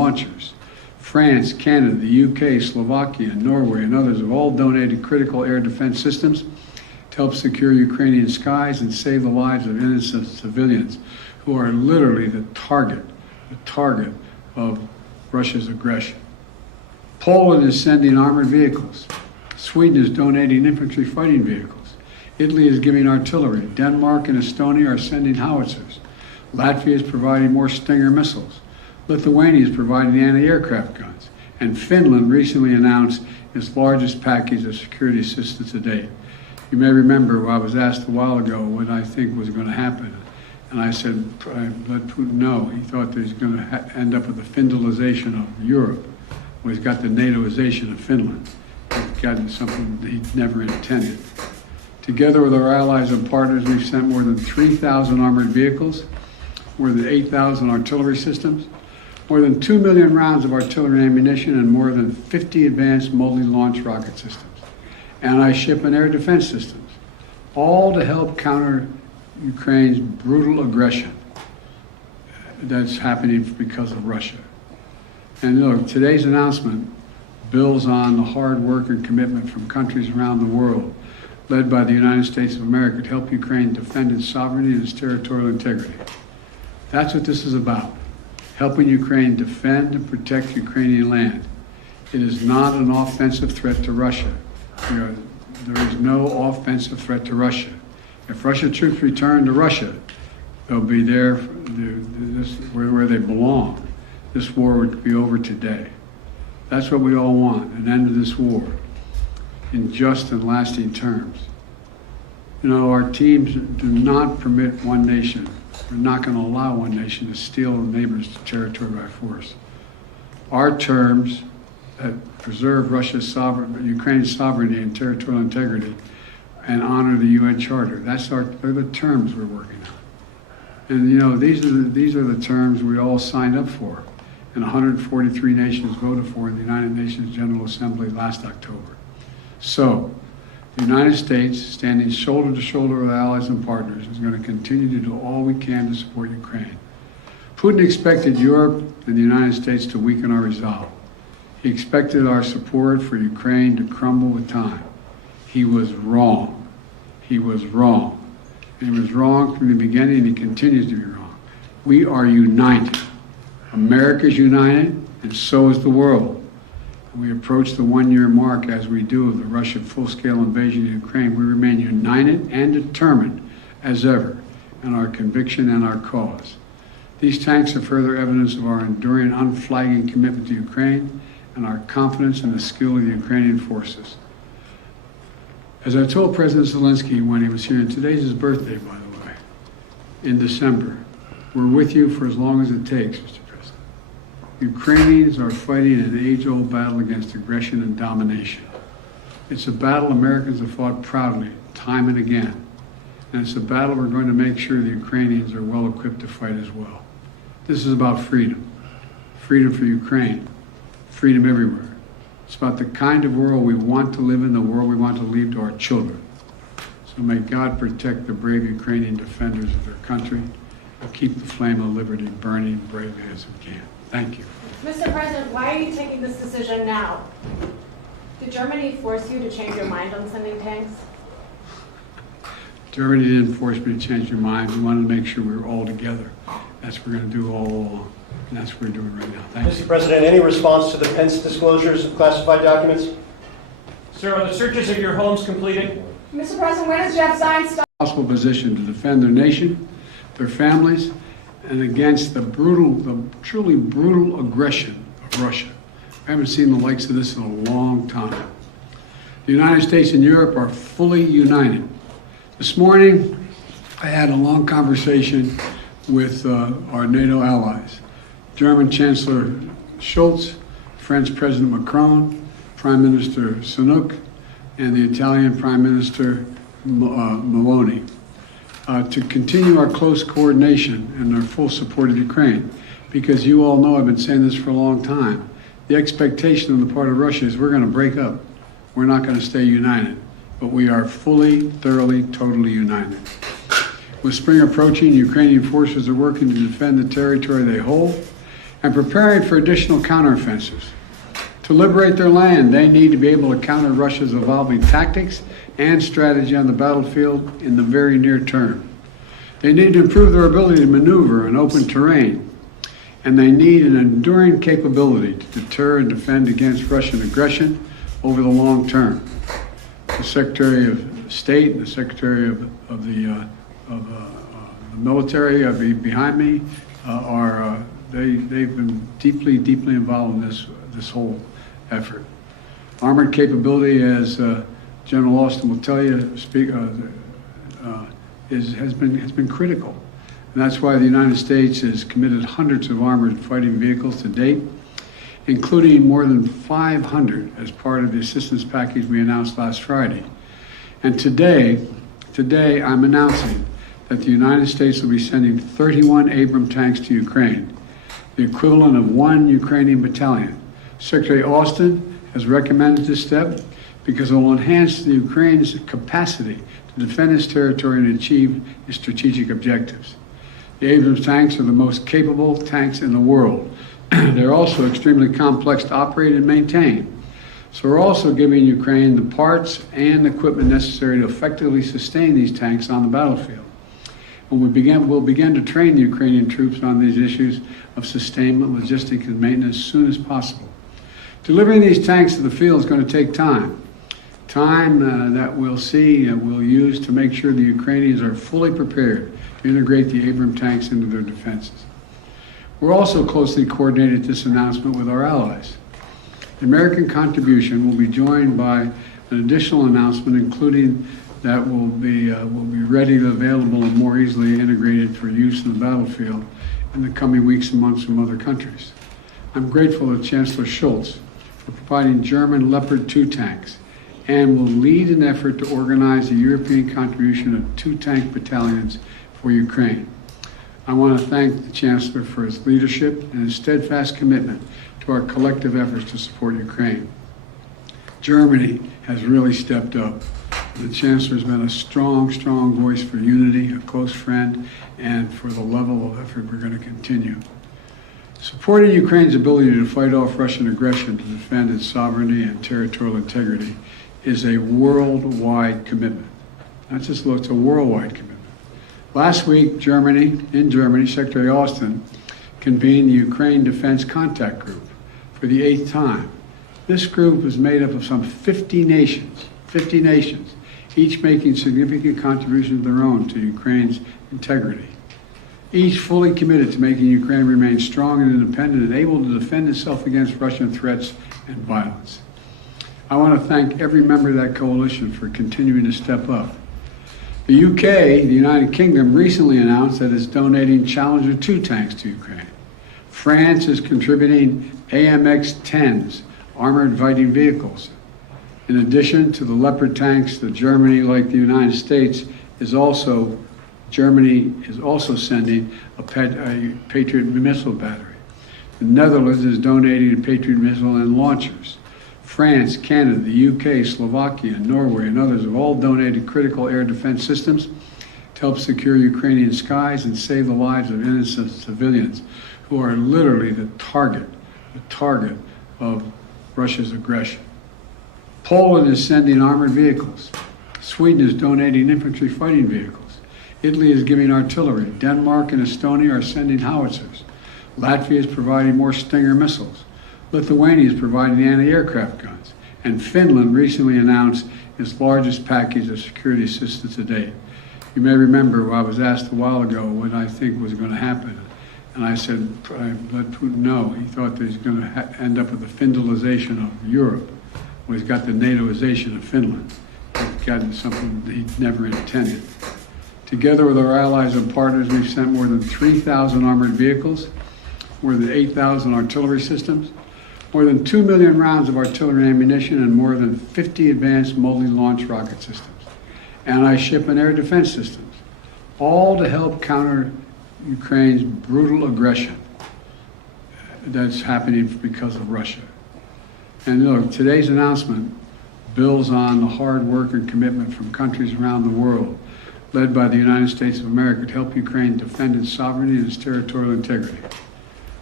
launchers. France, Canada, the UK, Slovakia, Norway, and others have all donated critical air defense systems to help secure Ukrainian skies and save the lives of innocent civilians who are literally the target of Russia's aggression. Poland is sending armored vehicles. Sweden is donating infantry fighting vehicles. Italy is giving artillery. Denmark and Estonia are sending howitzers. Latvia is providing more Stinger missiles. Lithuania is providing anti-aircraft guns. And Finland recently announced its largest package of security assistance to date. You may remember I was asked a while ago what I think was going to happen. And I said, let Putin know. He thought that he's going to end up with the Finlandization of Europe. Well, he's got the NATOization of Finland. He's gotten something that he never intended. Together with our allies and partners, we've sent more than 3,000 armored vehicles, more than 8,000 artillery systems, more than 2 million rounds of artillery ammunition, and more than 50 advanced multi-launch rocket systems, anti-ship and air defense systems, all to help counter Ukraine's brutal aggression that's happening because of Russia. And look, today's announcement builds on the hard work and commitment from countries around the world, led by the United States of America, to help Ukraine defend its sovereignty and its territorial integrity. That's what this is about, helping Ukraine defend and protect Ukrainian land. It is not an offensive threat to Russia. There is no offensive threat to Russia. If Russian troops return to Russia, they'll be there where they belong. This war would be over today. That's what we all want, an end to this war in just and lasting terms. You know, our teams do not permit one nation. We're not going to allow one nation to steal a neighbor's territory by force. Our terms that preserve Ukraine's sovereignty and territorial integrity and honor the UN Charter. They're the terms we're working on. And you know, these are the terms we all signed up for, and 143 nations voted for in the United Nations General Assembly last October. So, the United States, standing shoulder to shoulder with allies and partners, is going to continue to do all we can to support Ukraine. Putin expected Europe and the United States to weaken our resolve. He expected our support for Ukraine to crumble with time. He was wrong. He was wrong. And he was wrong from the beginning, and he continues to be wrong. We are united. America is united, and so is the world. We approach the one-year mark, as we do, of the Russian full-scale invasion of Ukraine. We remain united and determined as ever in our conviction and our cause. These tanks are further evidence of our enduring, unflagging commitment to Ukraine and our confidence in the skill of the Ukrainian forces. As I told President Zelenskyy when he was here, and today's his birthday, by the way, in December, we're with you for as long as it takes, Mr. President. Ukrainians are fighting an age-old battle against aggression and domination. It's a battle Americans have fought proudly, time and again. And it's a battle we're going to make sure the Ukrainians are well equipped to fight as well. This is about freedom. Freedom for Ukraine. Freedom everywhere. It's about the kind of world we want to live in, the world we want to leave to our children. So may God protect the brave Ukrainian defenders of their country and keep the flame of liberty burning bravely as we can. Thank you. Mr. President, why are you taking this decision now? Did Germany force you to change your mind on sending tanks? Germany didn't force me to change your mind. We wanted to make sure we were all together. That's what we're going to do all along. And that's what we're doing right now. Thank you. Mr. President, any response to the Pence disclosures of classified documents? Sir, are the searches of your homes completed? Mr. President, when does Jeff Zients start? Possible position to defend their nation, their families, and against the truly brutal aggression of Russia. I haven't seen the likes of this in a long time. The United States and Europe are fully united. This morning, I had a long conversation with our NATO allies. German Chancellor Scholz, French President Macron, Prime Minister Sunak, and the Italian Prime Minister Meloni, to continue our close coordination and our full support of Ukraine. Because you all know, I've been saying this for a long time, the expectation on the part of Russia is we're going to break up. We're not going to stay united. But we are fully, thoroughly, totally united. With spring approaching, Ukrainian forces are working to defend the territory they hold and preparing for additional counteroffensives. To liberate their land, they need to be able to counter Russia's evolving tactics and strategy on the battlefield in the very near term. They need to improve their ability to maneuver in open terrain, and they need an enduring capability to deter and defend against Russian aggression over the long term. The Secretary of State and the Secretary of the military behind me they've been deeply involved in this whole effort. Armored capability, as General Austin will tell you, has been critical. And that's why the United States has committed hundreds of armored fighting vehicles to date, including more than 500 as part of the assistance package we announced last Friday. And today I'm announcing that the United States will be sending 31 Abrams tanks to Ukraine, the equivalent of 1 Ukrainian battalion. Secretary Austin has recommended this step because it will enhance the Ukraine's capacity to defend its territory and achieve its strategic objectives. The Abrams tanks are the most capable tanks in the world. They're also extremely complex to operate and maintain. So we're also giving Ukraine the parts and equipment necessary to effectively sustain these tanks on the battlefield. We'll begin to train the Ukrainian troops on these issues of sustainment, logistics, and maintenance as soon as possible. Delivering these tanks to the field is going to take time. Time that we'll use to make sure the Ukrainians are fully prepared to integrate the Abrams tanks into their defenses. We're also closely coordinated this announcement with our allies. The American contribution will be joined by an additional announcement, including that will be readily available and more easily integrated for use in the battlefield in the coming weeks and months from other countries. I'm grateful to Chancellor Scholz for providing German Leopard 2 tanks and will lead an effort to organize a European contribution of 2 tank battalions for Ukraine. I want to thank the Chancellor for his leadership and his steadfast commitment to our collective efforts to support Ukraine. Germany has really stepped up. The Chancellor has been a strong voice for unity, a close friend, and for the level of effort we're going to continue. Supporting Ukraine's ability to fight off Russian aggression to defend its sovereignty and territorial integrity is a worldwide commitment. Not just it's a worldwide commitment. Last week, in Germany, Secretary Austin convened the Ukraine Defense Contact Group for the 8th time. This group is made up of some 50 nations, each making significant contributions of their own to Ukraine's integrity. Each fully committed to making Ukraine remain strong and independent and able to defend itself against Russian threats and violence. I want to thank every member of that coalition for continuing to step up. The UK, the United Kingdom, recently announced that it's donating Challenger 2 tanks to Ukraine. France is contributing AMX-10s, armored fighting vehicles. In addition to the Leopard tanks, Germany, like the United States, Germany is also sending a Patriot missile battery. The Netherlands is donating a Patriot missile and launchers. France, Canada, the UK, Slovakia, Norway, and others have all donated critical air defense systems to help secure Ukrainian skies and save the lives of innocent civilians who are literally the target of Russia's aggression. Poland is sending armored vehicles. Sweden is donating infantry fighting vehicles. Italy is giving artillery. Denmark and Estonia are sending howitzers. Latvia is providing more Stinger missiles. Lithuania is providing anti-aircraft guns. And Finland recently announced its largest package of security assistance to date. You may remember I was asked a while ago what I think was going to happen. And I said, I let Putin know. He thought that he's going to end up with the Finlandization of Europe. Well, he's got the NATOization of Finland. He's gotten something that he never intended. Together with our allies and partners, we've sent more than 3,000 armored vehicles, more than 8,000 artillery systems, more than 2 million rounds of artillery ammunition, and more than 50 advanced multi-launch rocket systems, anti-ship and air defense systems, all to help counter Ukraine's brutal aggression that's happening because of Russia. And look, today's announcement builds on the hard work and commitment from countries around the world, led by the United States of America, to help Ukraine defend its sovereignty and its territorial integrity.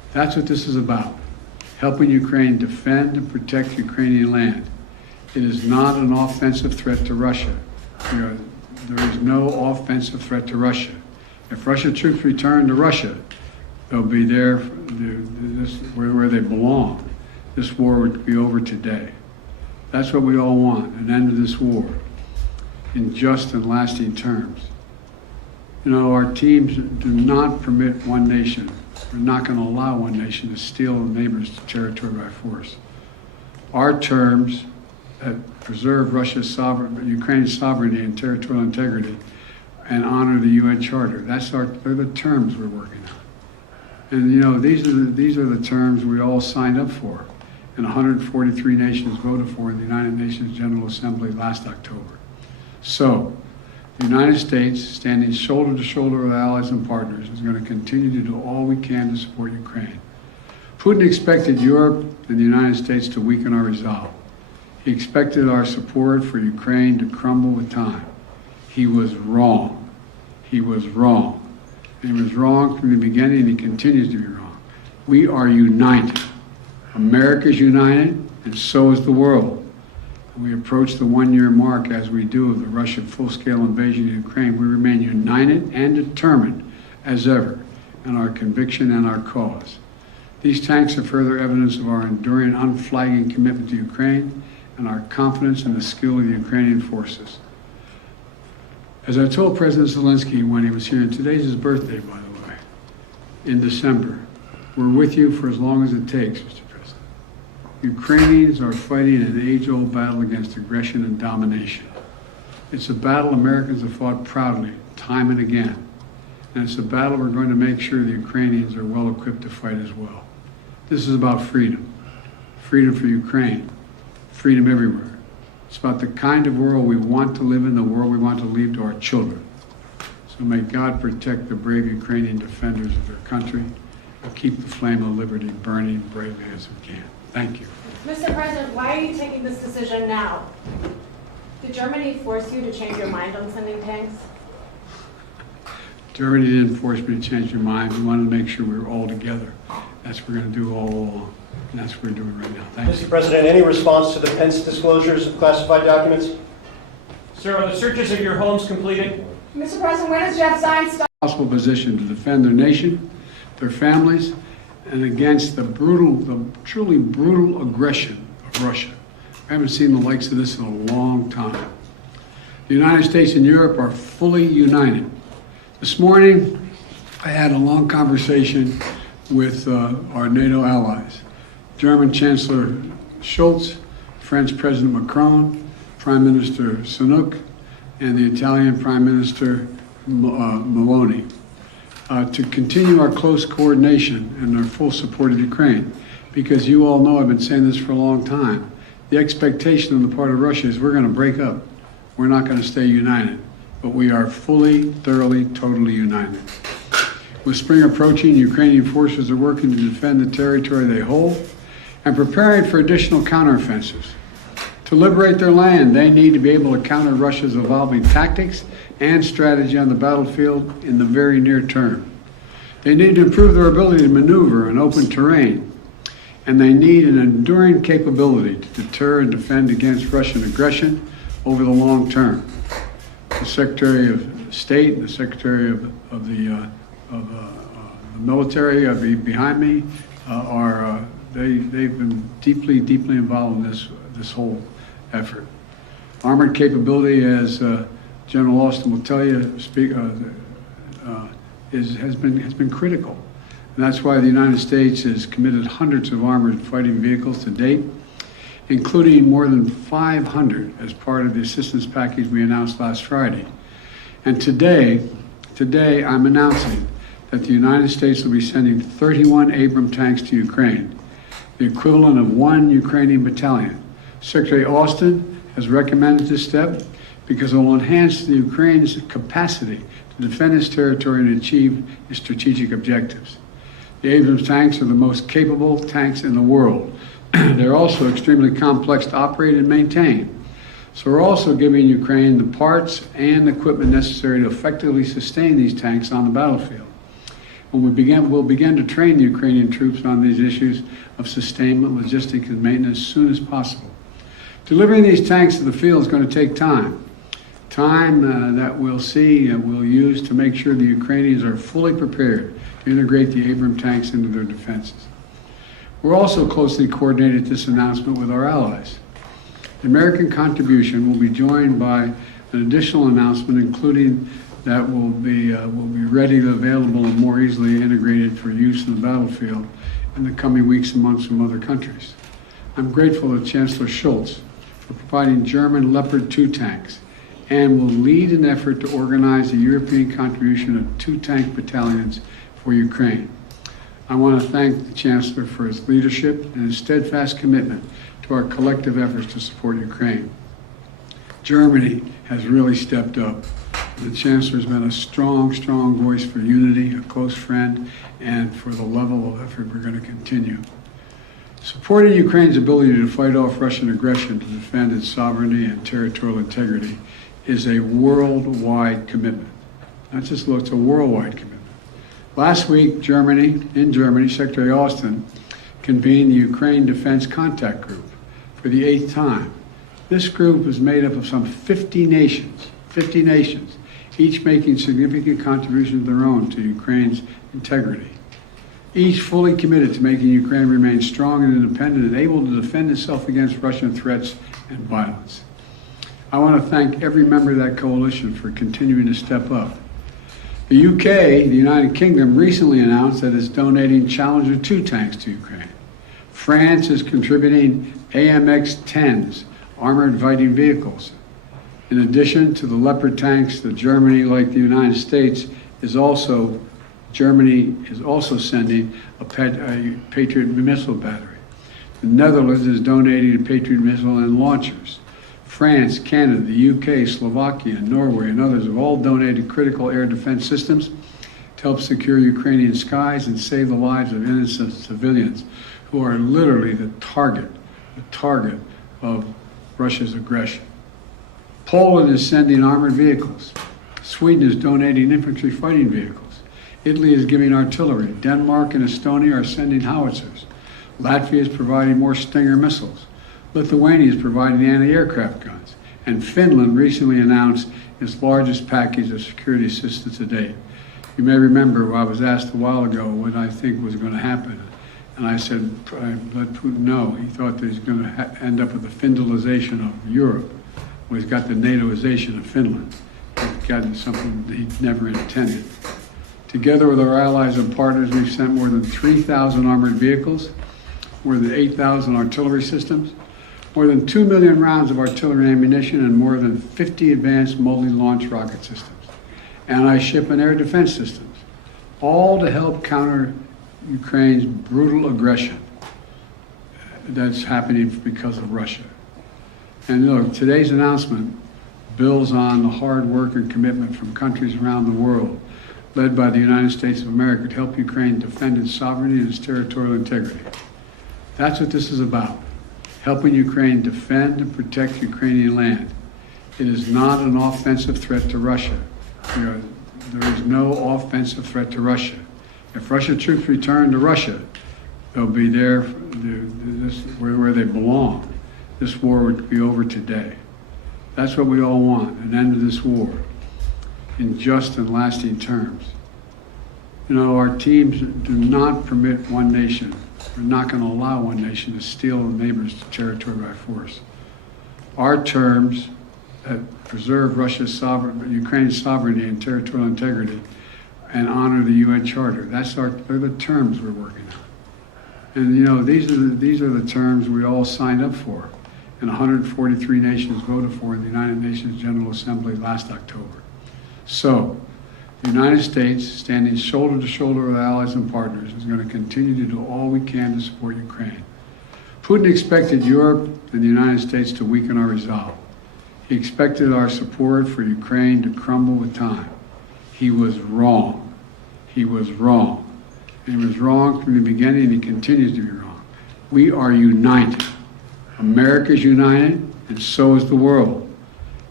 That's what this is about, helping Ukraine defend and protect Ukrainian land. It is not an offensive threat to Russia. There is no offensive threat to Russia. If Russian troops return to Russia, they'll be there where they belong. This war would be over today. That's what we all want, an end to this war in just and lasting terms. You know, our teams do not permit one nation. We're not going to allow one nation to steal a neighbor's territory by force. Our terms that preserve Ukraine's sovereignty and territorial integrity and honor the UN Charter. They're the terms we're working on. And you know, these are the terms we all signed up for and 143 nations voted for in the United Nations General Assembly last October. So, the United States, standing shoulder to shoulder with allies and partners, is going to continue to do all we can to support Ukraine. Putin expected Europe and the United States to weaken our resolve. He expected our support for Ukraine to crumble with time. He was wrong. He was wrong. And he was wrong from the beginning, and he continues to be wrong. We are united. America is united, and so is the world. We approach the one-year mark as we do of the Russian full-scale invasion of Ukraine. We remain united and determined as ever in our conviction and our cause. These tanks are further evidence of our enduring, unflagging commitment to Ukraine and our confidence in the skill of the Ukrainian forces. As I told President Zelenskyy when he was here, and today's his birthday, by the way, in December, we're with you for as long as it takes, Mr. President. Ukrainians are fighting an age-old battle against aggression and domination. It's a battle Americans have fought proudly, time and again. And it's a battle we're going to make sure the Ukrainians are well equipped to fight as well. This is about freedom. Freedom for Ukraine. Freedom everywhere. It's about the kind of world we want to live in, the world we want to leave to our children. So may God protect the brave Ukrainian defenders of their country and keep the flame of liberty burning bravely as we can. Thank you. Mr. President, why are you taking this decision now? Did Germany force you to change your mind on sending tanks? Germany didn't force me to change your mind. We wanted to make sure we were all together. That's what we're going to do all along. And that's what we're doing right now. Thank you. Mr. President, any response to the Pence disclosures of classified documents? Sir, are the searches of your homes completed? Mr. President, when does Jeff Zients stop? Possible position to defend their nation, their families, and against the truly brutal aggression of Russia. I haven't seen the likes of this in a long time. The United States and Europe are fully united. This morning, I had a long conversation with our NATO allies. German Chancellor Scholz, French President Macron, Prime Minister Sunak, and the Italian Prime Minister Meloni, to continue our close coordination and our full support of Ukraine. Because you all know, I've been saying this for a long time, the expectation on the part of Russia is we're going to break up. We're not going to stay united. But we are fully, thoroughly, totally united. With spring approaching, Ukrainian forces are working to defend the territory they hold and preparing for additional counteroffensives. To liberate their land, they need to be able to counter Russia's evolving tactics and strategy on the battlefield in the very near term. They need to improve their ability to maneuver in open terrain, and they need an enduring capability to deter and defend against Russian aggression over the long term. The Secretary of State and the Secretary of the military behind me they've been deeply involved in this whole effort. Armored capability, as General Austin will tell you, has been critical, and that's why the United States has committed hundreds of armored fighting vehicles to date, including more than 500 as part of the assistance package we announced last Friday. And today I'm announcing that the United States will be sending 31 Abrams tanks to Ukraine, the equivalent of 1 Ukrainian battalion. Secretary Austin has recommended this step because it will enhance the Ukraine's capacity to defend its territory and achieve its strategic objectives. The Abrams tanks are the most capable tanks in the world. They're also extremely complex to operate and maintain. So we're also giving Ukraine the parts and equipment necessary to effectively sustain these tanks on the battlefield. We'll begin to train the Ukrainian troops on these issues of sustainment, logistics, and maintenance as soon as possible. Delivering these tanks to the field is going to take time. Time that we'll use to make sure the Ukrainians are fully prepared to integrate the Abrams tanks into their defenses. We're also closely coordinated this announcement with our allies. The American contribution will be joined by an additional announcement, including that will be readily available and more easily integrated for use in the battlefield in the coming weeks and months from other countries. I'm grateful to Chancellor Scholz for providing German Leopard 2 tanks and will lead an effort to organize a European contribution of 2 tank battalions for Ukraine. I want to thank the Chancellor for his leadership and his steadfast commitment to our collective efforts to support Ukraine. Germany has really stepped up. The Chancellor has been a strong voice for unity, a close friend, and for the level of effort we're going to continue. Supporting Ukraine's ability to fight off Russian aggression to defend its sovereignty and territorial integrity is a worldwide commitment. It's a worldwide commitment. Last week, in Germany, Secretary Austin convened the Ukraine Defense Contact Group for the 8th time. This group is made up of some 50 nations, each making significant contributions of their own to Ukraine's integrity. Each fully committed to making Ukraine remain strong and independent and able to defend itself against Russian threats and violence. I want to thank every member of that coalition for continuing to step up. The UK, the United Kingdom, recently announced that it's donating Challenger 2 tanks to Ukraine. France is contributing AMX-10s, armored fighting vehicles. In addition to the Leopard tanks, Germany, like the United States, Germany is also sending a Patriot missile battery. The Netherlands is donating a Patriot missile and launchers. France, Canada, the UK, Slovakia, Norway, and others have all donated critical air defense systems to help secure Ukrainian skies and save the lives of innocent civilians who are literally the target of Russia's aggression. Poland is sending armored vehicles. Sweden is donating infantry fighting vehicles. Italy is giving artillery. Denmark and Estonia are sending howitzers. Latvia is providing more Stinger missiles. Lithuania is providing anti-aircraft guns. And Finland recently announced its largest package of security assistance to date. You may remember I was asked a while ago what I think was going to happen. And I said, I let Putin know. He thought that he's going to end up with the Finlandization of Europe. Well, he's got the NATOization of Finland. He's gotten something that he never intended. Together with our allies and partners, we've sent more than 3,000 armored vehicles, more than 8,000 artillery systems, more than 2 million rounds of artillery ammunition, and more than 50 advanced multi-launch rocket systems, anti-ship and air defense systems, all to help counter Ukraine's brutal aggression that's happening because of Russia. And look, today's announcement builds on the hard work and commitment from countries around the world, led by the United States of America, to help Ukraine defend its sovereignty and its territorial integrity. That's what this is about, helping Ukraine defend and protect Ukrainian land. It is not an offensive threat to Russia. There is no offensive threat to Russia. If Russian troops return to Russia, they'll be there where they belong. This war would be over today. That's what we all want, an end to this war in just and lasting terms. You know, our teams do not permit one nation. We're not going to allow one nation to steal a neighbor's territory by force. Our terms that preserve Ukraine's sovereignty and territorial integrity and honor the UN Charter. They're the terms we're working on. And you know, these are the terms we all signed up for and 143 nations voted for in the United Nations General Assembly last October. So, the United States, standing shoulder to shoulder with allies and partners, is going to continue to do all we can to support Ukraine. Putin expected Europe and the United States to weaken our resolve. He expected our support for Ukraine to crumble with time. He was wrong. He was wrong. And he was wrong from the beginning, and he continues to be wrong. We are united. America is united, and so is the world.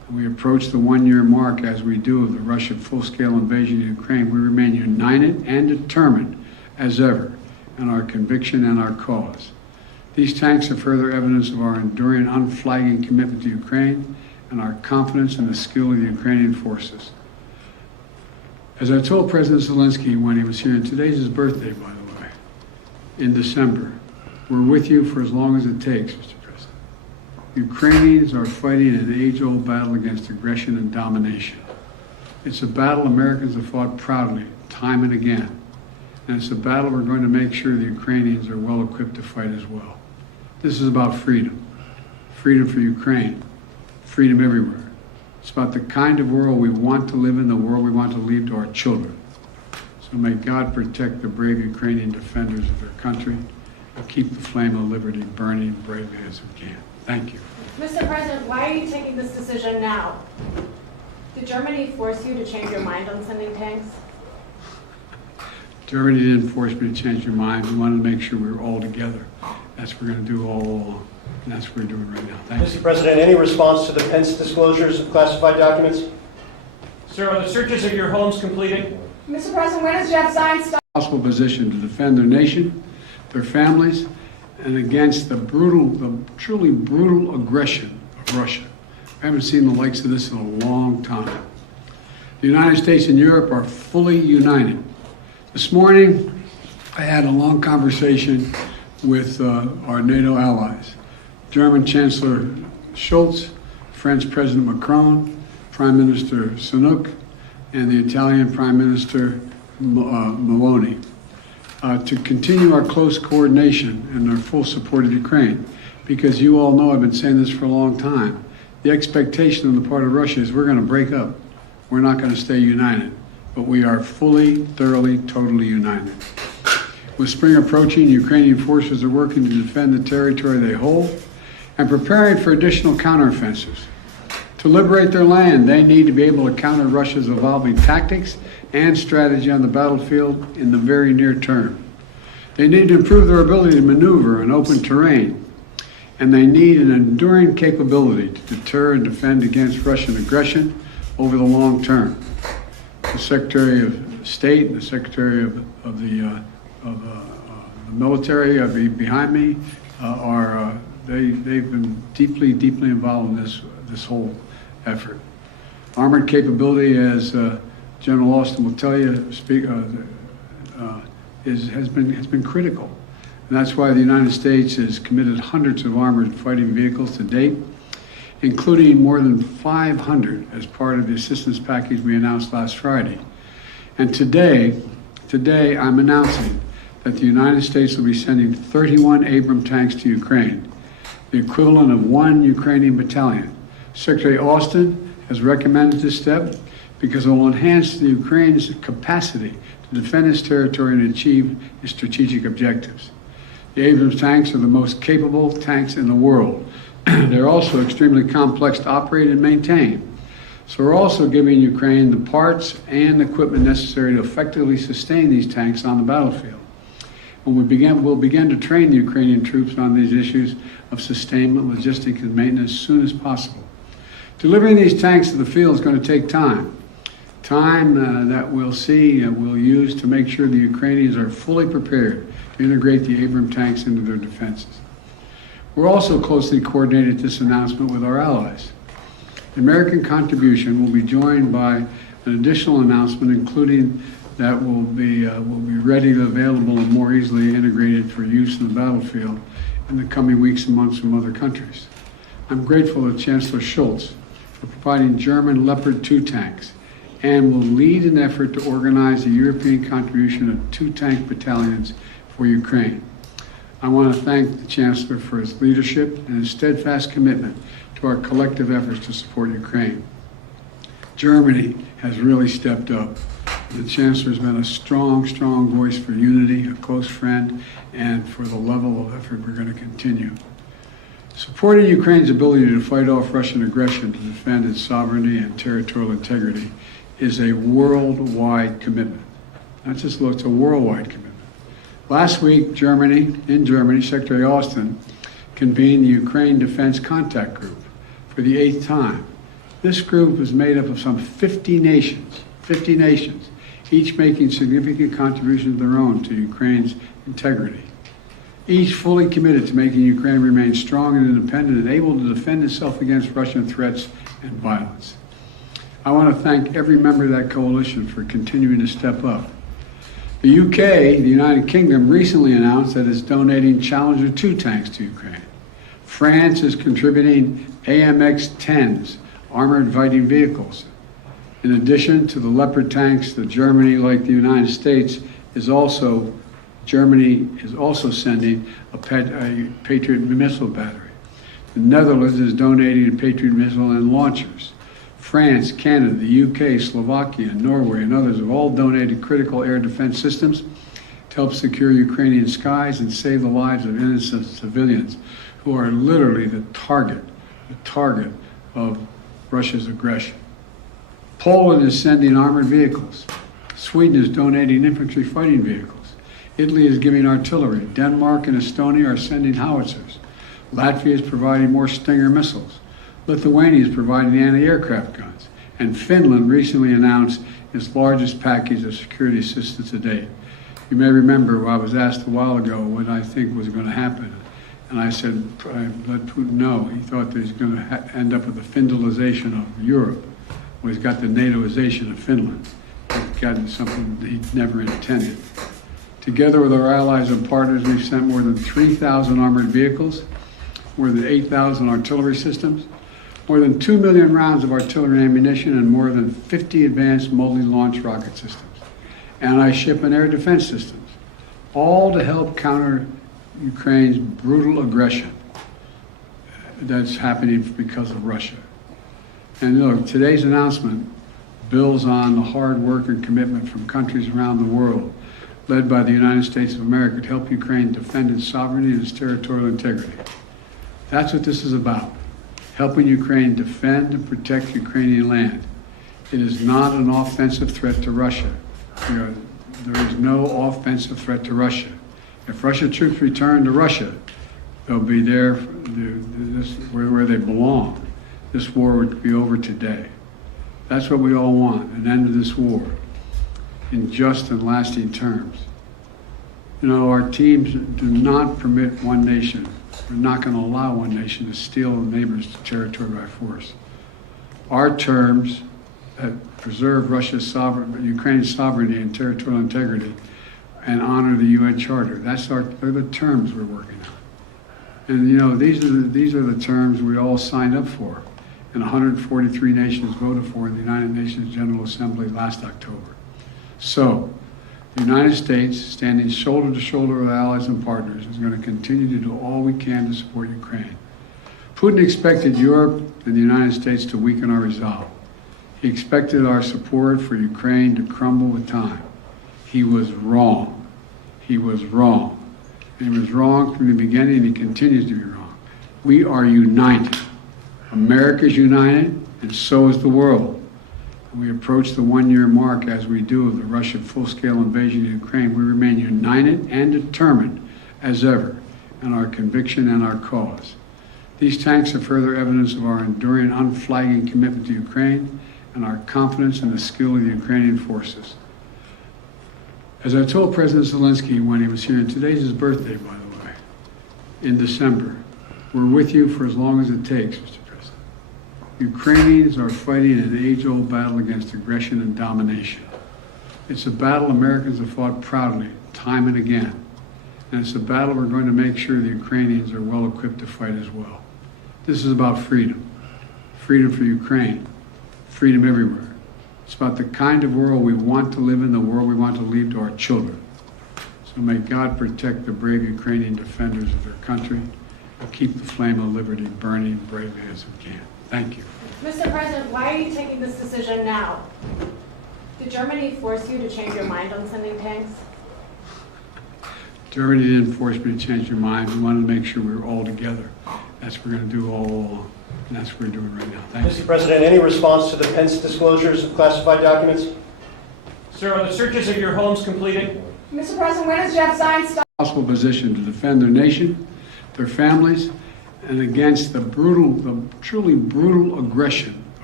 we approach the one-year mark as we do of the Russian full-scale invasion of Ukraine, we remain united and determined as ever in our conviction and our cause. These tanks are further evidence of our enduring, unflagging commitment to Ukraine and our confidence in the skill of the Ukrainian forces. As I told President Zelenskyy when he was here, and today's his birthday, by the way, in December, we're with you for as long as it takes, Mr. President. Ukrainians are fighting an age-old battle against aggression and domination. It's a battle Americans have fought proudly, time and again. And it's a battle we're going to make sure the Ukrainians are well equipped to fight as well. This is about freedom. Freedom for Ukraine. Freedom everywhere. It's about the kind of world we want to live in, the world we want to leave to our children. So may God protect the brave Ukrainian defenders of their country and keep the flame of liberty burning bravely as we can. Thank you. Mr. President, why are you taking this decision now? Did Germany force you to change your mind on sending tanks? Germany didn't force me to change your mind. We wanted to make sure we were all together. That's what we're going to do all along. And that's what we're doing right now. Thank you. Mr. President, any response to the Pence disclosures of classified documents? Sir, are the searches of your homes completed? Mr. President, when does Jeff Zients start? Possible position to defend their nation, their families, and against the truly brutal aggression of Russia. I haven't seen the likes of this in a long time. The United States and Europe are fully united. This morning, I had a long conversation with our NATO allies, German Chancellor Scholz, French President Macron, Prime Minister Sunak, and the Italian Prime Minister Meloni, to continue our close coordination and our full support of Ukraine. Because you all know I've been saying this for a long time. The expectation on the part of Russia is we're going to break up. We're not going to stay united. But we are fully, thoroughly, totally united. With spring approaching, Ukrainian forces are working to defend the territory they hold and preparing for additional counteroffensives. To liberate their land, they need to be able to counter Russia's evolving tactics and strategy on the battlefield in the very near term. They need to improve their ability to maneuver in open terrain, and they need an enduring capability to deter and defend against Russian aggression over the long term. The Secretary of State and the Secretary of the military behind me they've been deeply involved in this whole effort. Armored capability, as General Austin will tell you, has been critical, and that's why the United States has committed hundreds of armored fighting vehicles to date, including more than 500 as part of the assistance package we announced last Friday. And today I'm announcing that the United States will be sending 31 Abrams tanks to Ukraine, the equivalent of 1 Ukrainian battalion. Secretary Austin has recommended this step because it will enhance the Ukraine's capacity to defend its territory and achieve its strategic objectives. The Abrams tanks are the most capable tanks in the world. They're also extremely complex to operate and maintain. So we're also giving Ukraine the parts and equipment necessary to effectively sustain these tanks on the battlefield. And we'll begin to train the Ukrainian troops on these issues of sustainment, logistics, and maintenance as soon as possible. Delivering these tanks to the field is going to take time. Time that we'll use to make sure the Ukrainians are fully prepared to integrate the Abrams tanks into their defenses. We're also closely coordinated this announcement with our allies. The American contribution will be joined by an additional announcement, including that will be readily available and more easily integrated for use in the battlefield in the coming weeks and months from other countries. I'm grateful to Chancellor Scholz for providing German Leopard 2 tanks and will lead an effort to organize a European contribution of 2 tank battalions for Ukraine. I want to thank the Chancellor for his leadership and his steadfast commitment to our collective efforts to support Ukraine. Germany has really stepped up. The Chancellor has been a strong voice for unity, a close friend, and for the level of effort we're going to continue. Supporting Ukraine's ability to fight off Russian aggression to defend its sovereignty and territorial integrity is a worldwide commitment. Not just it's a worldwide commitment. Last week, in Germany, Secretary Austin convened the Ukraine Defense Contact Group for the 8th time This group is made up of some 50 nations, each making significant contributions of their own to Ukraine's integrity. Each fully committed to making Ukraine remain strong and independent and able to defend itself against Russian threats and violence. I want to thank every member of that coalition for continuing to step up. The UK, the United Kingdom, recently announced that it's donating Challenger 2 tanks to Ukraine. France is contributing AMX-10s, armored fighting vehicles. In addition to the Leopard tanks, Germany, like the United States, Germany is also sending a Patriot missile battery. The Netherlands is donating a Patriot missile and launchers. France, Canada, the UK, Slovakia, Norway, and others have all donated critical air defense systems to help secure Ukrainian skies and save the lives of innocent civilians who are literally the target of Russia's aggression. Poland is sending armored vehicles. Sweden is donating infantry fighting vehicles. Italy is giving artillery. Denmark and Estonia are sending howitzers. Latvia is providing more Stinger missiles. Lithuania is providing anti-aircraft guns. And Finland recently announced its largest package of security assistance to date. You may remember I was asked a while ago what I think was going to happen. And I said, I let Putin know. He thought that he's going to end up with the Finlandization of Europe. Well, he's got the NATOization of Finland. He's gotten something that he never intended. Together with our allies and partners, we've sent more than 3,000 armored vehicles, more than 8,000 artillery systems, more than 2 million rounds of artillery ammunition, and more than 50 advanced multi-launch rocket systems, anti-ship and air defense systems, all to help counter Ukraine's brutal aggression that's happening because of Russia. And look, today's announcement builds on the hard work and commitment from countries around the world, led by the United States of America, to help Ukraine defend its sovereignty and its territorial integrity. That's what this is about, helping Ukraine defend and protect Ukrainian land. It is not an offensive threat to Russia. There is no offensive threat to Russia. If Russian troops return to Russia, they'll be there where they belong. This war would be over today. That's what we all want, an end to this war in just and lasting terms. You know, our teams do not permit one nation. We're not going to allow one nation to steal a neighbor's territory by force. Our terms that preserve Ukraine's sovereignty and territorial integrity and honor the UN Charter. They're the terms we're working on. And you know, these are the terms we all signed up for, and 143 nations voted for in the United Nations General Assembly last October. So, the United States, standing shoulder to shoulder with allies and partners, is going to continue to do all we can to support Ukraine. Putin expected Europe and the United States to weaken our resolve. He expected our support for Ukraine to crumble with time. He was wrong. He was wrong. And he was wrong from the beginning, and he continues to be wrong. We are united. America is united, and so is the world. We approach the one-year mark, as we do, of the Russian full-scale invasion of Ukraine. We remain united and determined as ever in our conviction and our cause. These tanks are further evidence of our enduring, unflagging commitment to Ukraine and our confidence in the skill of the Ukrainian forces. As I told President Zelenskyy when he was here, and today's his birthday, by the way, in December, we're with you for as long as it takes, Mr. President. Ukrainians are fighting an age-old battle against aggression and domination. It's a battle Americans have fought proudly, time and again. And it's a battle we're going to make sure the Ukrainians are well equipped to fight as well. This is about freedom. Freedom for Ukraine. Freedom everywhere. It's about the kind of world we want to live in, the world we want to leave to our children. So may God protect the brave Ukrainian defenders of their country and keep the flame of liberty burning bravely as we can. Thank you. Mr. President, why are you taking this decision now? Did Germany force you to change your mind on sending tanks? Germany didn't force me to change your mind. We wanted to make sure we were all together. That's what we're going to do all along. And that's what we're doing right now. Thank you. Mr. President, any response to the Pence disclosures of classified documents? Sir, are the searches of your homes completed? Mr. President, when does Jeff Zients stop? Possible position to defend their nation, their families, and against the truly brutal aggression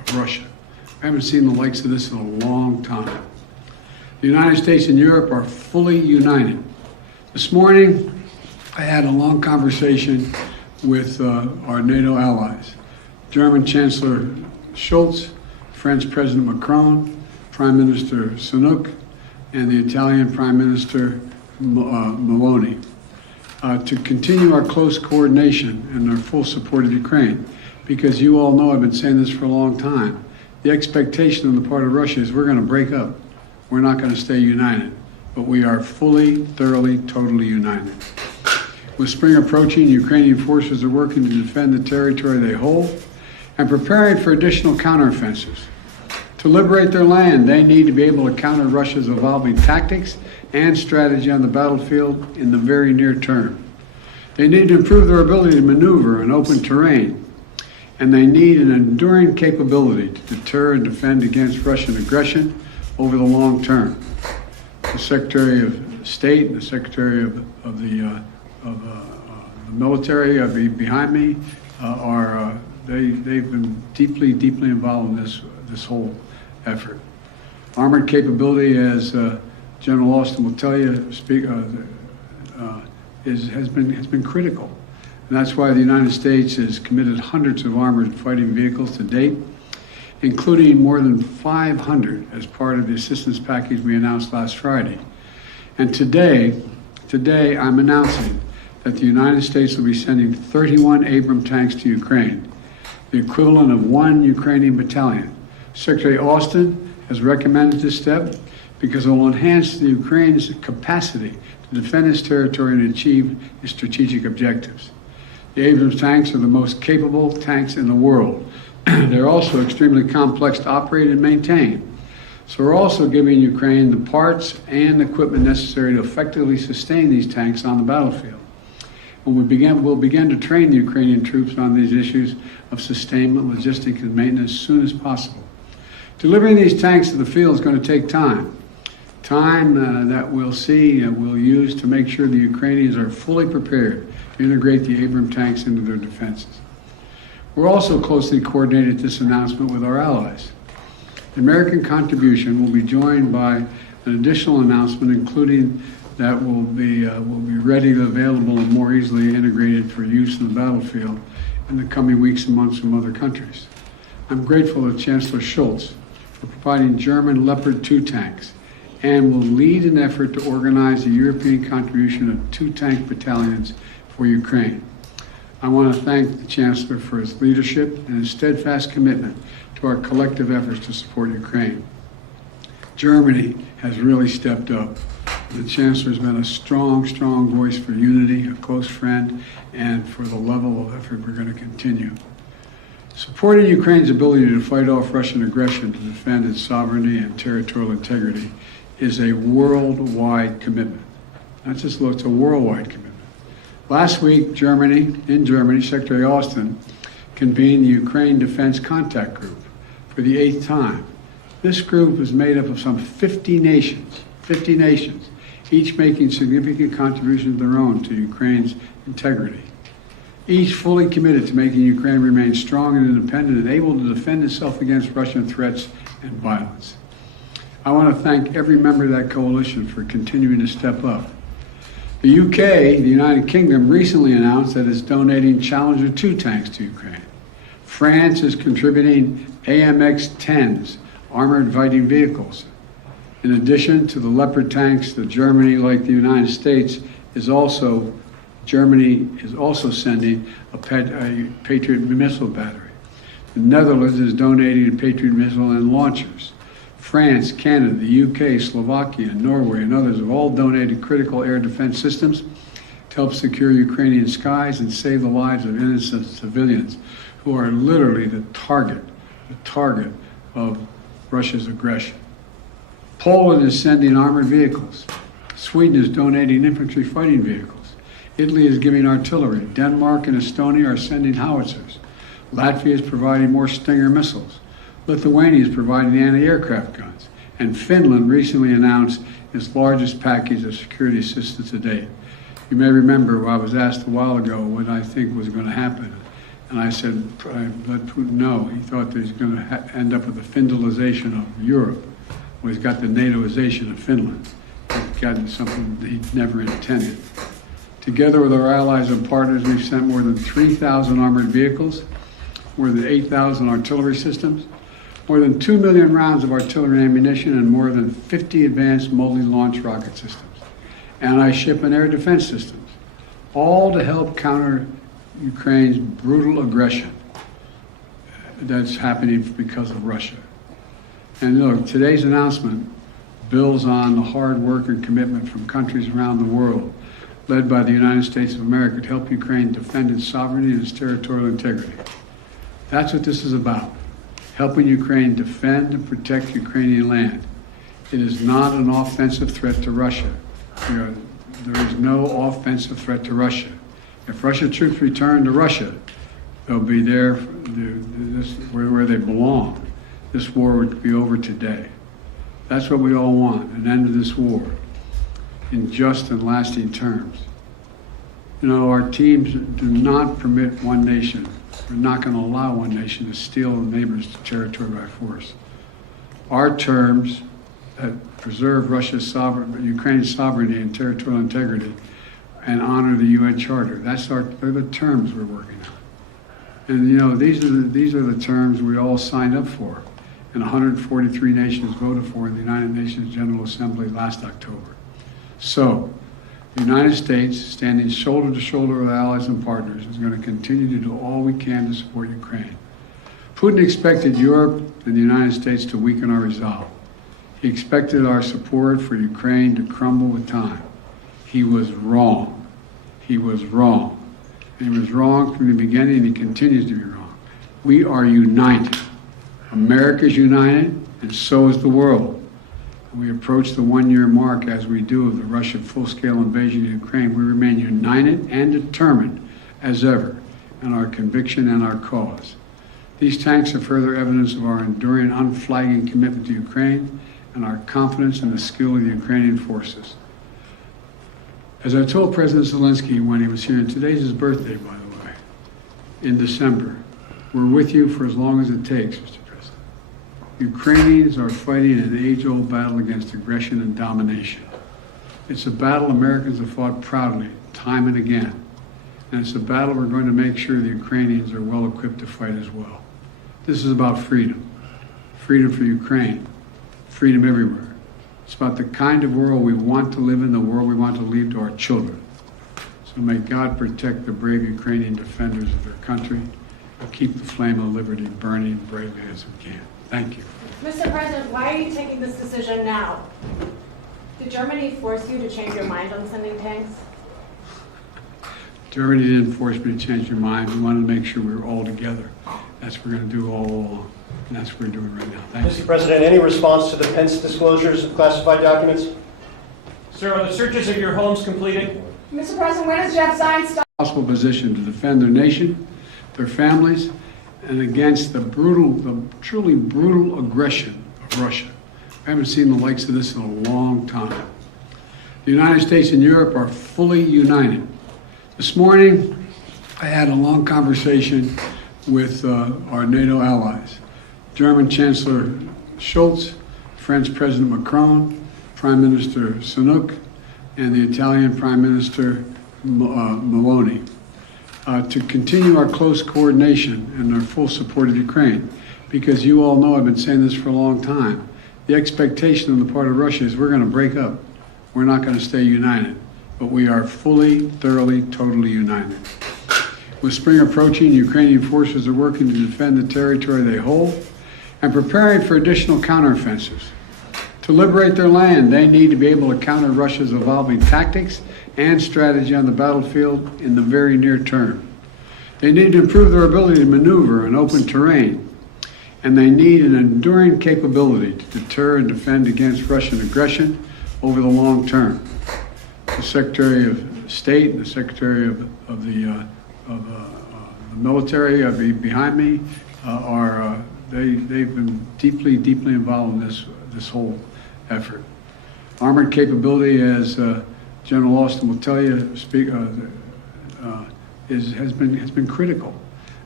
of Russia. I haven't seen the likes of this in a long time. The United States and Europe are fully united. This morning, I had a long conversation with our NATO allies, German Chancellor Scholz, French President Macron, Prime Minister Sunak, and the Italian Prime Minister Meloni, to continue our close coordination and our full support of Ukraine. Because you all know I've been saying this for a long time. The expectation on the part of Russia is we're going to break up. We're not going to stay united. But we are fully, thoroughly, totally united. With spring approaching, Ukrainian forces are working to defend the territory they hold and preparing for additional counteroffensives. To liberate their land, they need to be able to counter Russia's evolving tactics and strategy on the battlefield in the very near term. They need to improve their ability to maneuver in open terrain, and they need an enduring capability to deter and defend against Russian aggression over the long term. The Secretary of State and the Secretary of the military behind me they've been deeply involved in this whole effort. Armored capability, as General Austin will tell you, has been critical, and that's why the United States has committed hundreds of armored fighting vehicles to date, including more than 500 as part of the assistance package we announced last Friday. And today I'm announcing that the United States will be sending 31 Abrams tanks to Ukraine, the equivalent of 1 Ukrainian battalion. Secretary Austin has recommended this step because it will enhance the Ukraine's capacity to defend its territory and achieve its strategic objectives. The Abrams tanks are the most capable tanks in the world. They're also extremely complex to operate and maintain. So we're also giving Ukraine the parts and equipment necessary to effectively sustain these tanks on the battlefield. When we'll begin to train the Ukrainian troops on these issues of sustainment, logistics, and maintenance as soon as possible. Delivering these tanks to the field is going to take time. Time that we'll use to make sure the Ukrainians are fully prepared to integrate the Abrams tanks into their defenses. We're also closely coordinated this announcement with our allies. The American contribution will be joined by an additional announcement, including that will be readily available and more easily integrated for use in the battlefield in the coming weeks and months from other countries. I'm grateful to Chancellor Scholz for providing German Leopard 2 tanks and will lead an effort to organize the European contribution of 2 tank battalions for Ukraine. I want to thank the Chancellor for his leadership and his steadfast commitment to our collective efforts to support Ukraine. Germany has really stepped up. The Chancellor has been a strong voice for unity, a close friend, and for the level of effort we're going to continue. Supporting Ukraine's ability to fight off Russian aggression to defend its sovereignty and territorial integrity is a worldwide commitment. Not just it's a worldwide commitment. Last week, in Germany, Secretary Austin convened the Ukraine Defense Contact Group for the 8th time. This group is made up of some 50 nations, each making significant contributions of their own to Ukraine's integrity. Each fully committed to making Ukraine remain strong and independent and able to defend itself against Russian threats and violence. I want to thank every member of that coalition for continuing to step up. The UK, the United Kingdom, recently announced that it's donating Challenger 2 tanks to Ukraine. France is contributing AMX-10s, armored fighting vehicles. In addition to the Leopard tanks, Germany, like the United States, Germany is also sending a Patriot missile battery. The Netherlands is donating a Patriot missile and launchers. France, Canada, the UK, Slovakia, Norway, and others have all donated critical air defense systems to help secure Ukrainian skies and save the lives of innocent civilians who are literally the target of Russia's aggression. Poland is sending armored vehicles. Sweden is donating infantry fighting vehicles. Italy is giving artillery. Denmark and Estonia are sending howitzers. Latvia is providing more Stinger missiles. Lithuania is providing anti-aircraft guns. And Finland recently announced its largest package of security assistance to date. You may remember I was asked a while ago what I think was going to happen. And I said, I let Putin know. He thought that he's going to end up with the Finlandization of Europe. Well, he's got the NATOization of Finland. He's gotten something that he never intended. Together with our allies and partners, we've sent more than 3,000 armored vehicles, more than 8,000 artillery systems, more than 2 million rounds of artillery ammunition, and more than 50 advanced multi-launch rocket systems, anti-ship and air defense systems, all to help counter Ukraine's brutal aggression that's happening because of Russia. And look, today's announcement builds on the hard work and commitment from countries around the world, led by the United States of America, to help Ukraine defend its sovereignty and its territorial integrity. That's what this is about, helping Ukraine defend and protect Ukrainian land. It is not an offensive threat to Russia. There is no offensive threat to Russia. If Russian troops return to Russia, they'll be there where they belong. This war would be over today. That's what we all want, an end to this war in just and lasting terms. You know, our teams do not permit one nation. We're not going to allow one nation to steal a neighbor's territory by force. Our terms that preserve Ukraine's sovereignty and territorial integrity and honor the UN Charter. They're the terms we're working on. And you know, these are the terms we all signed up for, and 143 nations voted for in the United Nations General Assembly last October. So, the United States, standing shoulder to shoulder with allies and partners, is going to continue to do all we can to support Ukraine. Putin expected Europe and the United States to weaken our resolve. He expected our support for Ukraine to crumble with time. He was wrong. He was wrong. And he was wrong from the beginning, and he continues to be wrong. We are united. America is united, and so is the world. We approach the one-year mark, as we do, of the Russian full-scale invasion of Ukraine. We remain united and determined as ever in our conviction and our cause. These tanks are further evidence of our enduring, unflagging commitment to Ukraine and our confidence in the skill of the Ukrainian forces. As I told President Zelenskyy when he was here, and today's his birthday, by the way, in December, we're with you for as long as it takes, Mr. President. Ukrainians are fighting an age-old battle against aggression and domination. It's a battle Americans have fought proudly, time and again. And it's a battle we're going to make sure the Ukrainians are well equipped to fight as well. This is about freedom. Freedom for Ukraine. Freedom everywhere. It's about the kind of world we want to live in, the world we want to leave to our children. So may God protect the brave Ukrainian defenders of their country and keep the flame of liberty burning brightly as we can. Thank you. Mr. President, why are you taking this decision now? Did Germany force you to change your mind on sending tanks? Germany didn't force me to change your mind. We wanted to make sure we were all together. That's what we're going to do all along. And that's what we're doing right now. Thank you. Mr. President, any response to the Pence disclosures of classified documents? Sir, are the searches of your homes completed? Mr. President, when does Jeff Zients start? Possible position to defend their nation, their families, and against the truly brutal aggression of Russia. I haven't seen the likes of this in a long time. The United States and Europe are fully united. This morning, I had a long conversation with our NATO allies. German Chancellor Scholz, French President Macron, Prime Minister Sunak, and the Italian Prime Minister Meloni, to continue our close coordination and our full support of Ukraine. Because you all know, I've been saying this for a long time, the expectation on the part of Russia is we're going to break up. We're not going to stay united. But we are fully, thoroughly, totally united. With spring approaching, Ukrainian forces are working to defend the territory they hold and preparing for additional counteroffensives. To liberate their land, they need to be able to counter Russia's evolving tactics and strategy on the battlefield in the very near term. They need to improve their ability to maneuver in open terrain, and they need an enduring capability to deter and defend against Russian aggression over the long term. The Secretary of State and the Secretary of the military behind me they've been deeply involved in this whole effort. Armored capability, as General Austin will tell you, has been critical.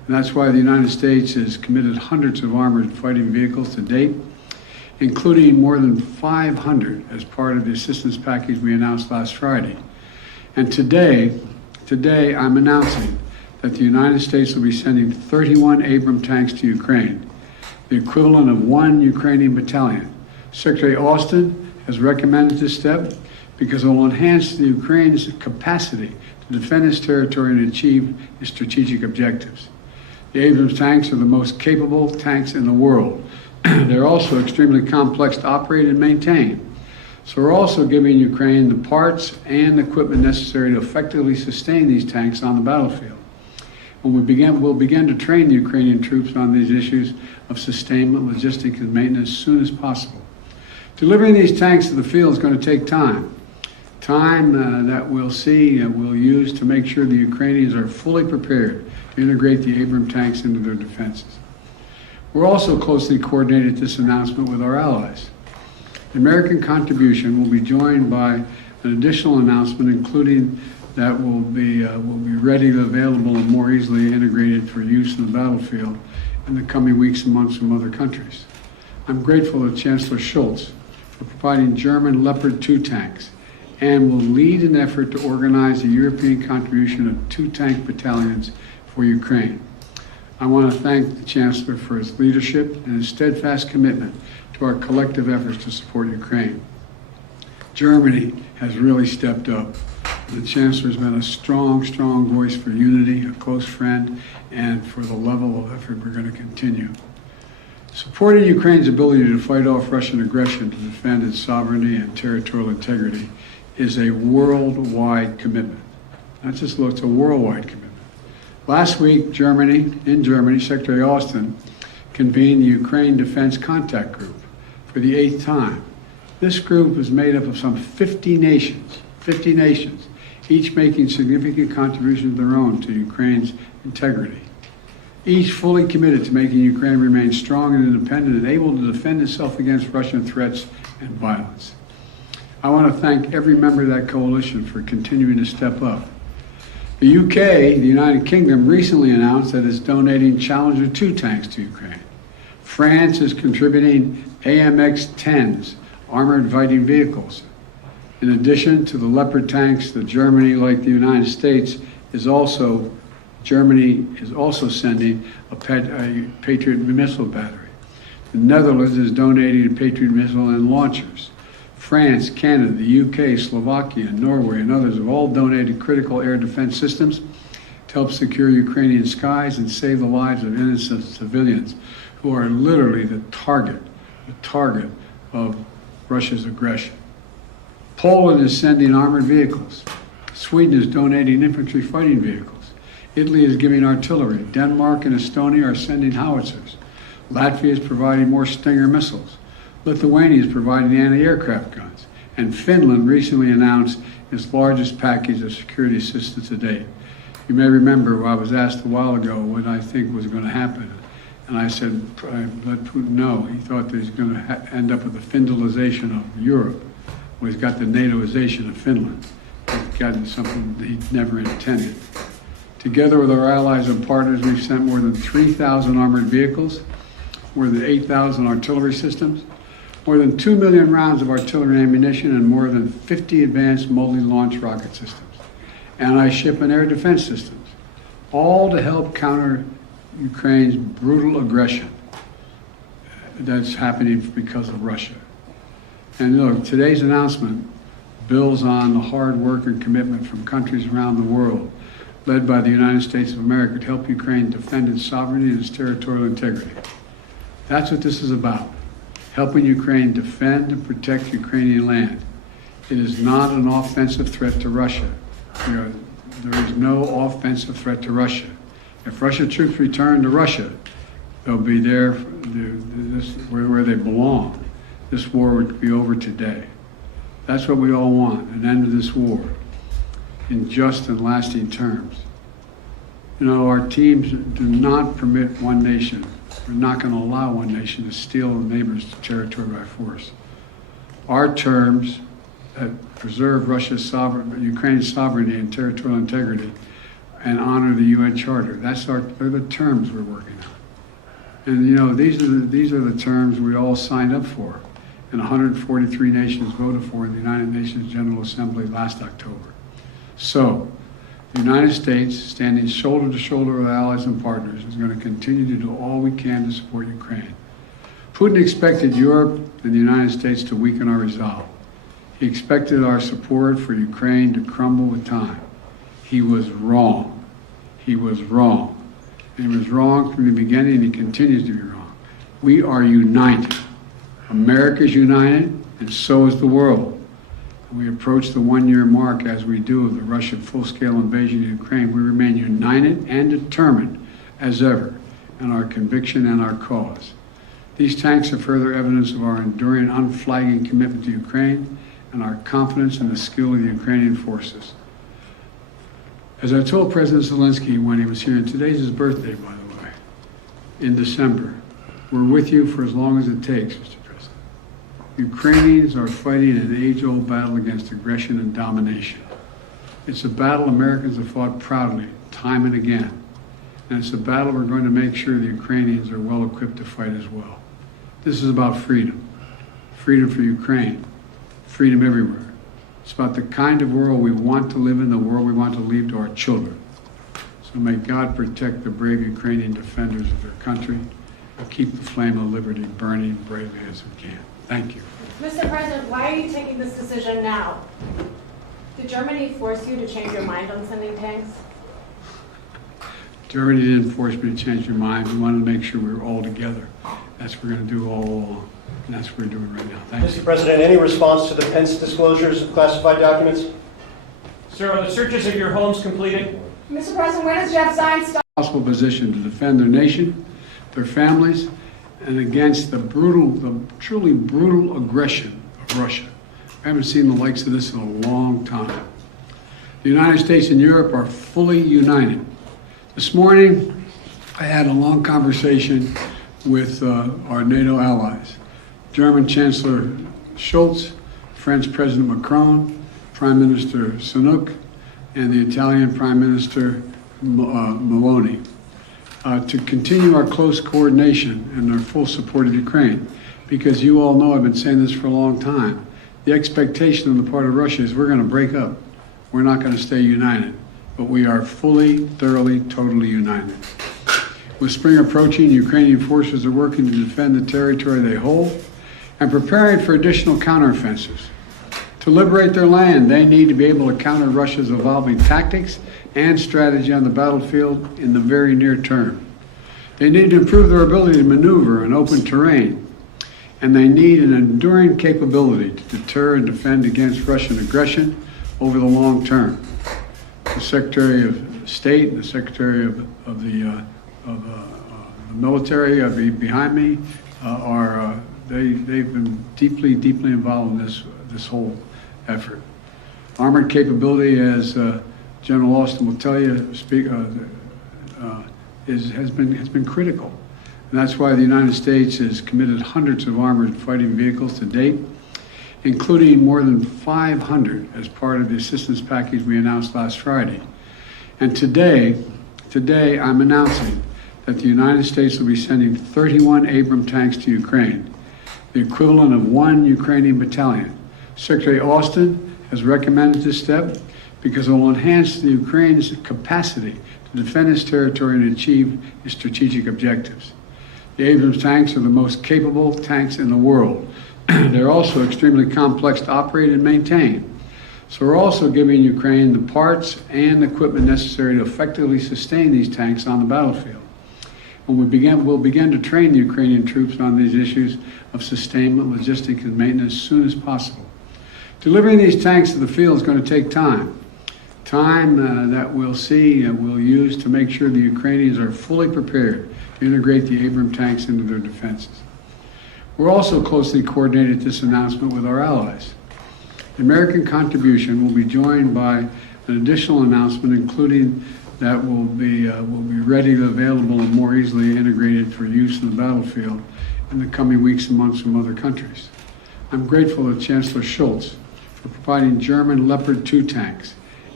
And that's why the United States has committed hundreds of armored fighting vehicles to date, including more than 500 as part of the assistance package we announced last Friday. And today I'm announcing that the United States will be sending 31 Abrams tanks to Ukraine, the equivalent of 1 Ukrainian battalion. Secretary Austin has recommended this step because it will enhance the Ukraine's capacity to defend its territory and achieve its strategic objectives. The Abrams tanks are the most capable tanks in the world. They're also extremely complex to operate and maintain. So we're also giving Ukraine the parts and equipment necessary to effectively sustain these tanks on the battlefield. When we'll begin to train the Ukrainian troops on these issues of sustainment, logistics, and maintenance as soon as possible. Delivering these tanks to the field is going to take time. Time that we'll use to make sure the Ukrainians are fully prepared to integrate the Abrams tanks into their defenses. We're also closely coordinated this announcement with our allies. The American contribution will be joined by an additional announcement, including that will be readily available and more easily integrated for use in the battlefield in the coming weeks and months from other countries. I'm grateful to Chancellor Scholz for providing German Leopard 2 tanks and will lead an effort to organize a European contribution of 2 tank battalions for Ukraine. I want to thank the Chancellor for his leadership and his steadfast commitment to our collective efforts to support Ukraine. Germany has really stepped up. The Chancellor has been a strong voice for unity, a close friend, and for the level of effort we're going to continue. Supporting Ukraine's ability to fight off Russian aggression to defend its sovereignty and territorial integrity is a worldwide commitment. Not just it's a worldwide commitment. Last week, in Germany, Secretary Austin convened the Ukraine Defense Contact Group for the 8th time. This group is made up of some 50 nations, each making significant contributions of their own to Ukraine's integrity. Each fully committed to making Ukraine remain strong and independent and able to defend itself against Russian threats and violence. I want to thank every member of that coalition for continuing to step up. The UK, the United Kingdom, recently announced that it's donating Challenger 2 tanks to Ukraine. France is contributing AMX-10s, armored fighting vehicles. In addition to the Leopard tanks that Germany, like the United States, Germany is also sending a Patriot missile battery. The Netherlands is donating a Patriot missile and launchers. France, Canada, the UK, Slovakia, Norway, and others have all donated critical air defense systems to help secure Ukrainian skies and save the lives of innocent civilians who are literally the target of Russia's aggression. Poland is sending armored vehicles. Sweden is donating infantry fighting vehicles. Italy is giving artillery. Denmark and Estonia are sending howitzers. Latvia is providing more Stinger missiles. Lithuania is providing anti-aircraft guns. And Finland recently announced its largest package of security assistance to date. You may remember I was asked a while ago what I think was going to happen. And I said, I let Putin know. He thought that he's going to end up with the Finlandization of Europe. Well, he's got the NATOization of Finland. He's gotten something that he never intended. Together with our allies and partners, we've sent more than 3,000 armored vehicles, more than 8,000 artillery systems, more than 2 million rounds of artillery ammunition, and more than 50 advanced multi-launch rocket systems, anti-ship and air defense systems, all to help counter Ukraine's brutal aggression that's happening because of Russia. And look, today's announcement builds on the hard work and commitment from countries around the world, led by the United States of America, to help Ukraine defend its sovereignty and its territorial integrity. That's what this is about, helping Ukraine defend and protect Ukrainian land. It is not an offensive threat to Russia. There is no offensive threat to Russia. If Russian troops return to Russia, they'll be there where they belong. This war would be over today. That's what we all want, an end to this war in just and lasting terms. You know, our teams do not permit one nation. We're not going to allow one nation to steal a neighbor's territory by force. Our terms that preserve Ukraine's sovereignty and territorial integrity and honor the UN Charter. They're the terms we're working on. And you know, these are the terms we all signed up for, and 143 nations voted for in the United Nations General Assembly last October. So, the United States, standing shoulder to shoulder with allies and partners, is going to continue to do all we can to support Ukraine. Putin expected Europe and the United States to weaken our resolve. He expected our support for Ukraine to crumble with time. He was wrong. He was wrong. And he was wrong from the beginning, and he continues to be wrong. We are united. America is united, and so is the world. We approach the one-year mark, as we do, of the Russian full-scale invasion of Ukraine. We remain united and determined as ever in our conviction and our cause. These tanks are further evidence of our enduring, unflagging commitment to Ukraine and our confidence in the skill of the Ukrainian forces. As I told President Zelenskyy when he was here, and today's his birthday, by the way, in December, we're with you for as long as it takes, Mr. President. Ukrainians are fighting an age-old battle against aggression and domination. It's a battle Americans have fought proudly, time and again. And it's a battle we're going to make sure the Ukrainians are well equipped to fight as well. This is about freedom. Freedom for Ukraine. Freedom everywhere. It's about the kind of world we want to live in, the world we want to leave to our children. So may God protect the brave Ukrainian defenders of their country and keep the flame of liberty burning bravely as we can. Thank you. Mr. President, why are you taking this decision now? Did Germany force you to change your mind on sending tanks? Germany didn't force me to change your mind. We wanted to make sure we were all together. That's what we're going to do all along. And that's what we're doing right now. Thank you. Mr. President, any response to the Pence disclosures of classified documents? Sir, are the searches of your homes completed? Mr. President, when does Jeff Zients start? Possible position to defend their nation, their families, and against the truly brutal aggression of Russia. I haven't seen the likes of this in a long time. The United States and Europe are fully united. This morning, I had a long conversation with our NATO allies. German Chancellor Scholz, French President Macron, Prime Minister Sunak, and the Italian Prime Minister Meloni, to continue our close coordination and our full support of Ukraine. Because you all know, I've been saying this for a long time, the expectation on the part of Russia is we're going to break up. We're not going to stay united. But we are fully, thoroughly, totally united. With spring approaching, Ukrainian forces are working to defend the territory they hold and preparing for additional counteroffensives. To liberate their land, they need to be able to counter Russia's evolving tactics and strategy on the battlefield in the very near term. They need to improve their ability to maneuver in open terrain, and they need an enduring capability to deter and defend against Russian aggression over the long term. The Secretary of State and the Secretary of the military behind me they've been deeply involved in this whole effort. Armored capability, as General Austin will tell you, has been critical, and that's why the United States has committed hundreds of armored fighting vehicles to date, including more than 500 as part of the assistance package we announced last Friday. And today I'm announcing that the United States will be sending 31 Abrams tanks to Ukraine, the equivalent of 1 Ukrainian battalion. Secretary Austin has recommended this step because it will enhance the Ukraine's capacity to defend its territory and achieve its strategic objectives. The Abrams tanks are the most capable tanks in the world. They're also extremely complex to operate and maintain. So we're also giving Ukraine the parts and equipment necessary to effectively sustain these tanks on the battlefield. We'll begin to train the Ukrainian troops on these issues of sustainment, logistics, and maintenance as soon as possible. Delivering these tanks to the field is going to take time. Time that we'll use to make sure the Ukrainians are fully prepared to integrate the Abrams tanks into their defenses. We're also closely coordinated this announcement with our allies. The American contribution will be joined by an additional announcement, including that will be readily available and more easily integrated for use in the battlefield in the coming weeks and months from other countries. I'm grateful to Chancellor Scholz for providing German Leopard 2 tanks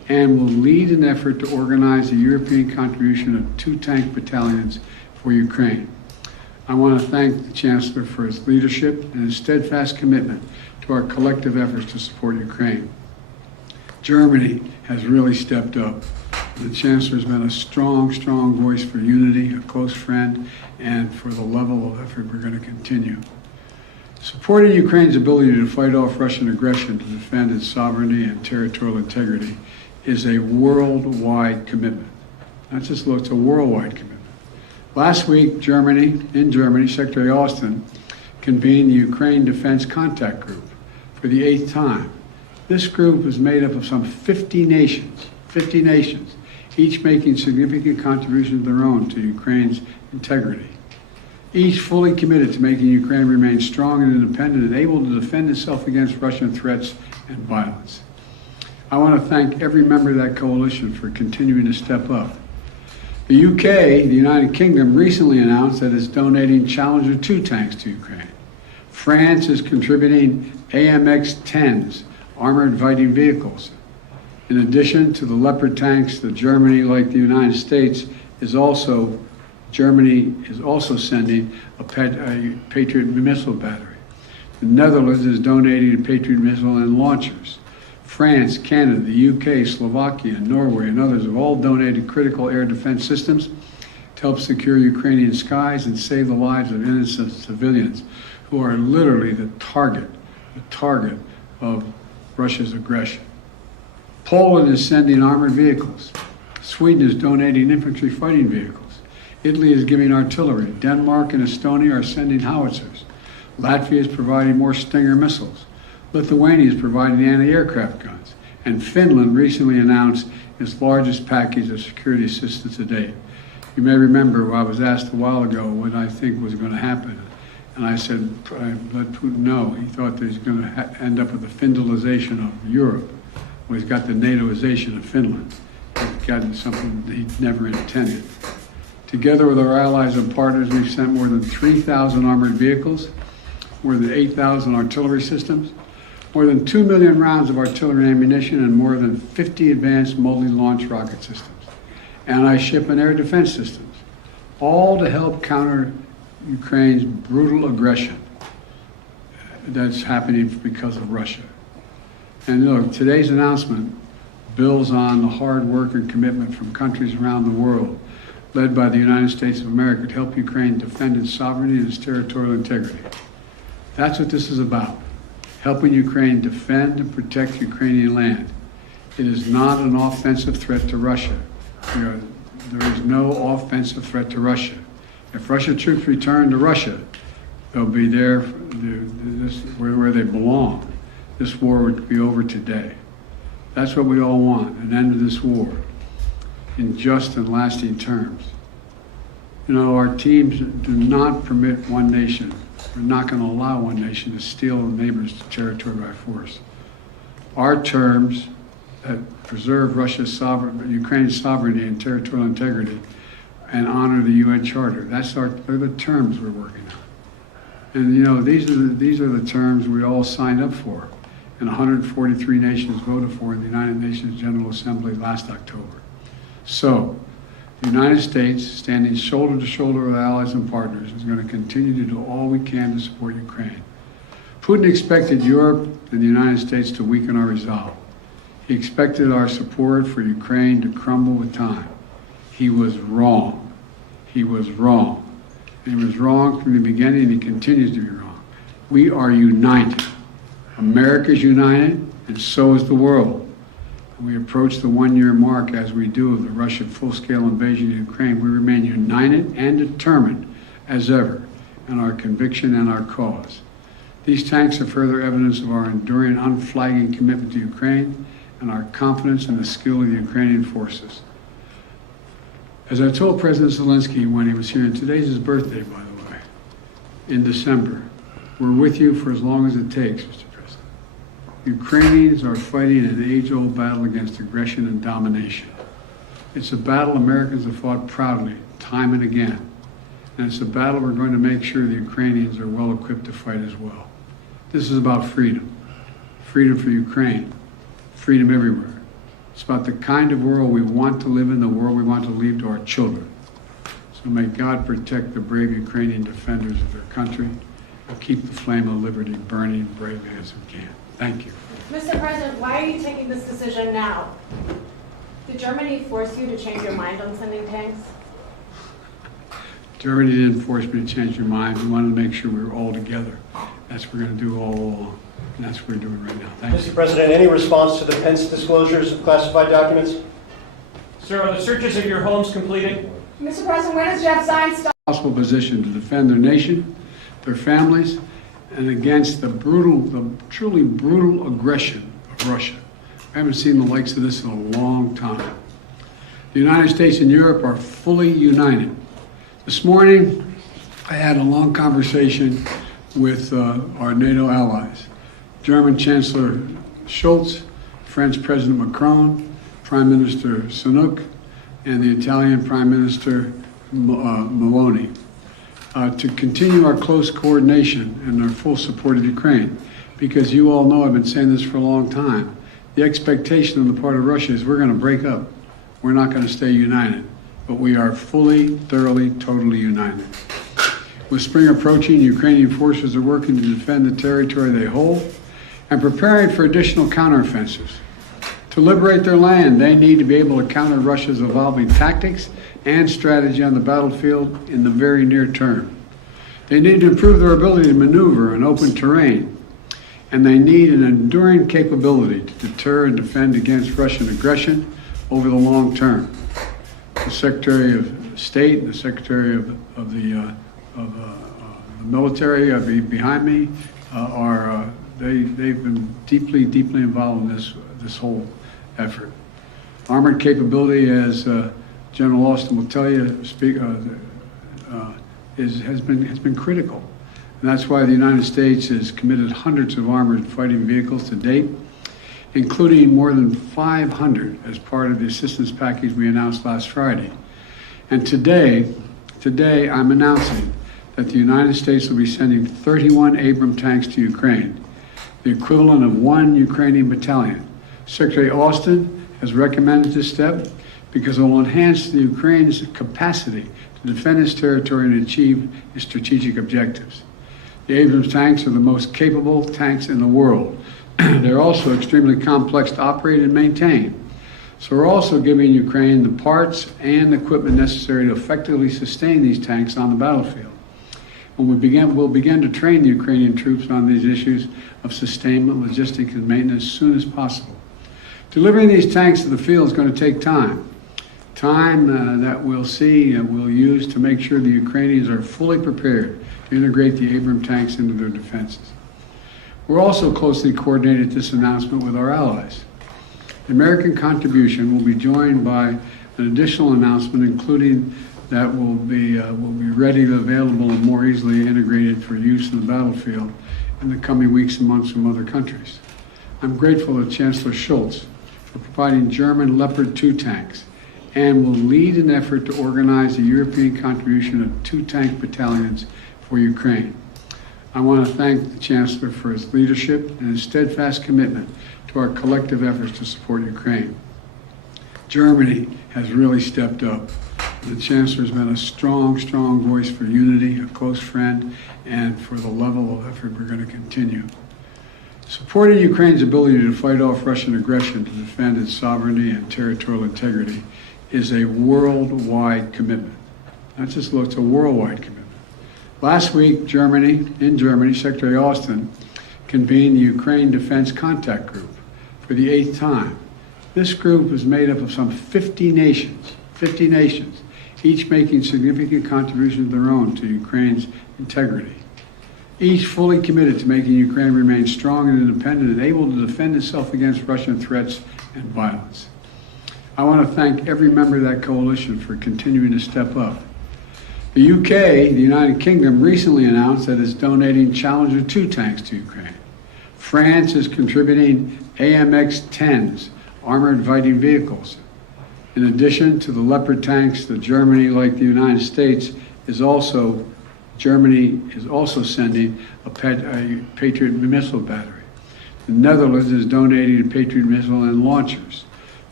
and will lead an effort to organize a European contribution of 2 tank battalions for Ukraine. I want to thank the Chancellor for his leadership and his steadfast commitment to our collective efforts to support Ukraine. Germany has really stepped up. The Chancellor has been a strong voice for unity, a close friend, and for the level of effort we're going to continue. Supporting Ukraine's ability to fight off Russian aggression to defend its sovereignty and territorial integrity is a worldwide commitment. Not just it's a worldwide commitment. Last week, in Germany, Secretary Austin convened the Ukraine Defense Contact Group for the 8th time. This group is made up of some 50 nations, each making significant contributions of their own to Ukraine's integrity. Each fully committed to making Ukraine remain strong and independent and able to defend itself against Russian threats and violence. I want to thank every member of that coalition for continuing to step up. The UK, the United Kingdom, recently announced that it's donating Challenger 2 tanks to Ukraine. France is contributing AMX-10s, armored fighting vehicles. In addition to the Leopard tanks, Germany, like the United States, Germany is also sending a Patriot missile battery. The Netherlands is donating a Patriot missile and launchers. France, Canada, the UK, Slovakia, Norway, and others have all donated critical air defense systems to help secure Ukrainian skies and save the lives of innocent civilians who are literally the target of Russia's aggression. Poland is sending armored vehicles. Sweden is donating infantry fighting vehicles. Italy is giving artillery. Denmark and Estonia are sending howitzers. Latvia is providing more Stinger missiles. Lithuania is providing anti-aircraft guns. And Finland recently announced its largest package of security assistance to date. You may remember I was asked a while ago what I think was going to happen. And I said, I let Putin know. He thought that he's going to end up with the Finlandization of Europe. Well, he's got the NATOization of Finland. He's gotten something that he never intended. Together with our allies and partners, we've sent more than 3,000 armored vehicles, more than 8,000 artillery systems, more than 2 million rounds of artillery ammunition, and more than 50 advanced multi-launch rocket systems, anti-ship and air defense systems, all to help counter Ukraine's brutal aggression that's happening because of Russia. And look, today's announcement builds on the hard work and commitment from countries around the world, led by the United States of America, to help Ukraine defend its sovereignty and its territorial integrity. That's what this is about, helping Ukraine defend and protect Ukrainian land. It is not an offensive threat to Russia. There is no offensive threat to Russia. If Russian troops return to Russia, they'll be there where they belong. This war would be over today. That's what we all want, an end to this war in just and lasting terms. You know, our teams do not permit one nation. We're not going to allow one nation to steal a neighbor's territory by force. Our terms that preserve Ukraine's sovereignty and territorial integrity and honor the UN Charter. They're the terms we're working on. And you know, these are the terms we all signed up for, and 143 nations voted for in the United Nations General Assembly last October. So, the United States, standing shoulder to shoulder with allies and partners, is going to continue to do all we can to support Ukraine. Putin expected Europe and the United States to weaken our resolve. He expected our support for Ukraine to crumble with time. He was wrong. He was wrong. And he was wrong from the beginning, and he continues to be wrong. We are united. America is united, and so is the world. We approach the one-year mark, as we do, of the Russian full-scale invasion of Ukraine. We remain united and determined as ever in our conviction and our cause. These tanks are further evidence of our enduring, unflagging commitment to Ukraine and our confidence in the skill of the Ukrainian forces. As I told President Zelenskyy when he was here, and today's his birthday, by the way, in December, we're with you for as long as it takes, Mr. President. Ukrainians are fighting an age-old battle against aggression and domination. It's a battle Americans have fought proudly, time and again. And it's a battle we're going to make sure the Ukrainians are well equipped to fight as well. This is about freedom. Freedom for Ukraine. Freedom everywhere. It's about the kind of world we want to live in, the world we want to leave to our children. So may God protect the brave Ukrainian defenders of their country and keep the flame of liberty burning bravely as we can. Thank you. Mr. President, why are you taking this decision now? Did Germany force you to change your mind on sending tanks? Germany didn't force me to change your mind. We wanted to make sure we were all together. That's what we're going to do all along. And that's what we're doing right now. Thank you. Mr. President, any response to the Pence disclosures of classified documents? Sir, are the searches of your homes completed? Mr. President, when does Jeff Zients start? Possible position to defend their nation, their families, and against the truly brutal aggression of Russia. I haven't seen the likes of this in a long time. The United States and Europe are fully united. This morning, I had a long conversation with our NATO allies. German Chancellor Scholz, French President Macron, Prime Minister Sunak, and the Italian Prime Minister Meloni, to continue our close coordination and our full support of Ukraine. Because you all know, I've been saying this for a long time, the expectation on the part of Russia is we're going to break up. We're not going to stay united. But we are fully, thoroughly, totally united. With spring approaching, Ukrainian forces are working to defend the territory they hold and preparing for additional counteroffensives. To liberate their land, they need to be able to counter Russia's evolving tactics and strategy on the battlefield in the very near term. They need to improve their ability to maneuver in open terrain, and they need an enduring capability to deter and defend against Russian aggression over the long term. The Secretary of State and the Secretary of the military behind me they've been deeply involved in this whole effort. Armored capability, as General Austin will tell you, has been critical, and that's why the United States has committed hundreds of armored fighting vehicles to date, including more than 500 as part of the assistance package we announced last Friday. And today I'm announcing that the United States will be sending 31 Abrams tanks to Ukraine, the equivalent of 1 Ukrainian battalion. Secretary Austin has recommended this step because it will enhance the Ukraine's capacity to defend its territory and achieve its strategic objectives. The Abrams tanks are the most capable tanks in the world. They're also extremely complex to operate and maintain. So we're also giving Ukraine the parts and equipment necessary to effectively sustain these tanks on the battlefield. When we'll begin to train the Ukrainian troops on these issues of sustainment, logistics, and maintenance as soon as possible. Delivering these tanks to the field is going to take time. Time that we'll use to make sure the Ukrainians are fully prepared to integrate the Abrams tanks into their defenses. We're also closely coordinated this announcement with our allies. The American contribution will be joined by an additional announcement, including that will be readily available and more easily integrated for use in the battlefield in the coming weeks and months from other countries. I'm grateful to Chancellor Scholz for providing German Leopard 2 tanks and will lead an effort to organize a European contribution of 2 tank battalions for Ukraine. I want to thank the Chancellor for his leadership and his steadfast commitment to our collective efforts to support Ukraine. Germany has really stepped up. The Chancellor has been a strong voice for unity, a close friend, and for the level of effort we're going to continue. Supporting Ukraine's ability to fight off Russian aggression to defend its sovereignty and territorial integrity is a worldwide commitment. Not just it's a worldwide commitment. Last week, in Germany, Secretary Austin convened the Ukraine Defense Contact Group for the 8th time. This group is made up of some 50 nations, each making significant contributions of their own to Ukraine's integrity. Each fully committed to making Ukraine remain strong and independent and able to defend itself against Russian threats and violence. I want to thank every member of that coalition for continuing to step up. The UK, the United Kingdom, recently announced that it's donating Challenger 2 tanks to Ukraine. France is contributing AMX-10s, armored fighting vehicles. In addition to the Leopard tanks, Germany, like the United States, Germany is also sending a Patriot missile battery. The Netherlands is donating a Patriot missile and launchers.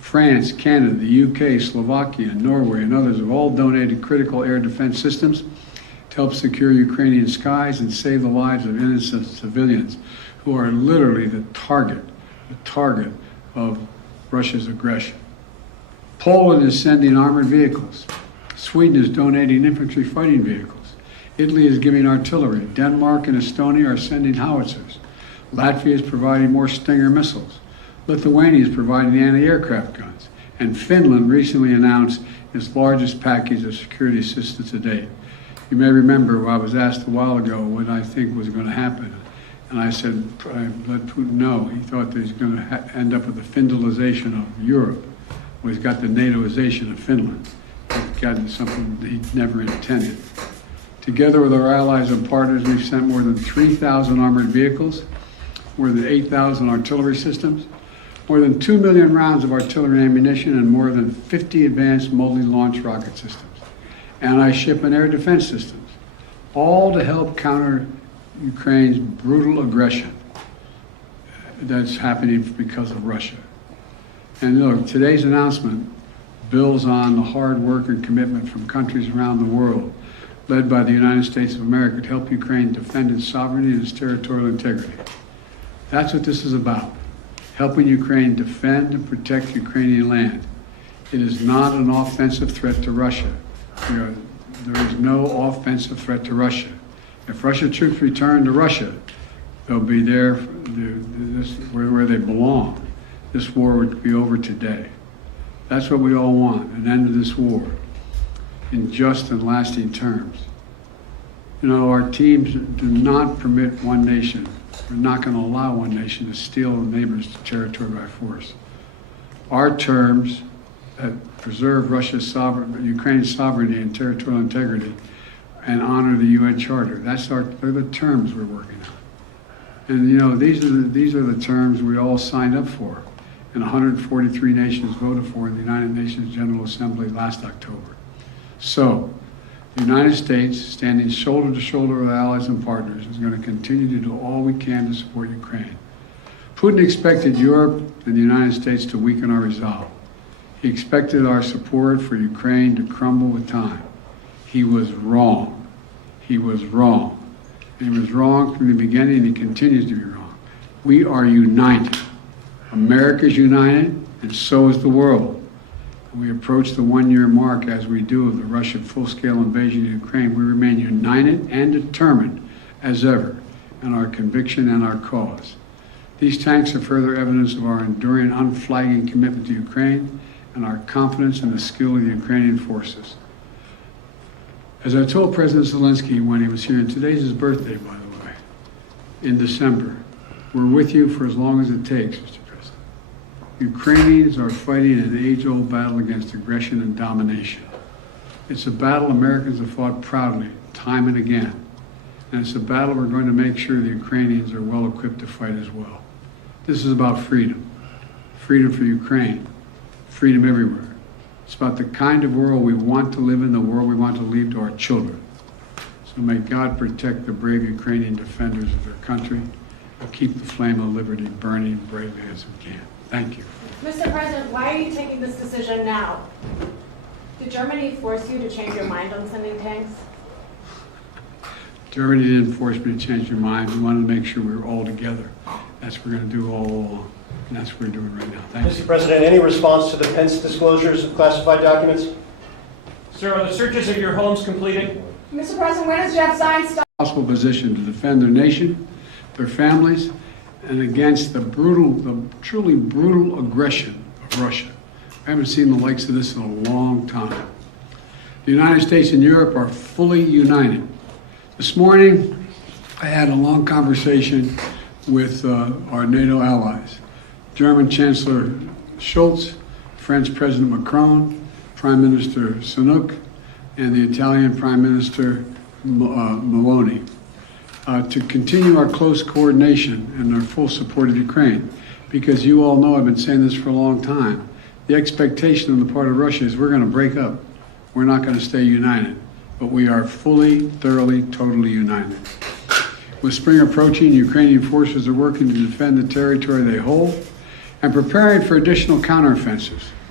France, Canada, the UK, Slovakia, Norway, and others have all donated critical air defense systems to help secure Ukrainian skies and save the lives of innocent civilians who are literally the target of Russia's aggression. Poland is sending armored vehicles. Sweden is donating infantry fighting vehicles. Italy is giving artillery. Denmark and Estonia are sending howitzers. Latvia is providing more Stinger missiles. Lithuania is providing anti-aircraft guns. And Finland recently announced its largest package of security assistance to date. You may remember I was asked a while ago what I think was going to happen. And I said, I let Putin know. He thought that he's going to end up with the Finlandization of Europe. Well, he's got the NATOization of Finland. He's gotten something that he never intended. Together with our allies and partners, we've sent more than 3,000 armored vehicles, more than 8,000 artillery systems, more than 2 million rounds of artillery ammunition, and more than 50 advanced multi-launch rocket systems, anti-ship and air defense systems, all to help counter Ukraine's brutal aggression that's happening because of Russia. And look, today's announcement builds on the hard work and commitment from countries around the world, led by the United States of America, to help Ukraine defend its sovereignty and its territorial integrity. That's what this is about, helping Ukraine defend and protect Ukrainian land. It is not an offensive threat to Russia. There is no offensive threat to Russia. If Russian troops return to Russia, they'll be there where they belong. This war would be over today. That's what we all want, an end to this war in just and lasting terms. You know, our teams do not permit one nation. We're not going to allow one nation to steal a neighbor's territory by force. Our terms that preserve Ukraine's sovereignty and territorial integrity and honor the UN Charter. They're the terms we're working on. And you know, these are the terms we all signed up for, and 143 nations voted for in the United Nations General Assembly last October. So, the United States, standing shoulder to shoulder with allies and partners, is going to continue to do all we can to support Ukraine. Putin expected Europe and the United States to weaken our resolve. He expected our support for Ukraine to crumble with time. He was wrong. He was wrong. And he was wrong from the beginning, and he continues to be wrong. We are united. America is united, and so is the world. We approach the one-year mark, as we do, of the Russian full-scale invasion of Ukraine. We remain united and determined as ever in our conviction and our cause. These tanks are further evidence of our enduring, unflagging commitment to Ukraine and our confidence in the skill of the Ukrainian forces. As I told President Zelenskyy when he was here, and today's his birthday, by the way, in December, we're with you for as long as it takes, Mr. President. Ukrainians are fighting an age-old battle against aggression and domination. It's a battle Americans have fought proudly, time and again. And it's a battle we're going to make sure the Ukrainians are well equipped to fight as well. This is about freedom. Freedom for Ukraine. Freedom everywhere. It's about the kind of world we want to live in, the world we want to leave to our children. So may God protect the brave Ukrainian defenders of their country and keep the flame of liberty burning bravely as we can. Thank you. Mr. President, why are you taking this decision now? Did Germany force you to change your mind on sending tanks? Germany didn't force me to change your mind. We wanted to make sure we were all together. That's what we're going to do all along. And that's what we're doing right now. Thank you. Mr. President, any response to the Pence disclosures of classified documents? Sir, are the searches of your homes completed? Mr. President, when does Jeff Zients start? Possible position to defend their nation, their families, and against the truly brutal aggression of Russia. I haven't seen the likes of this in a long time. The United States and Europe are fully united. This morning, I had a long conversation with our NATO allies. German Chancellor Scholz, French President Macron, Prime Minister Sunak, and the Italian Prime Minister Meloni, to continue our close coordination and our full support of Ukraine. Because you all know, I've been saying this for a long time, the expectation on the part of Russia is we're going to break up. We're not going to stay united. But we are fully, thoroughly, totally united. With spring approaching, Ukrainian forces are working to defend the territory they hold and preparing for additional counteroffensives.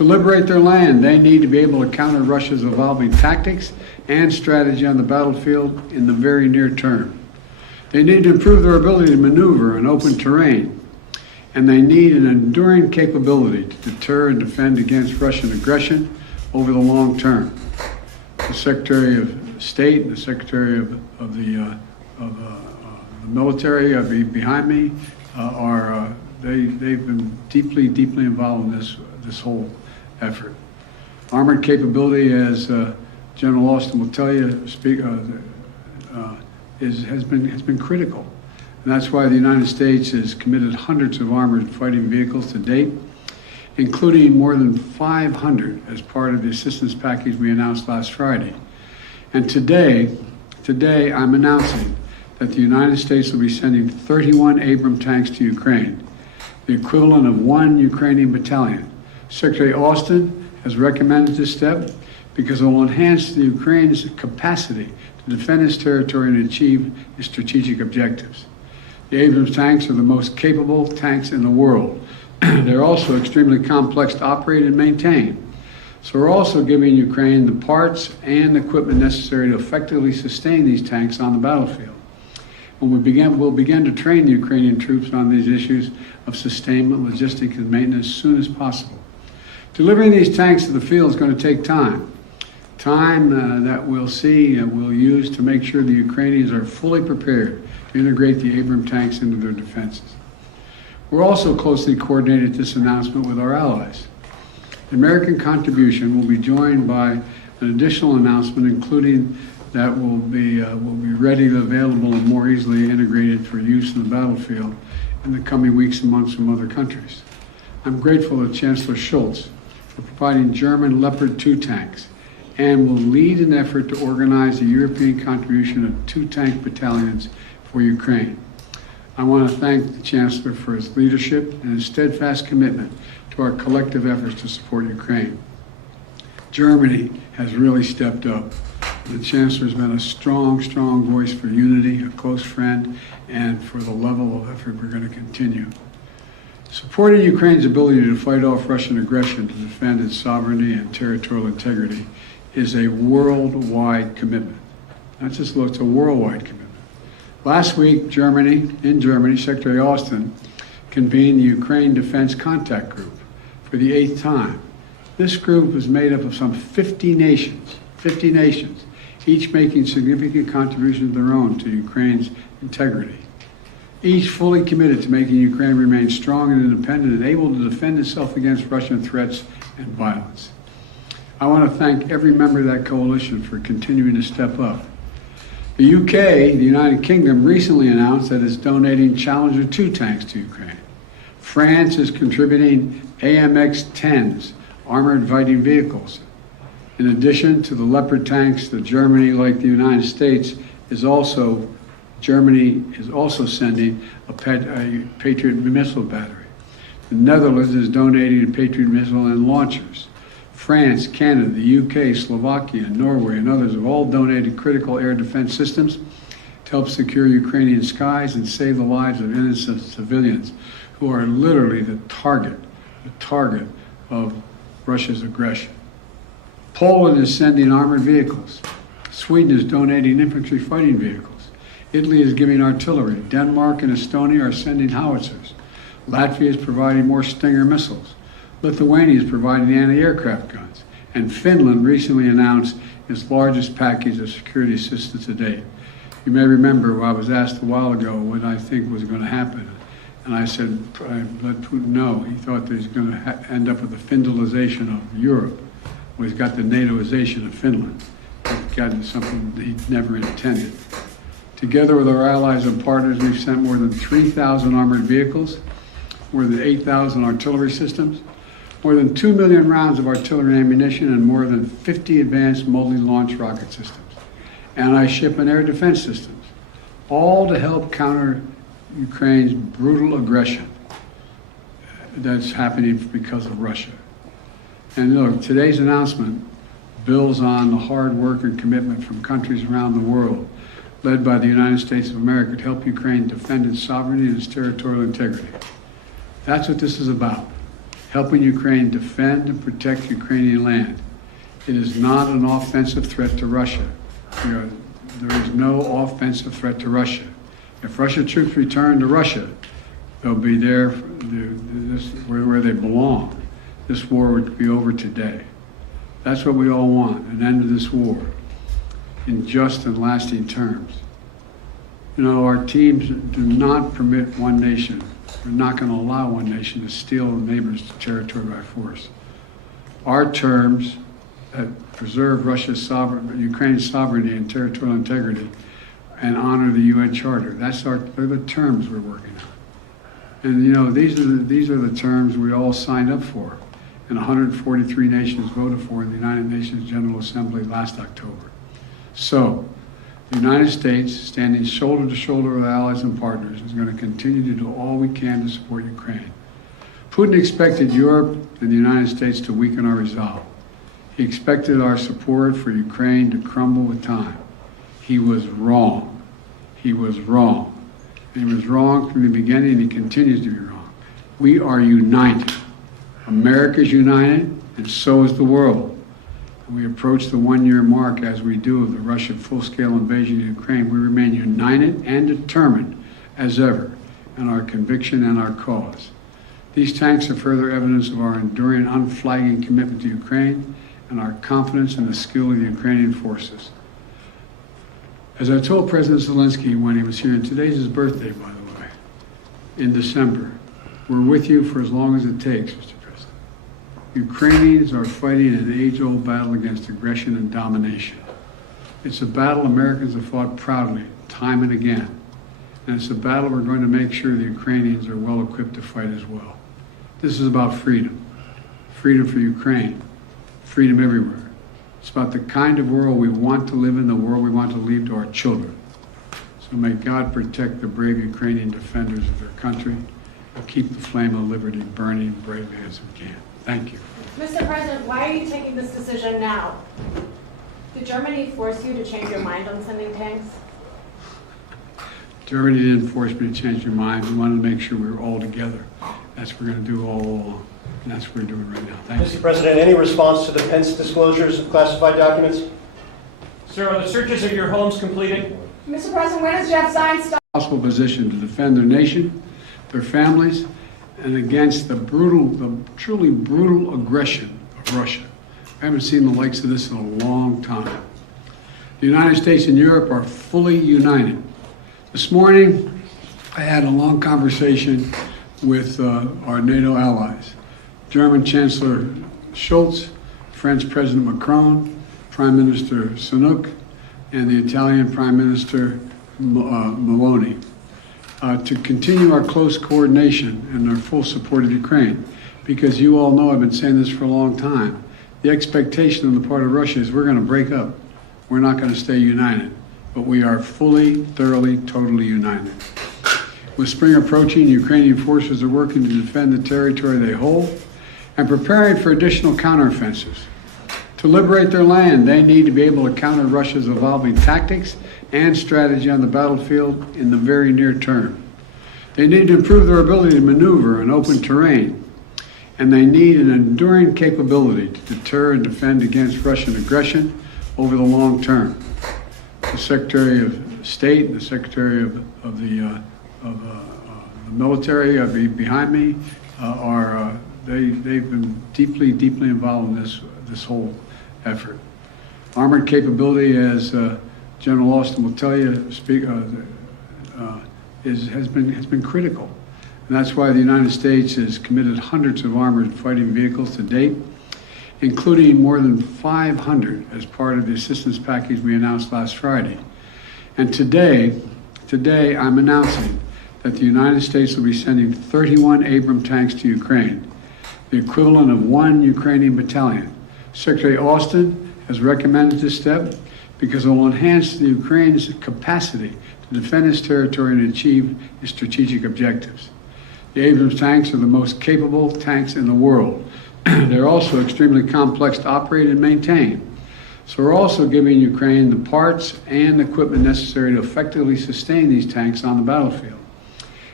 To liberate their land, they need to be able to counter Russia's evolving tactics and strategy on the battlefield in the very near term. They need to improve their ability to maneuver in open terrain, and they need an enduring capability to deter and defend against Russian aggression over the long term. The Secretary of State and the Secretary of the military behind me they've been deeply involved in this whole effort. Armored capability, as General Austin will tell you, has been critical. And that's why the United States has committed hundreds of armored fighting vehicles to date, including more than 500 as part of the assistance package we announced last Friday. And today I'm announcing that the United States will be sending 31 Abrams tanks to Ukraine, the equivalent of 1 Ukrainian battalion. Secretary Austin has recommended this step because it will enhance the Ukraine's capacity to defend its territory and achieve its strategic objectives. The Abrams tanks are the most capable tanks in the world. They're also extremely complex to operate and maintain. So we're also giving Ukraine the parts and equipment necessary to effectively sustain these tanks on the battlefield. We'll begin to train the Ukrainian troops on these issues of sustainment, logistics, and maintenance as soon as possible. Delivering these tanks to the field is going to take time. Time that we'll use to make sure the Ukrainians are fully prepared to integrate the Abrams tanks into their defenses. We're also closely coordinated this announcement with our allies. The American contribution will be joined by an additional announcement, including that will be readily available and more easily integrated for use in the battlefield in the coming weeks and months from other countries. I'm grateful to Chancellor Scholz for providing German Leopard 2 tanks and will lead an effort to organize a European contribution of 2 tank battalions for Ukraine. I want to thank the Chancellor for his leadership and his steadfast commitment to our collective efforts to support Ukraine. Germany has really stepped up. The Chancellor has been a strong voice for unity, a close friend, and for the level of effort we're going to continue. Supporting Ukraine's ability to fight off Russian aggression to defend its sovereignty and territorial integrity is a worldwide commitment. Not just it's a worldwide commitment. Last week, in Germany, Secretary Austin convened the Ukraine Defense Contact Group for the 8th time. This group is made up of some 50 nations, each making significant contributions of their own to Ukraine's integrity. Each fully committed to making Ukraine remain strong and independent and able to defend itself against Russian threats and violence. I want to thank every member of that coalition for continuing to step up. The UK, the United Kingdom, recently announced that it's donating Challenger 2 tanks to Ukraine. France is contributing AMX-10s, armored fighting vehicles. In addition to the Leopard tanks, Germany, like the United States, Germany is also sending a Patriot missile battery. The Netherlands is donating a Patriot missile and launchers. France, Canada, the UK, Slovakia, Norway, and others have all donated critical air defense systems to help secure Ukrainian skies and save the lives of innocent civilians who are literally the target of Russia's aggression. Poland is sending armored vehicles. Sweden is donating infantry fighting vehicles. Italy is giving artillery. Denmark and Estonia are sending howitzers. Latvia is providing more Stinger missiles. Lithuania is providing anti-aircraft guns. And Finland recently announced its largest package of security assistance to date. You may remember I was asked a while ago what I think was going to happen. And I said, I let Putin know. He thought that he's going to end up with the Finlandization of Europe. Well, he's got the NATOization of Finland. He's gotten something that he never intended. Together with our allies and partners, we've sent more than 3,000 armored vehicles, more than 8,000 artillery systems, more than 2 million rounds of artillery ammunition, and more than 50 advanced multi-launch rocket systems, anti-ship and air defense systems, all to help counter Ukraine's brutal aggression that's happening because of Russia. And look, today's announcement builds on the hard work and commitment from countries around the world, led by the United States of America, to help Ukraine defend its sovereignty and its territorial integrity. That's what this is about. helping Ukraine defend and protect Ukrainian land. It is not an offensive threat to Russia. There is no offensive threat to Russia. If Russian troops return to Russia, they'll be there where they belong. This war would be over today. That's what we all want, an end to this war in just and lasting terms. You know, our teams do not permit one nation. We're not going to allow one nation to steal a neighbor's territory by force. Our terms that preserve Ukraine's sovereignty and territorial integrity and honor the UN Charter. They're the terms we're working on. And you know, these are the terms we all signed up for, and 143 nations voted for in the United Nations General Assembly last October. So, the United States, standing shoulder to shoulder with allies and partners, is going to continue to do all we can to support Ukraine. Putin expected Europe and the United States to weaken our resolve. He expected our support for Ukraine to crumble with time. He was wrong. He was wrong. And he was wrong from the beginning, and he continues to be wrong. We are united. America is united, and so is the world. And we approach the one-year mark as we do of the Russian full-scale invasion of Ukraine. We remain united and determined as ever in our conviction and our cause. These tanks are further evidence of our enduring, unflagging commitment to Ukraine and our confidence in the skill of the Ukrainian forces. As I told President Zelenskyy when he was here, and today's his birthday, by the way, in December, we're with you for as long as it takes, Mr. President. Ukrainians are fighting an age-old battle against aggression and domination. It's a battle Americans have fought proudly, time and again. And it's a battle we're going to make sure the Ukrainians are well equipped to fight as well. This is about freedom. Freedom for Ukraine. Freedom everywhere. It's about the kind of world we want to live in, the world we want to leave to our children. So may God protect the brave Ukrainian defenders of their country and keep the flame of liberty burning bravely as we can. Thank you. Mr. President, why are you taking this decision now? Did Germany force you to change your mind on sending tanks? Germany didn't force me to change your mind. We wanted to make sure we were all together. That's what we're going to do all along. And that's what we're doing right now. Thank you. Mr. President, any response to the Pence disclosures of classified documents? Sir, are the searches of your homes completed? Mr. President, when does Jeff Zients stop? Possible position to defend their nation, their families, and against the truly brutal aggression of Russia. I haven't seen the likes of this in a long time. The United States and Europe are fully united. This morning, I had a long conversation with our NATO allies. German Chancellor Scholz, French President Macron, Prime Minister Sunak, and the Italian Prime Minister Meloni, to continue our close coordination and our full support of Ukraine. Because you all know, I've been saying this for a long time, the expectation on the part of Russia is we're going to break up. We're not going to stay united. But we are fully, thoroughly, totally united. With spring approaching, Ukrainian forces are working to defend the territory they hold and preparing for additional counteroffensives. To liberate their land, they need to be able to counter Russia's evolving tactics and strategy on the battlefield in the very near term. They need to improve their ability to maneuver in open terrain, and they need an enduring capability to deter and defend against Russian aggression over the long term. The Secretary of State and the Secretary of the military behind me they've been deeply involved in this whole effort. Armored capability, as General Austin will tell you, has been critical, and that's why the United States has committed hundreds of armored fighting vehicles to date, including more than 500 as part of the assistance package we announced last Friday. And today I'm announcing that the United States will be sending 31 Abrams tanks to Ukraine, the equivalent of 1 Ukrainian battalion. Secretary Austin has recommended this step because it will enhance the Ukraine's capacity to defend its territory and achieve its strategic objectives. The Abrams tanks are the most capable tanks in the world. They're also extremely complex to operate and maintain. So we're also giving Ukraine the parts and equipment necessary to effectively sustain these tanks on the battlefield.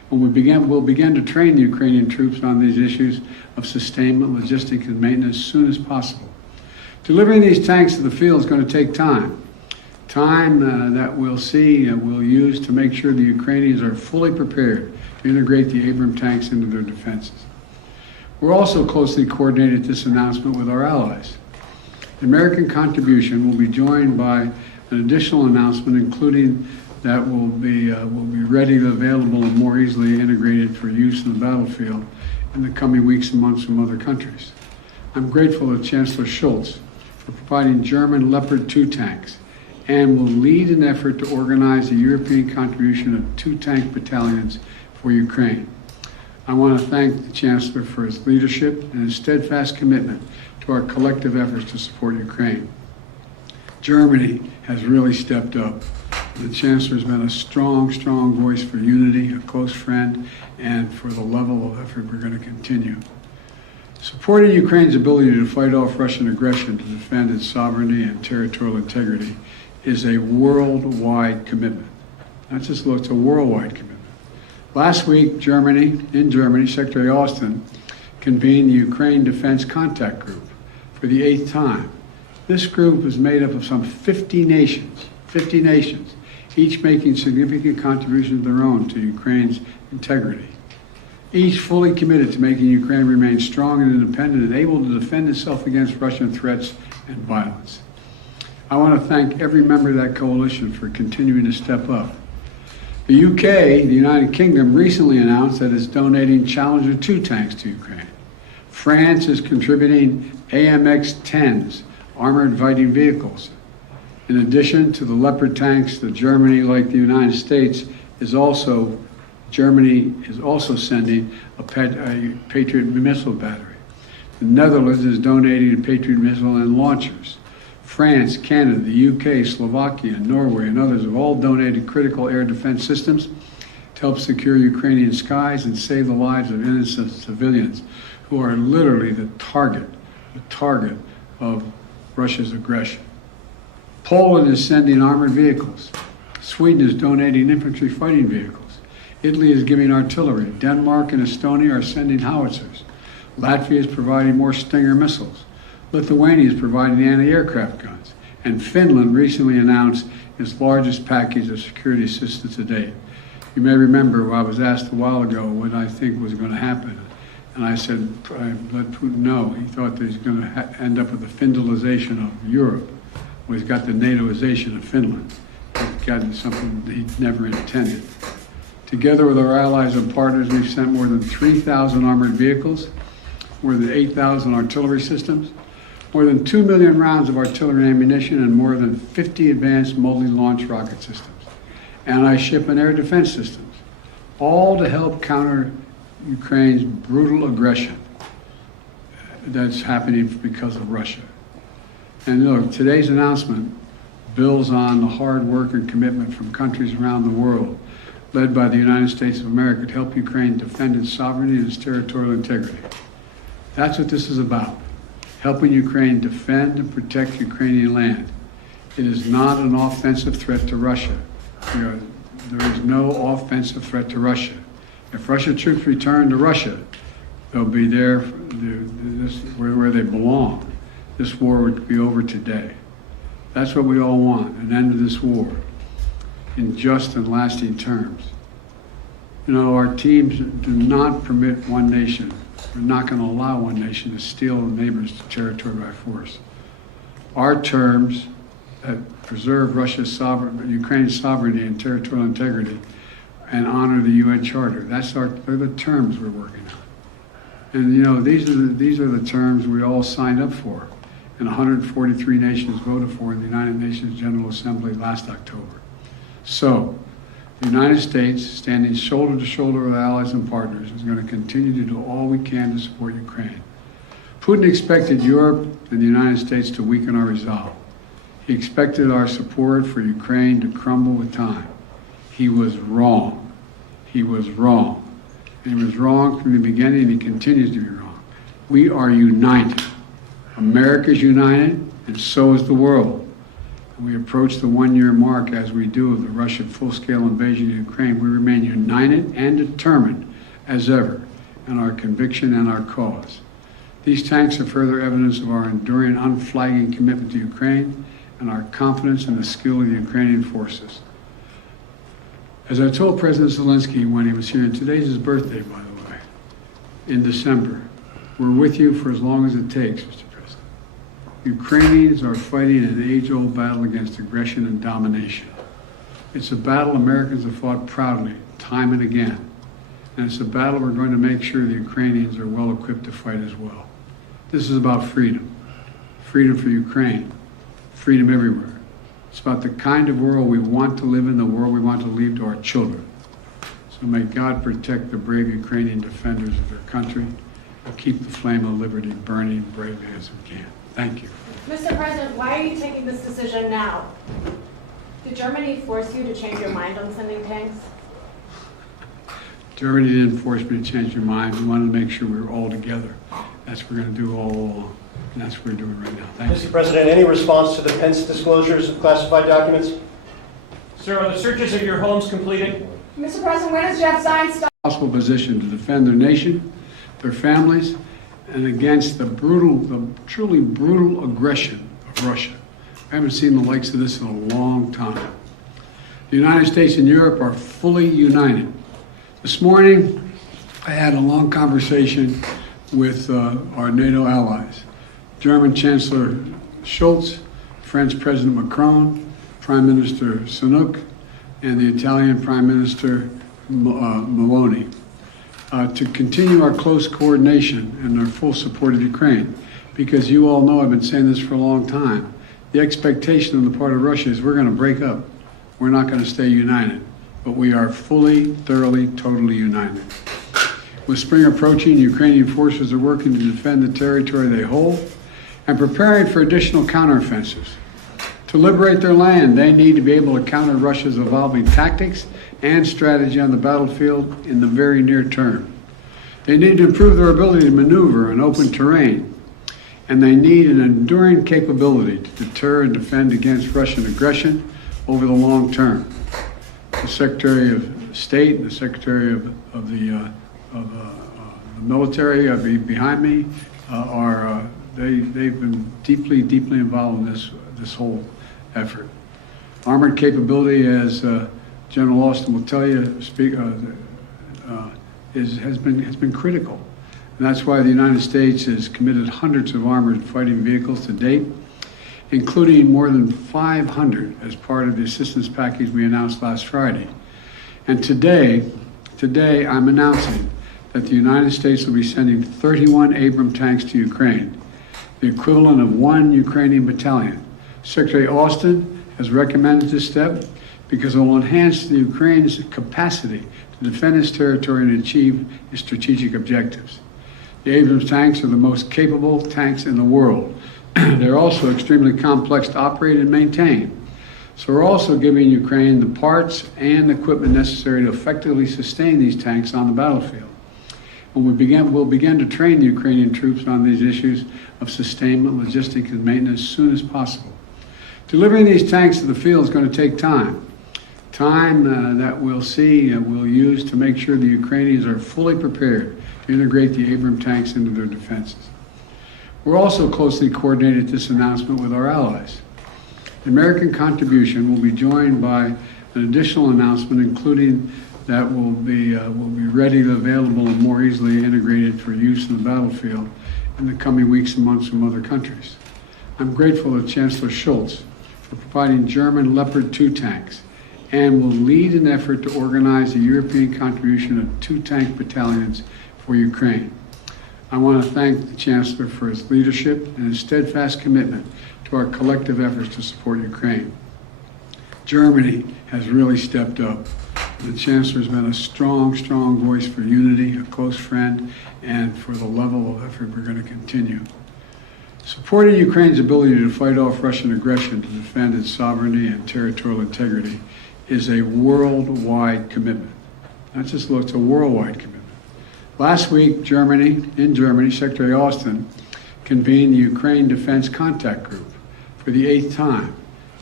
We'll begin to train the Ukrainian troops on these issues of sustainment, logistics, and maintenance as soon as possible. Delivering these tanks to the field is going to take time. Time that we'll use to make sure the Ukrainians are fully prepared to integrate the Abrams tanks into their defenses. We're also closely coordinated this announcement with our allies. The American contribution will be joined by an additional announcement, including that will be ready, available, and more easily integrated for use in the battlefield in the coming weeks and months from other countries. I'm grateful to Chancellor Scholz for providing German Leopard 2 tanks and will lead an effort to organize a European contribution of 2 tank battalions for Ukraine. I want to thank the Chancellor for his leadership and his steadfast commitment to our collective efforts to support Ukraine. Germany has really stepped up. The Chancellor has been a strong voice for unity, a close friend, and for the level of effort we're going to continue. Supporting Ukraine's ability to fight off Russian aggression to defend its sovereignty and territorial integrity is a worldwide commitment. Not just it's a worldwide commitment. Last week, in Germany, Secretary Austin convened the Ukraine Defense Contact Group for the 8th time. This group is made up of some 50 nations, each making significant contributions of their own to Ukraine's integrity. Each fully committed to making Ukraine remain strong and independent and able to defend itself against Russian threats and violence. I want to thank every member of that coalition for continuing to step up. The UK, the United Kingdom, recently announced that it's donating Challenger 2 tanks to Ukraine. France is contributing AMX-10s, armored fighting vehicles. In addition to the Leopard tanks, Germany, like the United States, Germany is also sending a Patriot missile battery. The Netherlands is donating a Patriot missile and launchers. France, Canada, the UK, Slovakia, Norway, and others have all donated critical air defense systems to help secure Ukrainian skies and save the lives of innocent civilians who are literally the target of Russia's aggression. Poland is sending armored vehicles. Sweden is donating infantry fighting vehicles. Italy is giving artillery. Denmark and Estonia are sending howitzers. Latvia is providing more Stinger missiles. Lithuania is providing anti-aircraft guns. And Finland recently announced its largest package of security assistance to date. You may remember I was asked a while ago what I think was going to happen. And I said, I let Putin know. He thought that he's going to end up with the Finlandization of Europe. Well, he's got the NATOization of Finland. He's gotten something that he never intended. Together with our allies and partners, we've sent more than 3,000 armored vehicles, more than 8,000 artillery systems, more than 2 million rounds of artillery ammunition, and more than 50 advanced multi-launch rocket systems, anti-ship and air defense systems, all to help counter Ukraine's brutal aggression that's happening because of Russia. And look, today's announcement builds on the hard work and commitment from countries around the world, led by the United States of America, to help Ukraine defend its sovereignty and its territorial integrity. That's what this is about, helping Ukraine defend and protect Ukrainian land. It is not an offensive threat to Russia. There is no offensive threat to Russia. If Russian troops return to Russia, they'll be there where they belong. This war would be over today. That's what we all want, an end to this war in just and lasting terms. You know, our teams do not permit one nation. We're not going to allow one nation to steal a neighbor's territory by force. Our terms that preserve Ukraine's sovereignty and territorial integrity and honor the UN Charter. They're the terms we're working on. And you know, these are the terms we all signed up for and 143 nations voted for in the United Nations General Assembly last October. So, the United States, standing shoulder to shoulder with allies and partners, is going to continue to do all we can to support Ukraine. Putin expected Europe and the United States to weaken our resolve. He expected our support for Ukraine to crumble with time. He was wrong. He was wrong. And he was wrong from the beginning, and he continues to be wrong. We are united. America's united, and so is the world. we approach the one-year mark as we do of the Russian full-scale invasion of Ukraine, we remain united and determined as ever in our conviction and our cause. These tanks are further evidence of our enduring, unflagging commitment to Ukraine and our confidence in the skill of the Ukrainian forces. As I told President Zelenskyy when he was here, and today's his birthday, by the way, in December, we're with you for as long as it takes, Mr. President. Ukrainians are fighting an age-old battle against aggression and domination. It's a battle Americans have fought proudly, time and again. And it's a battle we're going to make sure the Ukrainians are well equipped to fight as well. This is about freedom. Freedom for Ukraine. Freedom everywhere. It's about the kind of world we want to live in, the world we want to leave to our children. So may God protect the brave Ukrainian defenders of their country and keep the flame of liberty burning bravely as we can. Thank you. Mr. President, why are you taking this decision now? Did Germany force you to change your mind on sending tanks? Germany didn't force me to change your mind. We wanted to make sure we were all together. That's what we're going to do all along. And that's what we're doing right now. Thank you. Mr. President, any response to the Pence disclosures of classified documents? Sir, are the searches of your homes completed? Mr. President, when does Jeff Zients start? Possible position to defend their nation, their families, and against the truly brutal aggression of Russia. I haven't seen the likes of this in a long time. The United States and Europe are fully united. This morning, I had a long conversation with our NATO allies, German Chancellor Scholz, French President Macron, Prime Minister Sunak, and the Italian Prime Minister Meloni, to continue our close coordination and our full support of Ukraine. Because you all know, I've been saying this for a long time, the expectation on the part of Russia is we're going to break up. We're not going to stay united. But we are fully, thoroughly, totally united. With spring approaching, Ukrainian forces are working to defend the territory they hold and preparing for additional counteroffensives. To liberate their land, they need to be able to counter Russia's evolving tactics and strategy on the battlefield in the very near term. They need to improve their ability to maneuver in open terrain, and they need an enduring capability to deter and defend against Russian aggression over the long term. The Secretary of State and the Secretary of the military behind me they've been deeply involved in this whole effort. Armored capability, as General Austin will tell you, has been critical, and that's why the United States has committed hundreds of armored fighting vehicles to date, including more than 500 as part of the assistance package we announced last Friday. And today I'm announcing that the United States will be sending 31 Abrams tanks to Ukraine, the equivalent of 1 Ukrainian battalion. Secretary Austin has recommended this step because it will enhance the Ukraine's capacity to defend its territory and achieve its strategic objectives. The Abrams tanks are the most capable tanks in the world. They're also extremely complex to operate and maintain. So we're also giving Ukraine the parts and equipment necessary to effectively sustain these tanks on the battlefield. And we'll begin to train the Ukrainian troops on these issues of sustainment, logistics, and maintenance as soon as possible. Delivering these tanks to the field is going to take time. Time that we'll use to make sure the Ukrainians are fully prepared to integrate the Abrams tanks into their defenses. We're also closely coordinated this announcement with our allies. The American contribution will be joined by an additional announcement, including that will be readily available and more easily integrated for use in the battlefield in the coming weeks and months from other countries. I'm grateful to Chancellor Scholz for providing German Leopard 2 tanks and will lead an effort to organize a European contribution of 2 tank battalions for Ukraine. I want to thank the Chancellor for his leadership and his steadfast commitment to our collective efforts to support Ukraine. Germany has really stepped up. The Chancellor has been a strong voice for unity, a close friend, and for the level of effort we're going to continue. Supporting Ukraine's ability to fight off Russian aggression to defend its sovereignty and territorial integrity is a worldwide commitment. Not just it's a worldwide commitment. Last week, in Germany, Secretary Austin convened the Ukraine Defense Contact Group for the 8th time.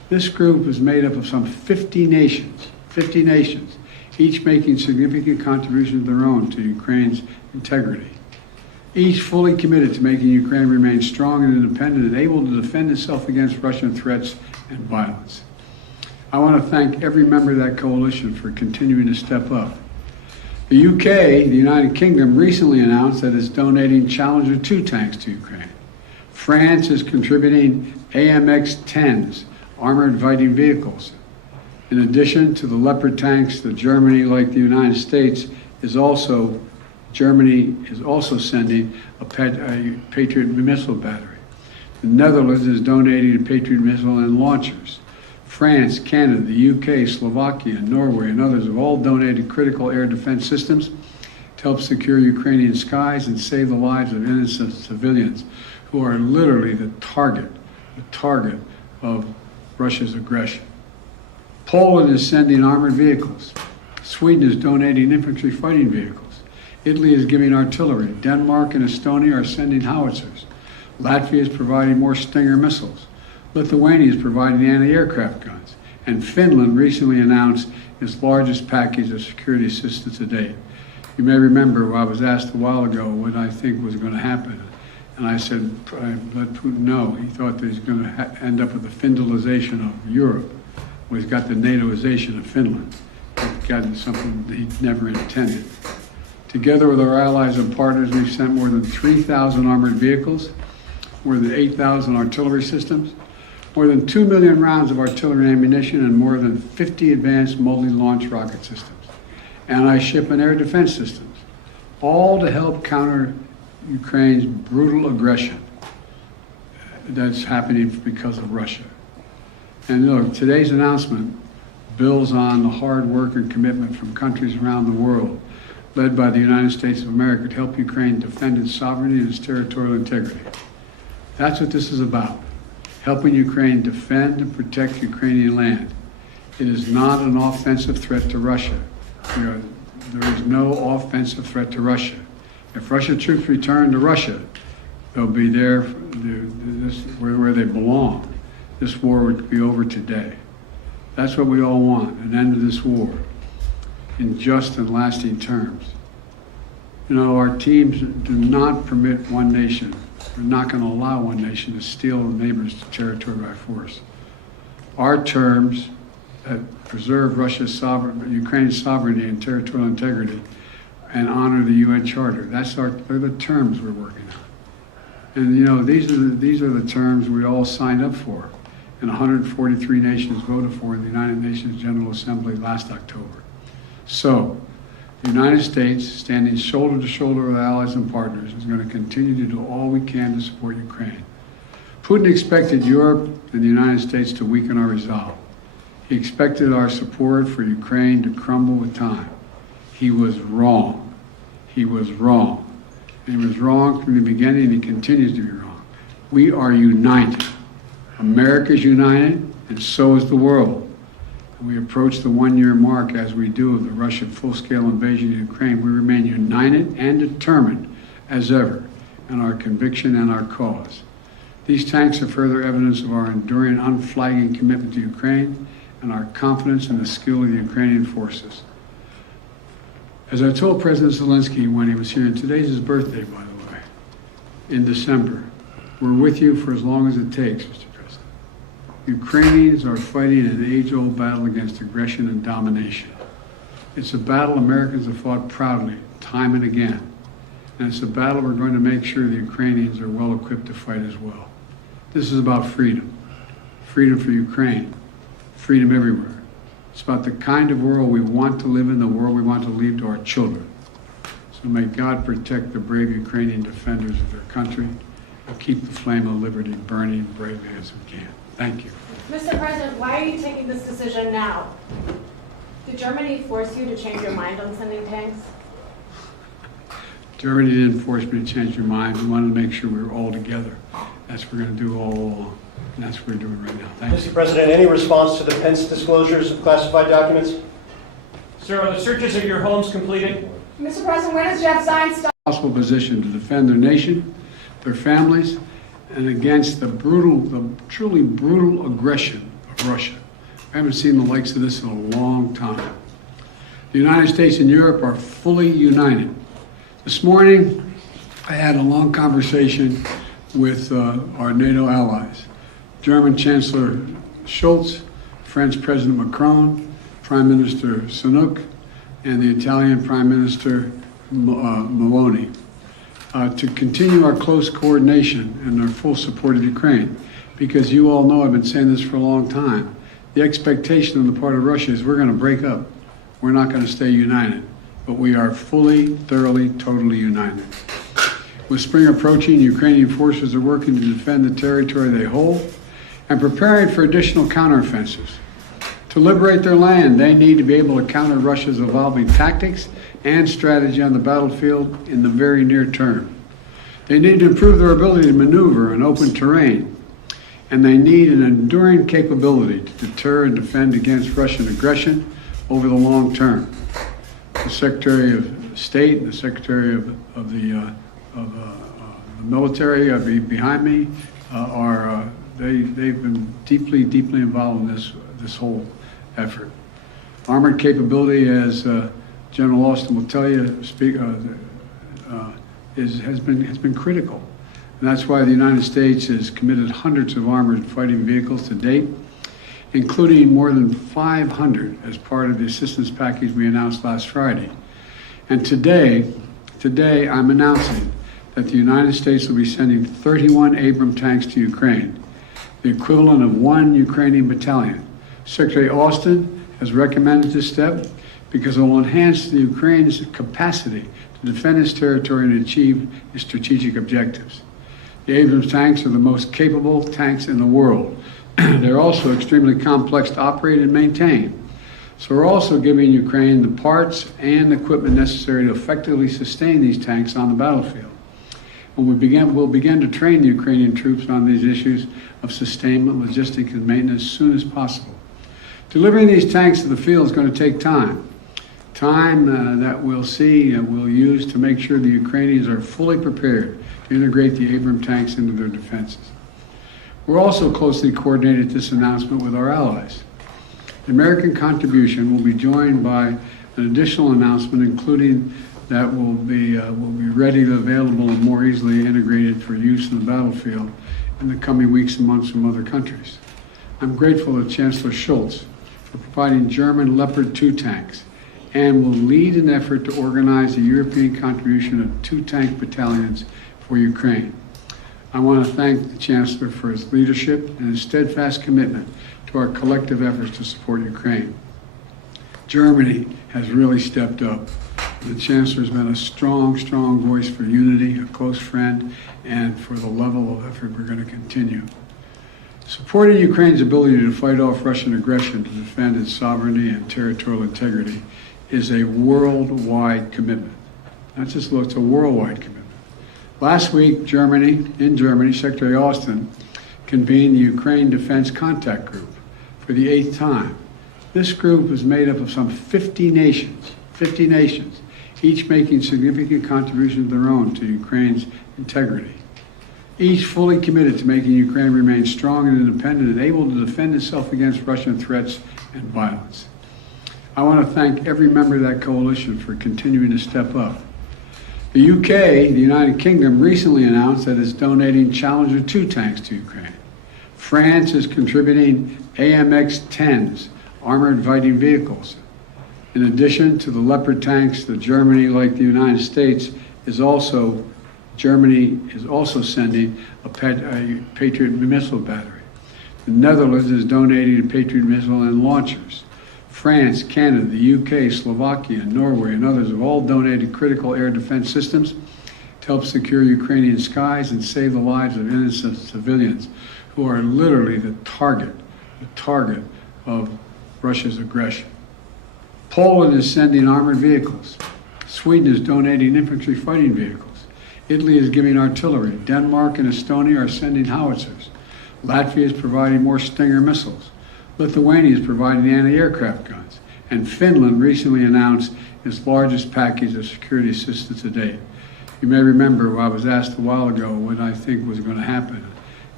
This group is made up of some 50 nations, each making significant contributions of their own to Ukraine's integrity. Each fully committed to making Ukraine remain strong and independent and able to defend itself against Russian threats and violence. I want to thank every member of that coalition for continuing to step up. The UK, the United Kingdom, recently announced that it's donating Challenger 2 tanks to Ukraine. France is contributing AMX-10s, armored fighting vehicles. In addition to the Leopard tanks, Germany, like the United States, Germany is also sending a Patriot missile battery. The Netherlands is donating a Patriot missile and launchers. France, Canada, the UK, Slovakia, Norway, and others have all donated critical air defense systems to help secure Ukrainian skies and save the lives of innocent civilians who are literally the target of Russia's aggression. Poland is sending armored vehicles. Sweden is donating infantry fighting vehicles. Italy is giving artillery. Denmark and Estonia are sending howitzers. Latvia is providing more Stinger missiles. Lithuania is providing anti-aircraft guns. And Finland recently announced its largest package of security assistance to date. You may remember I was asked a while ago what I think was going to happen. And I said, I let Putin know. He thought that he was going to end up with the Finlandization of Europe. Well, he's got the NATOization of Finland. He's gotten something that he never intended. Together with our allies and partners, we've sent more than 3,000 armored vehicles, more than 8,000 artillery systems, more than 2 million rounds of artillery ammunition, and more than 50 advanced multi-launch rocket systems, anti-ship and air defense systems, all to help counter Ukraine's brutal aggression that's happening because of Russia. And look, today's announcement builds on the hard work and commitment from countries around the world, led by the United States of America, to help Ukraine defend its sovereignty and its territorial integrity. That's what this is about, helping Ukraine defend and protect Ukrainian land. It is not an offensive threat to Russia. There is no offensive threat to Russia. If Russian troops return to Russia, they'll be there where they belong. This war would be over today. That's what we all want, an end to this war in just and lasting terms. You know, our teams do not permit one nation. We're not going to allow one nation to steal a neighbor's territory by force. Our terms that preserve Ukraine's sovereignty and territorial integrity and honor the UN Charter. They're the terms we're working on. And you know, these are the terms we all signed up for, and 143 nations voted for in the United Nations General Assembly last October. So, the United States, standing shoulder to shoulder with allies and partners, is going to continue to do all we can to support Ukraine. Putin expected Europe and the United States to weaken our resolve. He expected our support for Ukraine to crumble with time. He was wrong. He was wrong. And he was wrong from the beginning, and he continues to be wrong. We are united. America is united, and so is the world. And we approach the one-year mark, as we do, of the Russian full-scale invasion of Ukraine. We remain united and determined as ever in our conviction and our cause. These tanks are further evidence of our enduring, unflagging commitment to Ukraine and our confidence in the skill of the Ukrainian forces. As I told President Zelenskyy when he was here, and today's his birthday, by the way, in December, we're with you for as long as it takes, Mr. President. Ukrainians are fighting an age-old battle against aggression and domination. It's a battle Americans have fought proudly, time and again. And it's a battle we're going to make sure the Ukrainians are well equipped to fight as well. This is about freedom. Freedom for Ukraine. Freedom everywhere. It's about the kind of world we want to live in, the world we want to leave to our children. So may God protect the brave Ukrainian defenders of their country and keep the flame of liberty burning bravely as we can. Thank you. Mr. President, why are you taking this decision now? Did Germany force you to change your mind on sending tanks? Germany didn't force me to change your mind. We wanted to make sure we were all together. That's what we're going to do all along. And that's what we're doing right now. Thank you. Mr. President, any response to the Pence disclosures of classified documents? Sir, are the searches of your homes completed? Mr. President, when does Jeff Zients stop? Possible position to defend their nation, their families, and against the truly brutal aggression of Russia. I haven't seen the likes of this in a long time. The United States and Europe are fully united. This morning, I had a long conversation with our NATO allies, German Chancellor Scholz, French President Macron, Prime Minister Sunak, and the Italian Prime Minister Meloni, to continue our close coordination and our full support of Ukraine. Because you all know, I've been saying this for a long time, the expectation on the part of Russia is we're going to break up. We're not going to stay united, but we are fully, thoroughly, totally united. With spring approaching, Ukrainian forces are working to defend the territory they hold and preparing for additional counteroffensives. To liberate their land, they need to be able to counter Russia's evolving tactics and strategy on the battlefield in the very near term. They need to improve their ability to maneuver in open terrain, and they need an enduring capability to deter and defend against Russian aggression over the long term. The Secretary of State and the Secretary of the military behind me they've been deeply involved in this whole effort. Armored capability, as General Austin will tell you, has been critical. And that's why the United States has committed hundreds of armored fighting vehicles to date, including more than 500 as part of the assistance package we announced last Friday. And today I'm announcing that the United States will be sending 31 Abrams tanks to Ukraine, the equivalent of 1 Ukrainian battalion. Secretary Austin has recommended this step because it will enhance the Ukraine's capacity to defend its territory and achieve its strategic objectives. The Abrams tanks are the most capable tanks in the world. They're also extremely complex to operate and maintain. So we're also giving Ukraine the parts and equipment necessary to effectively sustain these tanks on the battlefield. When we'll begin to train the Ukrainian troops on these issues of sustainment, logistics, and maintenance as soon as possible. Delivering these tanks to the field is going to take time. Time that we'll use to make sure the Ukrainians are fully prepared to integrate the Abrams tanks into their defenses. We're also closely coordinated this announcement with our allies. The American contribution will be joined by an additional announcement, including that will be readily available and more easily integrated for use in the battlefield in the coming weeks and months from other countries. I'm grateful to Chancellor Scholz for providing German Leopard 2 tanks and will lead an effort to organize a European contribution of 2 tank battalions for Ukraine. I want to thank the Chancellor for his leadership and his steadfast commitment to our collective efforts to support Ukraine. Germany has really stepped up. The Chancellor has been a strong voice for unity, a close friend, and for the level of effort we're going to continue. Supporting Ukraine's ability to fight off Russian aggression to defend its sovereignty and territorial integrity is a worldwide commitment. Not just it's a worldwide commitment. Last week, in Germany, Secretary Austin convened the Ukraine Defense Contact Group for the 8th time. This group is made up of some 50 nations, each making significant contributions of their own to Ukraine's integrity. Each fully committed to making Ukraine remain strong and independent and able to defend itself against Russian threats and violence. I want to thank every member of that coalition for continuing to step up. The UK, the United Kingdom, recently announced that it's donating Challenger 2 tanks to Ukraine. France is contributing AMX-10s, armored fighting vehicles. In addition to the Leopard tanks, Germany, like the United States, Germany is also sending a Patriot missile battery. The Netherlands is donating a Patriot missile and launchers. France, Canada, the UK, Slovakia, Norway, and others have all donated critical air defense systems to help secure Ukrainian skies and save the lives of innocent civilians who are literally the target of Russia's aggression. Poland is sending armored vehicles. Sweden is donating infantry fighting vehicles. Italy is giving artillery. Denmark and Estonia are sending howitzers. Latvia is providing more Stinger missiles. Lithuania is providing anti-aircraft guns. And Finland recently announced its largest package of security assistance to date. You may remember I was asked a while ago what I think was going to happen.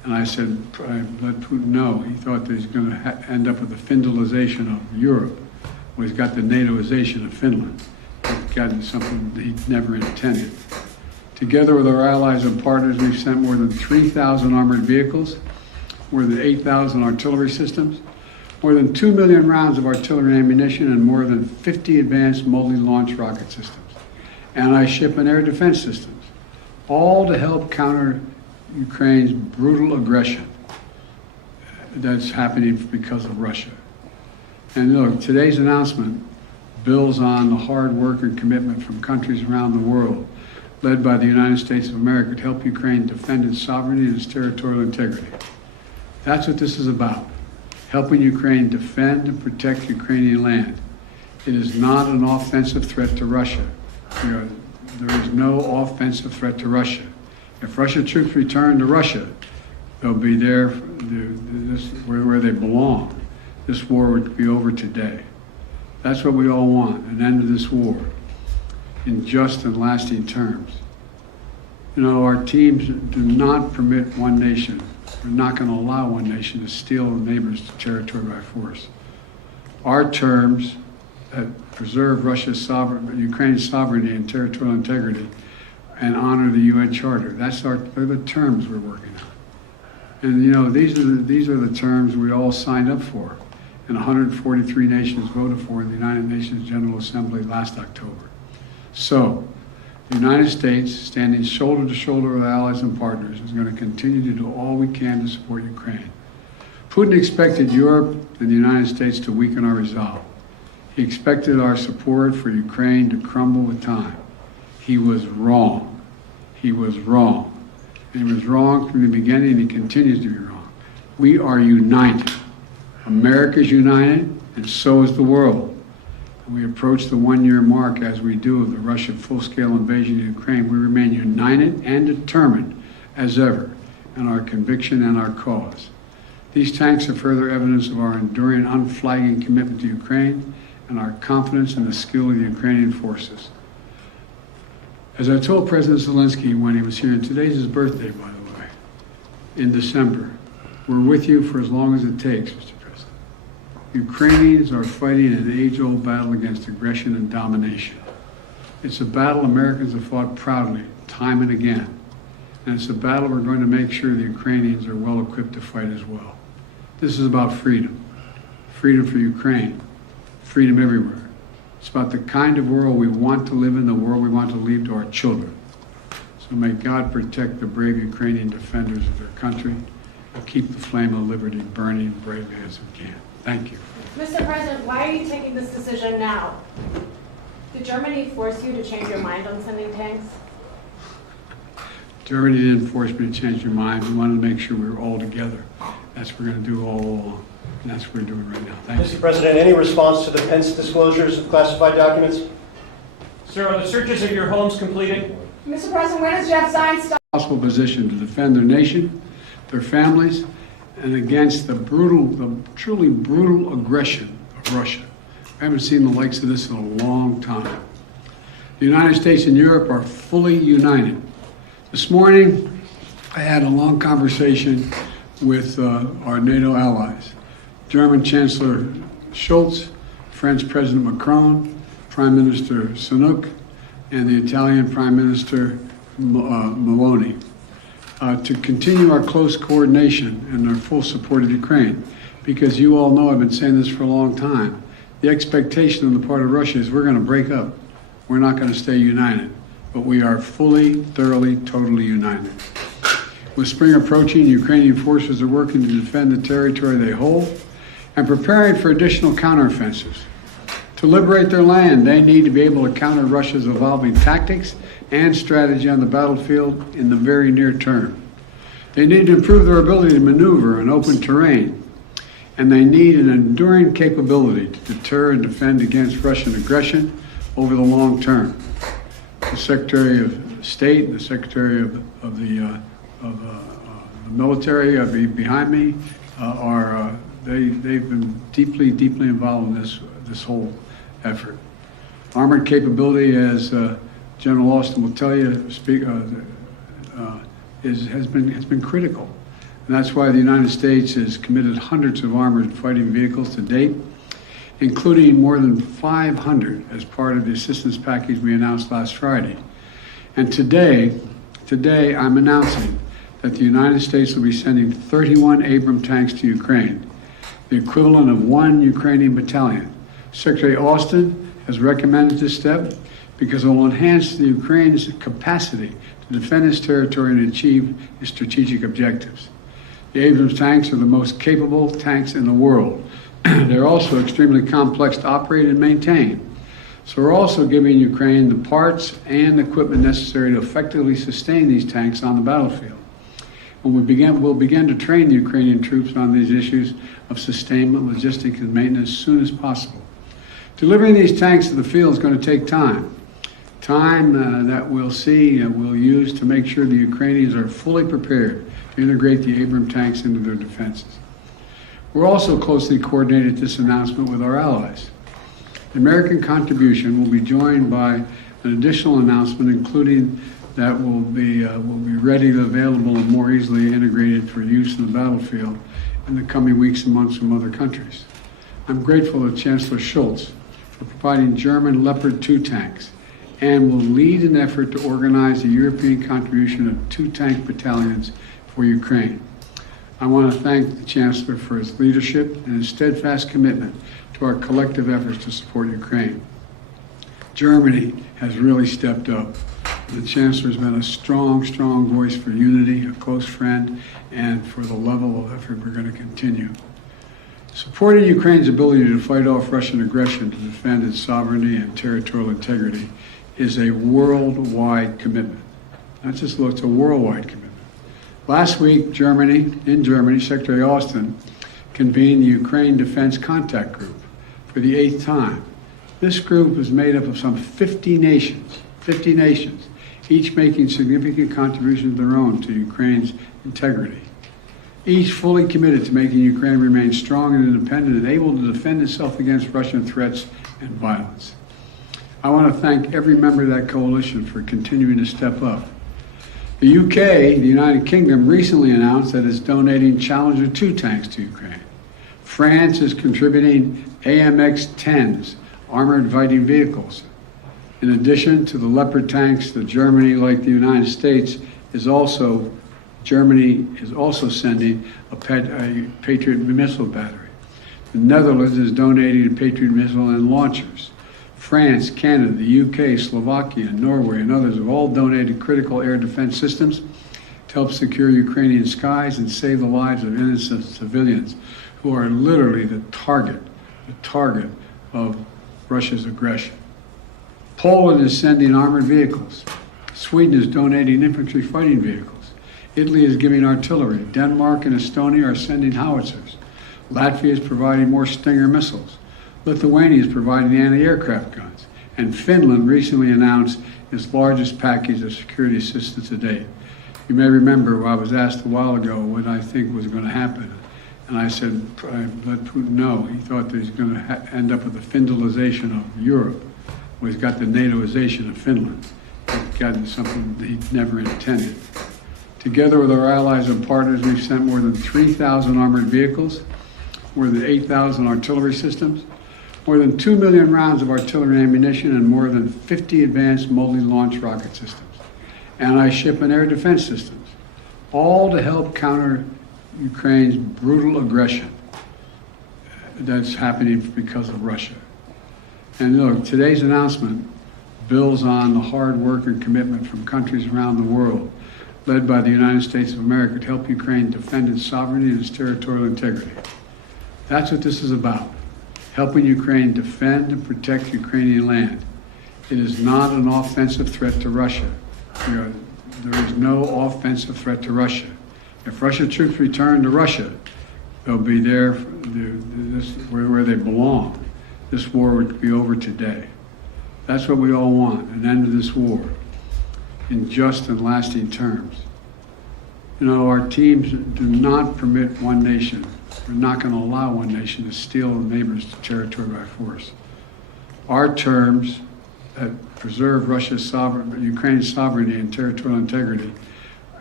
And I said, I let Putin know. He thought that he's going to end up with the Finlandization of Europe. Well, he's got the NATOization of Finland. He's gotten something that he never intended. Together with our allies and partners, we've sent more than 3,000 armored vehicles, more than 8,000 artillery systems, more than 2 million rounds of artillery ammunition, and more than 50 advanced multi-launch rocket systems, anti-ship and air defense systems, all to help counter Ukraine's brutal aggression that's happening because of Russia. And look, today's announcement builds on the hard work and commitment from countries around the world, led by the United States of America, to help Ukraine defend its sovereignty and its territorial integrity. That's what this is about, helping Ukraine defend and protect Ukrainian land. It is not an offensive threat to Russia. There is no offensive threat to Russia. If Russian troops return to Russia, they'll be there where they belong. This war would be over today. That's what we all want, an end to this war in just and lasting terms. You know, our teams do not permit one nation. We're not going to allow one nation to steal a neighbor's territory by force. Our terms that preserve Ukraine's sovereignty and territorial integrity and honor the UN Charter. They're the terms we're working on. And you know, these are the terms we all signed up for, and 143 nations voted for in the United Nations General Assembly last October. So, the United States, standing shoulder to shoulder with allies and partners, is going to continue to do all we can to support Ukraine. Putin expected Europe and the United States to weaken our resolve. He expected our support for Ukraine to crumble with time. He was wrong. He was wrong. And he was wrong from the beginning, and he continues to be wrong. We are united. America's united, and so is the world. And we approach the one-year mark, as we do, of the Russian full-scale invasion of Ukraine. We remain united and determined as ever in our conviction and our cause. These tanks are further evidence of our enduring, unflagging commitment to Ukraine and our confidence in the skill of the Ukrainian forces. As I told President Zelenskyy when he was here, and today's his birthday, by the way, in December, we're with you for as long as it takes, Mr. President. Ukrainians are fighting an age-old battle against aggression and domination. It's a battle Americans have fought proudly, time and again. And it's a battle we're going to make sure the Ukrainians are well equipped to fight as well. This is about freedom. Freedom for Ukraine. Freedom everywhere. It's about the kind of world we want to live in, the world we want to leave to our children. So may God protect the brave Ukrainian defenders of their country and keep the flame of liberty burning bravely as we can. Thank you. Mr. President, why are you taking this decision now? Did Germany force you to change your mind on sending tanks? Germany didn't force me to change your mind. We wanted to make sure we were all together. That's what we're going to do all along. And that's what we're doing right now. Thank you. Mr. President, any response to the Pence disclosures of classified documents? Sir, are the searches of your homes completed? Mr. President, when does Jeff Zients start? Possible position to defend their nation, their families, and against the truly brutal aggression of Russia. I haven't seen the likes of this in a long time. The United States and Europe are fully united. This morning, I had a long conversation with our NATO allies. German Chancellor Scholz, French President Macron, Prime Minister Sunak, and the Italian Prime Minister Meloni, to continue our close coordination and our full support of Ukraine. Because you all know, I've been saying this for a long time, the expectation on the part of Russia is we're going to break up. We're not going to stay united. But we are fully, thoroughly, totally united. With spring approaching, Ukrainian forces are working to defend the territory they hold and preparing for additional counteroffensives. To liberate their land, they need to be able to counter Russia's evolving tactics and strategy on the battlefield in the very near term. They need to improve their ability to maneuver in open terrain, and they need an enduring capability to deter and defend against Russian aggression over the long term. The Secretary of State and the Secretary of the military behind me they've been deeply involved in this whole effort. Armored capability, as General Austin will tell you, has been critical. And that's why the United States has committed hundreds of armored fighting vehicles to date, including more than 500 as part of the assistance package we announced last Friday. And today I'm announcing that the United States will be sending 31 Abrams tanks to Ukraine, the equivalent of 1 Ukrainian battalion. Secretary Austin has recommended this step because it will enhance the Ukraine's capacity to defend its territory and achieve its strategic objectives. The Abrams tanks are the most capable tanks in the world. They're also extremely complex to operate and maintain. So we're also giving Ukraine the parts and equipment necessary to effectively sustain these tanks on the battlefield. When we'll begin to train the Ukrainian troops on these issues of sustainment, logistics, and maintenance as soon as possible. Delivering these tanks to the field is going to take time. Time that we'll use to make sure the Ukrainians are fully prepared to integrate the Abrams tanks into their defenses. We're also closely coordinated this announcement with our allies. The American contribution will be joined by an additional announcement, including that will be readily available and more easily integrated for use in the battlefield in the coming weeks and months from other countries. I'm grateful to Chancellor Scholz for providing German Leopard 2 tanks and will lead an effort to organize a European contribution of 2 tank battalions for Ukraine. I want to thank the Chancellor for his leadership and his steadfast commitment to our collective efforts to support Ukraine. Germany has really stepped up. The Chancellor has been a strong voice for unity, a close friend, and for the level of effort we're going to continue. Supporting Ukraine's ability to fight off Russian aggression to defend its sovereignty and territorial integrity is a worldwide commitment. Not just it's a worldwide commitment. Last week, in Germany, Secretary Austin convened the Ukraine Defense Contact Group for the 8th time. This group is made up of some 50 nations, each making significant contributions of their own to Ukraine's integrity. Each fully committed to making Ukraine remain strong and independent and able to defend itself against Russian threats and violence. I want to thank every member of that coalition for continuing to step up. The UK, the United Kingdom, recently announced that it's donating Challenger 2 tanks to Ukraine. France is contributing AMX-10s, armored fighting vehicles. In addition to the Leopard tanks, Germany, like the United States, Germany is also sending a Patriot missile battery. The Netherlands is donating a Patriot missile and launchers. France, Canada, the UK, Slovakia, Norway, and others have all donated critical air defense systems to help secure Ukrainian skies and save the lives of innocent civilians who are literally the target of Russia's aggression. Poland is sending armored vehicles. Sweden is donating infantry fighting vehicles. Italy is giving artillery. Denmark and Estonia are sending howitzers. Latvia is providing more Stinger missiles. Lithuania is providing anti-aircraft guns. And Finland recently announced its largest package of security assistance to date. You may remember I was asked a while ago what I think was going to happen. And I said, I let Putin know. He thought that he's going to end up with the Finlandization of Europe. Well, he's got the NATOization of Finland. He's gotten something that he never intended. Together with our allies and partners, we've sent more than 3,000 armored vehicles, more than 8,000 artillery systems, more than 2 million rounds of artillery ammunition, and more than 50 advanced multi-launch rocket systems, anti-ship and air defense systems, all to help counter Ukraine's brutal aggression that's happening because of Russia. And look, today's announcement builds on the hard work and commitment from countries around the world, led by the United States of America, to help Ukraine defend its sovereignty and its territorial integrity. That's what this is about, helping Ukraine defend and protect Ukrainian land. It is not an offensive threat to Russia. There is no offensive threat to Russia. If Russian troops return to Russia, they'll be there where they belong. This war would be over today. That's what we all want, an end to this war in just and lasting terms. You know, our teams do not permit one nation. We're not going to allow one nation to steal a neighbor's territory by force. Our terms that preserve Ukraine's sovereignty and territorial integrity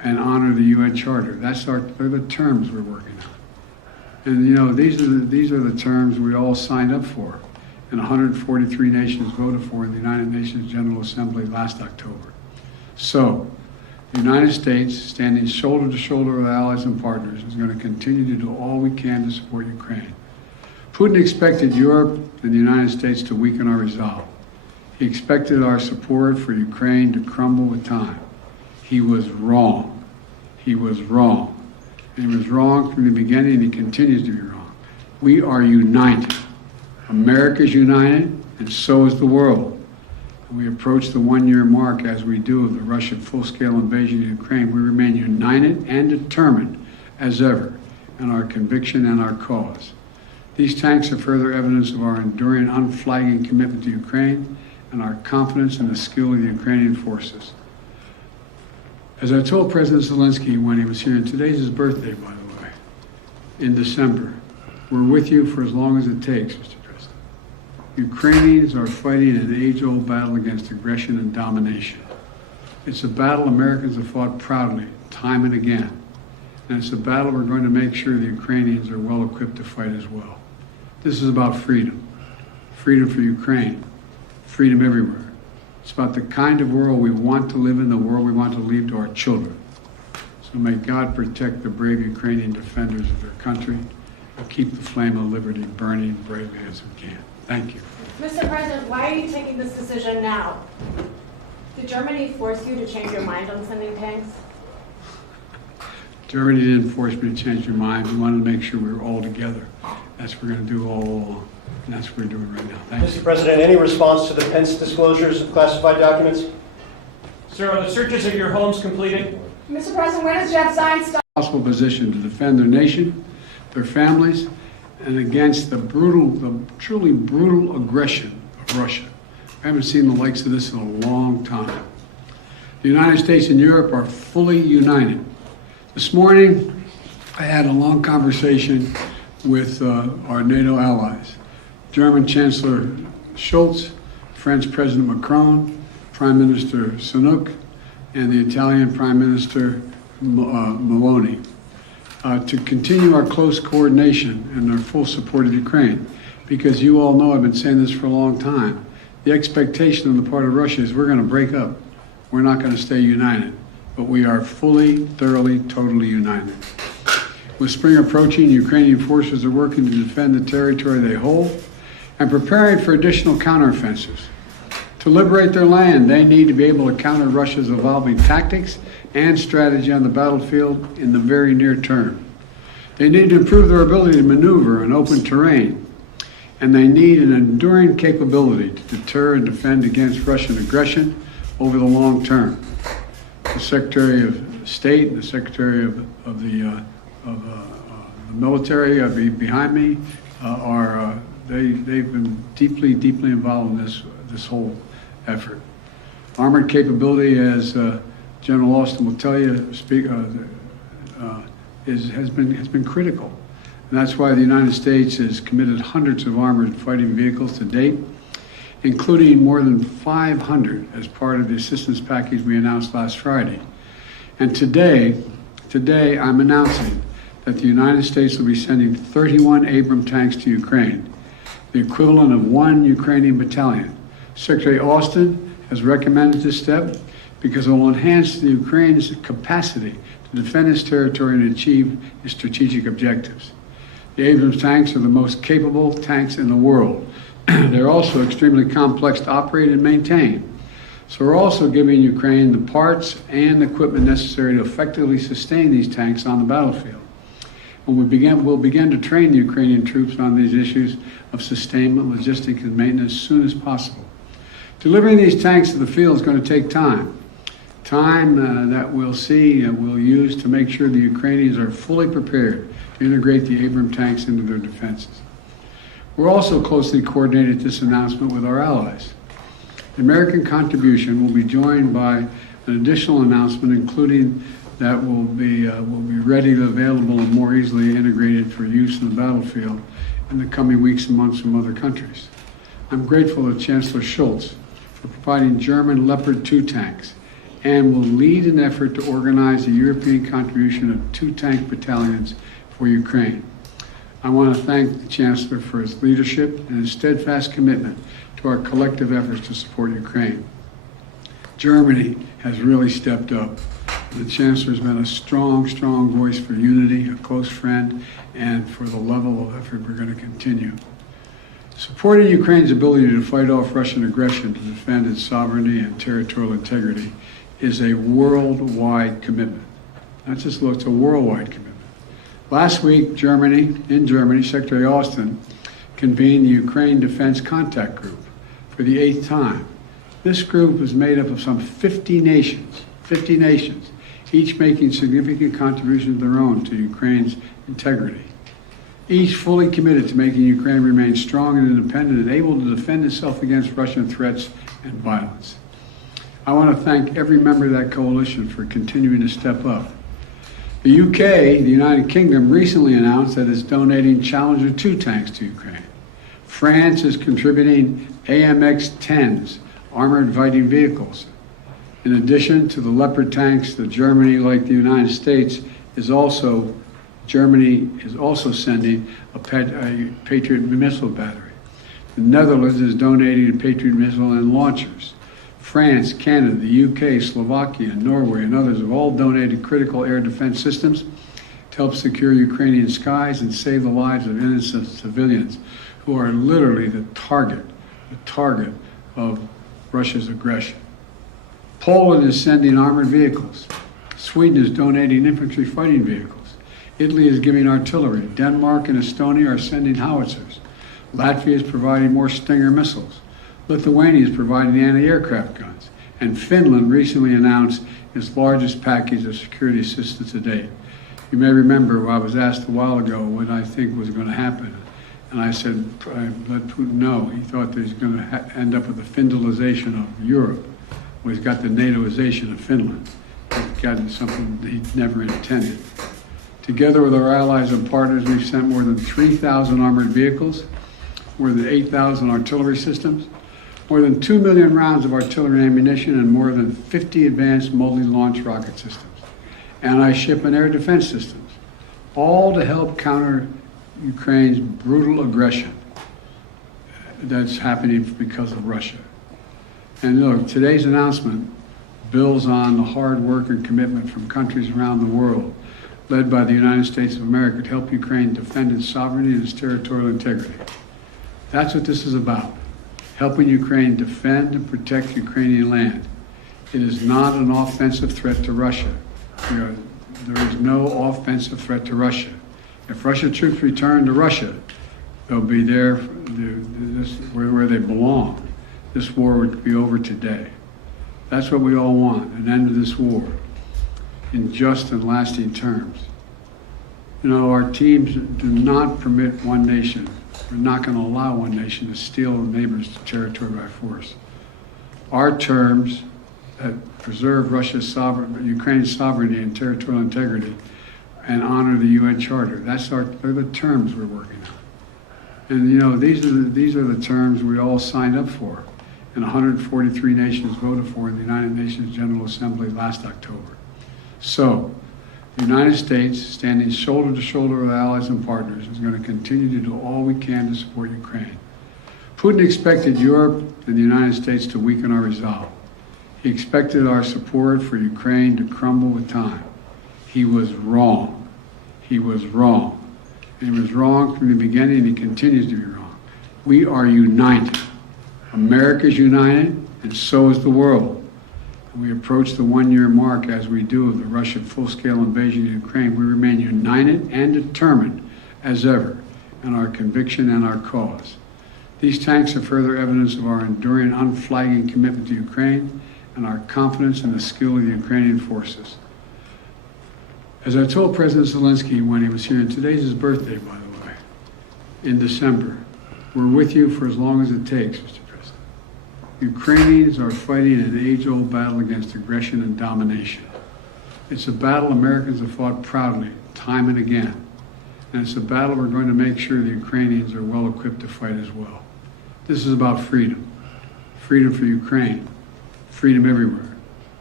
and honor the UN Charter. They're the terms we're working on. And you know, these are the terms we all signed up for, and 143 nations voted for in the United Nations General Assembly last October. So, the United States, standing shoulder to shoulder with allies and partners, is going to continue to do all we can to support Ukraine. Putin expected Europe and the United States to weaken our resolve. He expected our support for Ukraine to crumble with time. He was wrong. He was wrong. And he was wrong from the beginning, and he continues to be wrong. We are united. America is united, and so is the world. And we approach the one-year mark, as we do, of the Russian full-scale invasion of Ukraine. We remain united and determined as ever in our conviction and our cause. These tanks are further evidence of our enduring, unflagging commitment to Ukraine and our confidence in the skill of the Ukrainian forces. As I told President Zelenskyy when he was here, and today's his birthday, by the way, in December, we're with you for as long as it takes, Mr. President. Ukrainians are fighting an age-old battle against aggression and domination. It's a battle Americans have fought proudly, time and again. And it's a battle we're going to make sure the Ukrainians are well equipped to fight as well. This is about freedom. Freedom for Ukraine. Freedom everywhere. It's about the kind of world we want to live in, the world we want to leave to our children. So may God protect the brave Ukrainian defenders of their country and keep the flame of liberty burning bravely as we can. Thank you. Mr. President, why are you taking this decision now? Did Germany force you to change your mind on sending tanks? Germany didn't force me to change your mind. We wanted to make sure we were all together. That's what we're going to do all along. And that's what we're doing right now. Thank you. Mr. President, any response to the Pence disclosures of classified documents? Sir, are the searches of your homes completed? Mr. President, when does Jeff Zients start? Possible position to defend their nation, their families, and against the truly brutal aggression of Russia. I haven't seen the likes of this in a long time. The United States and Europe are fully united. This morning, I had a long conversation with our NATO allies. German Chancellor Scholz, French President Macron, Prime Minister Sunak, and the Italian Prime Minister Meloni, to continue our close coordination and our full support of Ukraine. Because you all know, I've been saying this for a long time, the expectation on the part of Russia is we're going to break up. We're not going to stay united. But we are fully, thoroughly, totally united. With spring approaching, Ukrainian forces are working to defend the territory they hold and preparing for additional counteroffensives. To liberate their land, they need to be able to counter Russia's evolving tactics and strategy on the battlefield in the very near term. They need to improve their ability to maneuver in open terrain, and they need an enduring capability to deter and defend against Russian aggression over the long term. The Secretary of State and the Secretary of the military behind me they've been deeply involved in this whole effort. Armored capability, as General Austin will tell you, has been critical, and that's why the United States has committed hundreds of armored fighting vehicles to date, including more than 500 as part of the assistance package we announced last Friday. And today I'm announcing that the United States will be sending 31 Abrams tanks to Ukraine, the equivalent of 1 Ukrainian battalion. Secretary Austin has recommended this step because it will enhance the Ukraine's capacity to defend its territory and achieve its strategic objectives. The Abrams tanks are the most capable tanks in the world. They're also extremely complex to operate and maintain. So we're also giving Ukraine the parts and equipment necessary to effectively sustain these tanks on the battlefield. We'll begin to train the Ukrainian troops on these issues of sustainment, logistics, and maintenance as soon as possible. Delivering these tanks to the field is going to take time. Time that we'll use to make sure the Ukrainians are fully prepared to integrate the Abrams tanks into their defenses. We're also closely coordinated this announcement with our allies. The American contribution will be joined by an additional announcement, including that will be readily available and more easily integrated for use in the battlefield in the coming weeks and months from other countries. I'm grateful to Chancellor Scholz for providing German Leopard 2 tanks and will lead an effort to organize the European contribution of 2 tank battalions for Ukraine. I want to thank the Chancellor for his leadership and his steadfast commitment to our collective efforts to support Ukraine. Germany has really stepped up. The Chancellor has been a strong voice for unity, a close friend, and for the level of effort we're going to continue. Supporting Ukraine's ability to fight off Russian aggression to defend its sovereignty and territorial integrity is a worldwide commitment. Not just it's a worldwide commitment. Last week, in Germany, Secretary Austin convened the Ukraine Defense Contact Group for the 8th time. This group is made up of some 50 nations, each making significant contributions of their own to Ukraine's integrity. Each fully committed to making Ukraine remain strong and independent and able to defend itself against Russian threats and violence. I want to thank every member of that coalition for continuing to step up. The UK, the United Kingdom, recently announced that it's donating Challenger 2 tanks to Ukraine. France is contributing AMX-10s, armored fighting vehicles. In addition to the Leopard tanks, Germany, like the United States, Germany is also sending a Patriot missile battery. The Netherlands is donating a Patriot missile and launchers. France, Canada, the UK, Slovakia, Norway, and others have all donated critical air defense systems to help secure Ukrainian skies and save the lives of innocent civilians who are literally the target of Russia's aggression. Poland is sending armored vehicles. Sweden is donating infantry fighting vehicles. Italy is giving artillery. Denmark and Estonia are sending howitzers. Latvia is providing more Stinger missiles. Lithuania is providing anti-aircraft guns. And Finland recently announced its largest package of security assistance to date. You may remember I was asked a while ago what I think was going to happen. And I said, I let Putin know. He thought that he's going to end up with the Finlandization of Europe. Well, he's got the NATOization of Finland. He's gotten something that he never intended. Together with our allies and partners, we've sent more than 3,000 armored vehicles, more than 8,000 artillery systems, more than 2 million rounds of artillery ammunition, and more than 50 advanced multi-launch rocket systems, anti-ship and air defense systems, all to help counter Ukraine's brutal aggression that's happening because of Russia. And look, today's announcement builds on the hard work and commitment from countries around the world, led by the United States of America, to help Ukraine defend its sovereignty and its territorial integrity. That's what this is about, helping Ukraine defend and protect Ukrainian land. It is not an offensive threat to Russia. There is no offensive threat to Russia. If Russian troops return to Russia, they'll be there where they belong. This war would be over today. That's what we all want, an end to this war in just and lasting terms. You know, our teams do not permit one nation. We're not going to allow one nation to steal a neighbor's territory by force. Our terms that preserve Ukraine's sovereignty and territorial integrity and honor the UN Charter. They're the terms we're working on. And you know, these are the terms we all signed up for, and 143 nations voted for in the United Nations General Assembly last October. So, the United States, standing shoulder to shoulder with allies and partners, is going to continue to do all we can to support Ukraine. Putin expected Europe and the United States to weaken our resolve. He expected our support for Ukraine to crumble with time. He was wrong. He was wrong. And he was wrong from the beginning, and he continues to be wrong. We are united. America is united, and so is the world. We approach the one-year mark, as we do, of the Russian full-scale invasion of Ukraine. We remain united and determined as ever in our conviction and our cause. These tanks are further evidence of our enduring, unflagging commitment to Ukraine and our confidence in the skill of the Ukrainian forces. As I told President Zelenskyy when he was here, and today's his birthday, by the way, in December, we're with you for as long as it takes, Mr. President. Ukrainians are fighting an age-old battle against aggression and domination. It's a battle Americans have fought proudly, time and again. And it's a battle we're going to make sure the Ukrainians are well equipped to fight as well. This is about freedom. Freedom for Ukraine. Freedom everywhere.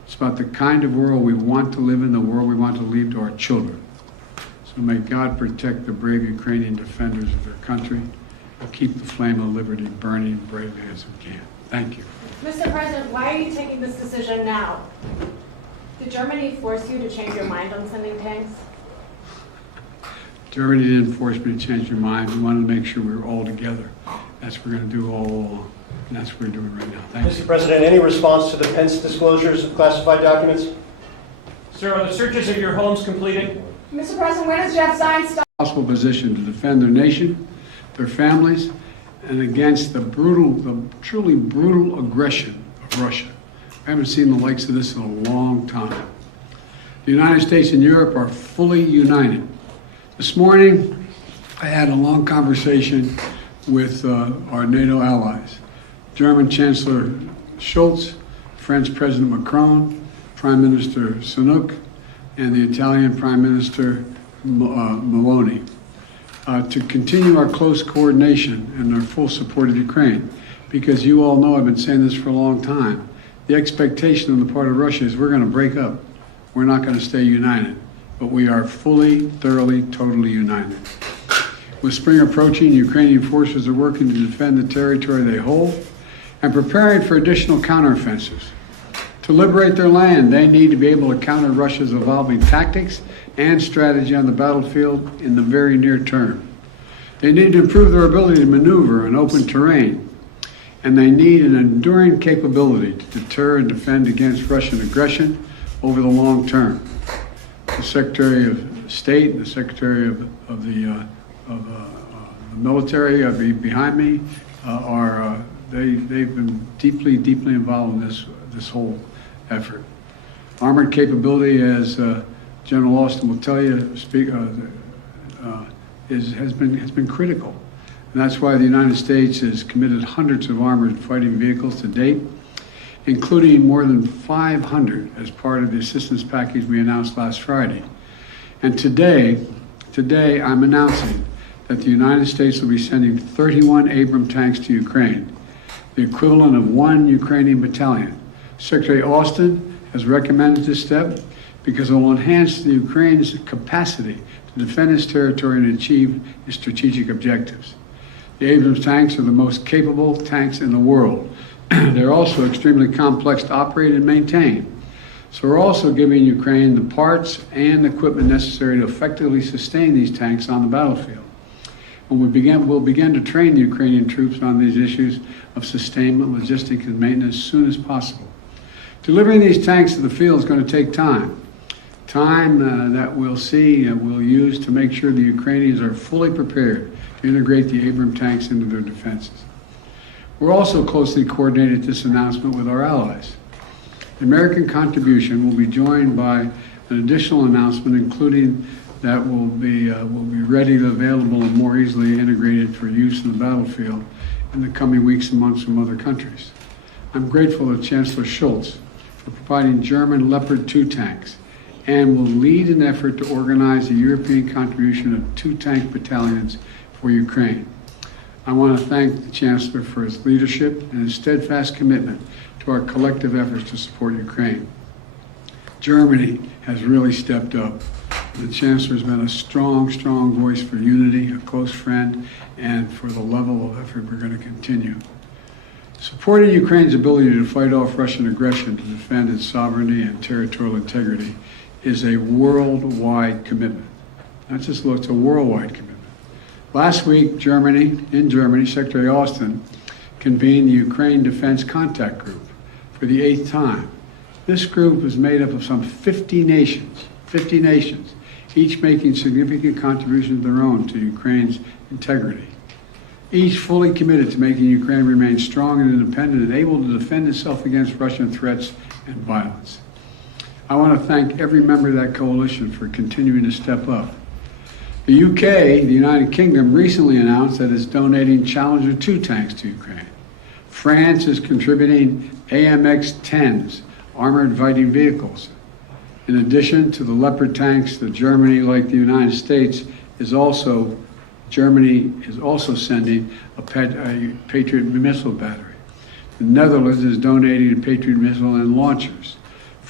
It's about the kind of world we want to live in, the world we want to leave to our children. So may God protect the brave Ukrainian defenders of their country and keep the flame of liberty burning bravely as we can. Thank you. Mr. President, why are you taking this decision now? Did Germany force you to change your mind on sending tanks? Germany didn't force me to change your mind. We wanted to make sure we were all together. That's what we're going to do all along. And that's what we're doing right now. Thank you. Mr. President, any response to the Pence disclosures of classified documents? Sir, are the searches of your homes completed? Mr. President, where does Jeff Zients stop? Possible position to defend their nation, their families, and against the truly brutal aggression of Russia. I haven't seen the likes of this in a long time. The United States and Europe are fully united. This morning, I had a long conversation with our NATO allies. German Chancellor Scholz, French President Macron, Prime Minister Sunak, and the Italian Prime Minister Meloni, to continue our close coordination and our full support of Ukraine. Because you all know, I've been saying this for a long time, the expectation on the part of Russia is we're going to break up. We're not going to stay united. But we are fully, thoroughly, totally united. With spring approaching, Ukrainian forces are working to defend the territory they hold and preparing for additional counteroffensives. To liberate their land, they need to be able to counter Russia's evolving tactics and strategy on the battlefield in the very near term. They need to improve their ability to maneuver in open terrain, and they need an enduring capability to deter and defend against Russian aggression over the long term. The Secretary of State and the Secretary of the military behind me they've been deeply involved in this whole effort. Armored capability, as General Austin will tell you, has been critical, and that's why the United States has committed hundreds of armored fighting vehicles to date, including more than 500 as part of the assistance package we announced last Friday. And today I'm announcing that the United States will be sending 31 Abrams tanks to Ukraine, the equivalent of 1 Ukrainian battalion. Secretary Austin has recommended this step because it will enhance the Ukraine's capacity to defend its territory and achieve its strategic objectives. The Abrams tanks are the most capable tanks in the world. They're also extremely complex to operate and maintain. So we're also giving Ukraine the parts and equipment necessary to effectively sustain these tanks on the battlefield. When we'll begin to train the Ukrainian troops on these issues of sustainment, logistics, and maintenance as soon as possible. Delivering these tanks to the field is going to take time. Time that we'll use to make sure the Ukrainians are fully prepared to integrate the Abrams tanks into their defenses. We're also closely coordinated this announcement with our allies. The American contribution will be joined by an additional announcement, including that will be ready, available, and more easily integrated for use in the battlefield in the coming weeks and months from other countries. I'm grateful to Chancellor Scholz for providing German Leopard 2 tanks and will lead an effort to organize a European contribution of 2 tank battalions for Ukraine. I want to thank the Chancellor for his leadership and his steadfast commitment to our collective efforts to support Ukraine. Germany has really stepped up. The Chancellor has been a strong voice for unity, a close friend, and for the level of effort we're going to continue. Supporting Ukraine's ability to fight off Russian aggression to defend its sovereignty and territorial integrity is a worldwide commitment. Not just it's a worldwide commitment. Last week, in Germany, Secretary Austin convened the Ukraine Defense Contact Group for the 8th time. This group is made up of some 50 nations, each making significant contributions of their own to Ukraine's integrity. Each fully committed to making Ukraine remain strong and independent and able to defend itself against Russian threats and violence. I want to thank every member of that coalition for continuing to step up. The UK, the United Kingdom, recently announced that it's donating Challenger 2 tanks to Ukraine. France is contributing AMX-10s, armored fighting vehicles. In addition to the Leopard tanks that Germany, like the United States, Germany is also sending a Patriot missile battery. The Netherlands is donating a Patriot missile and launchers.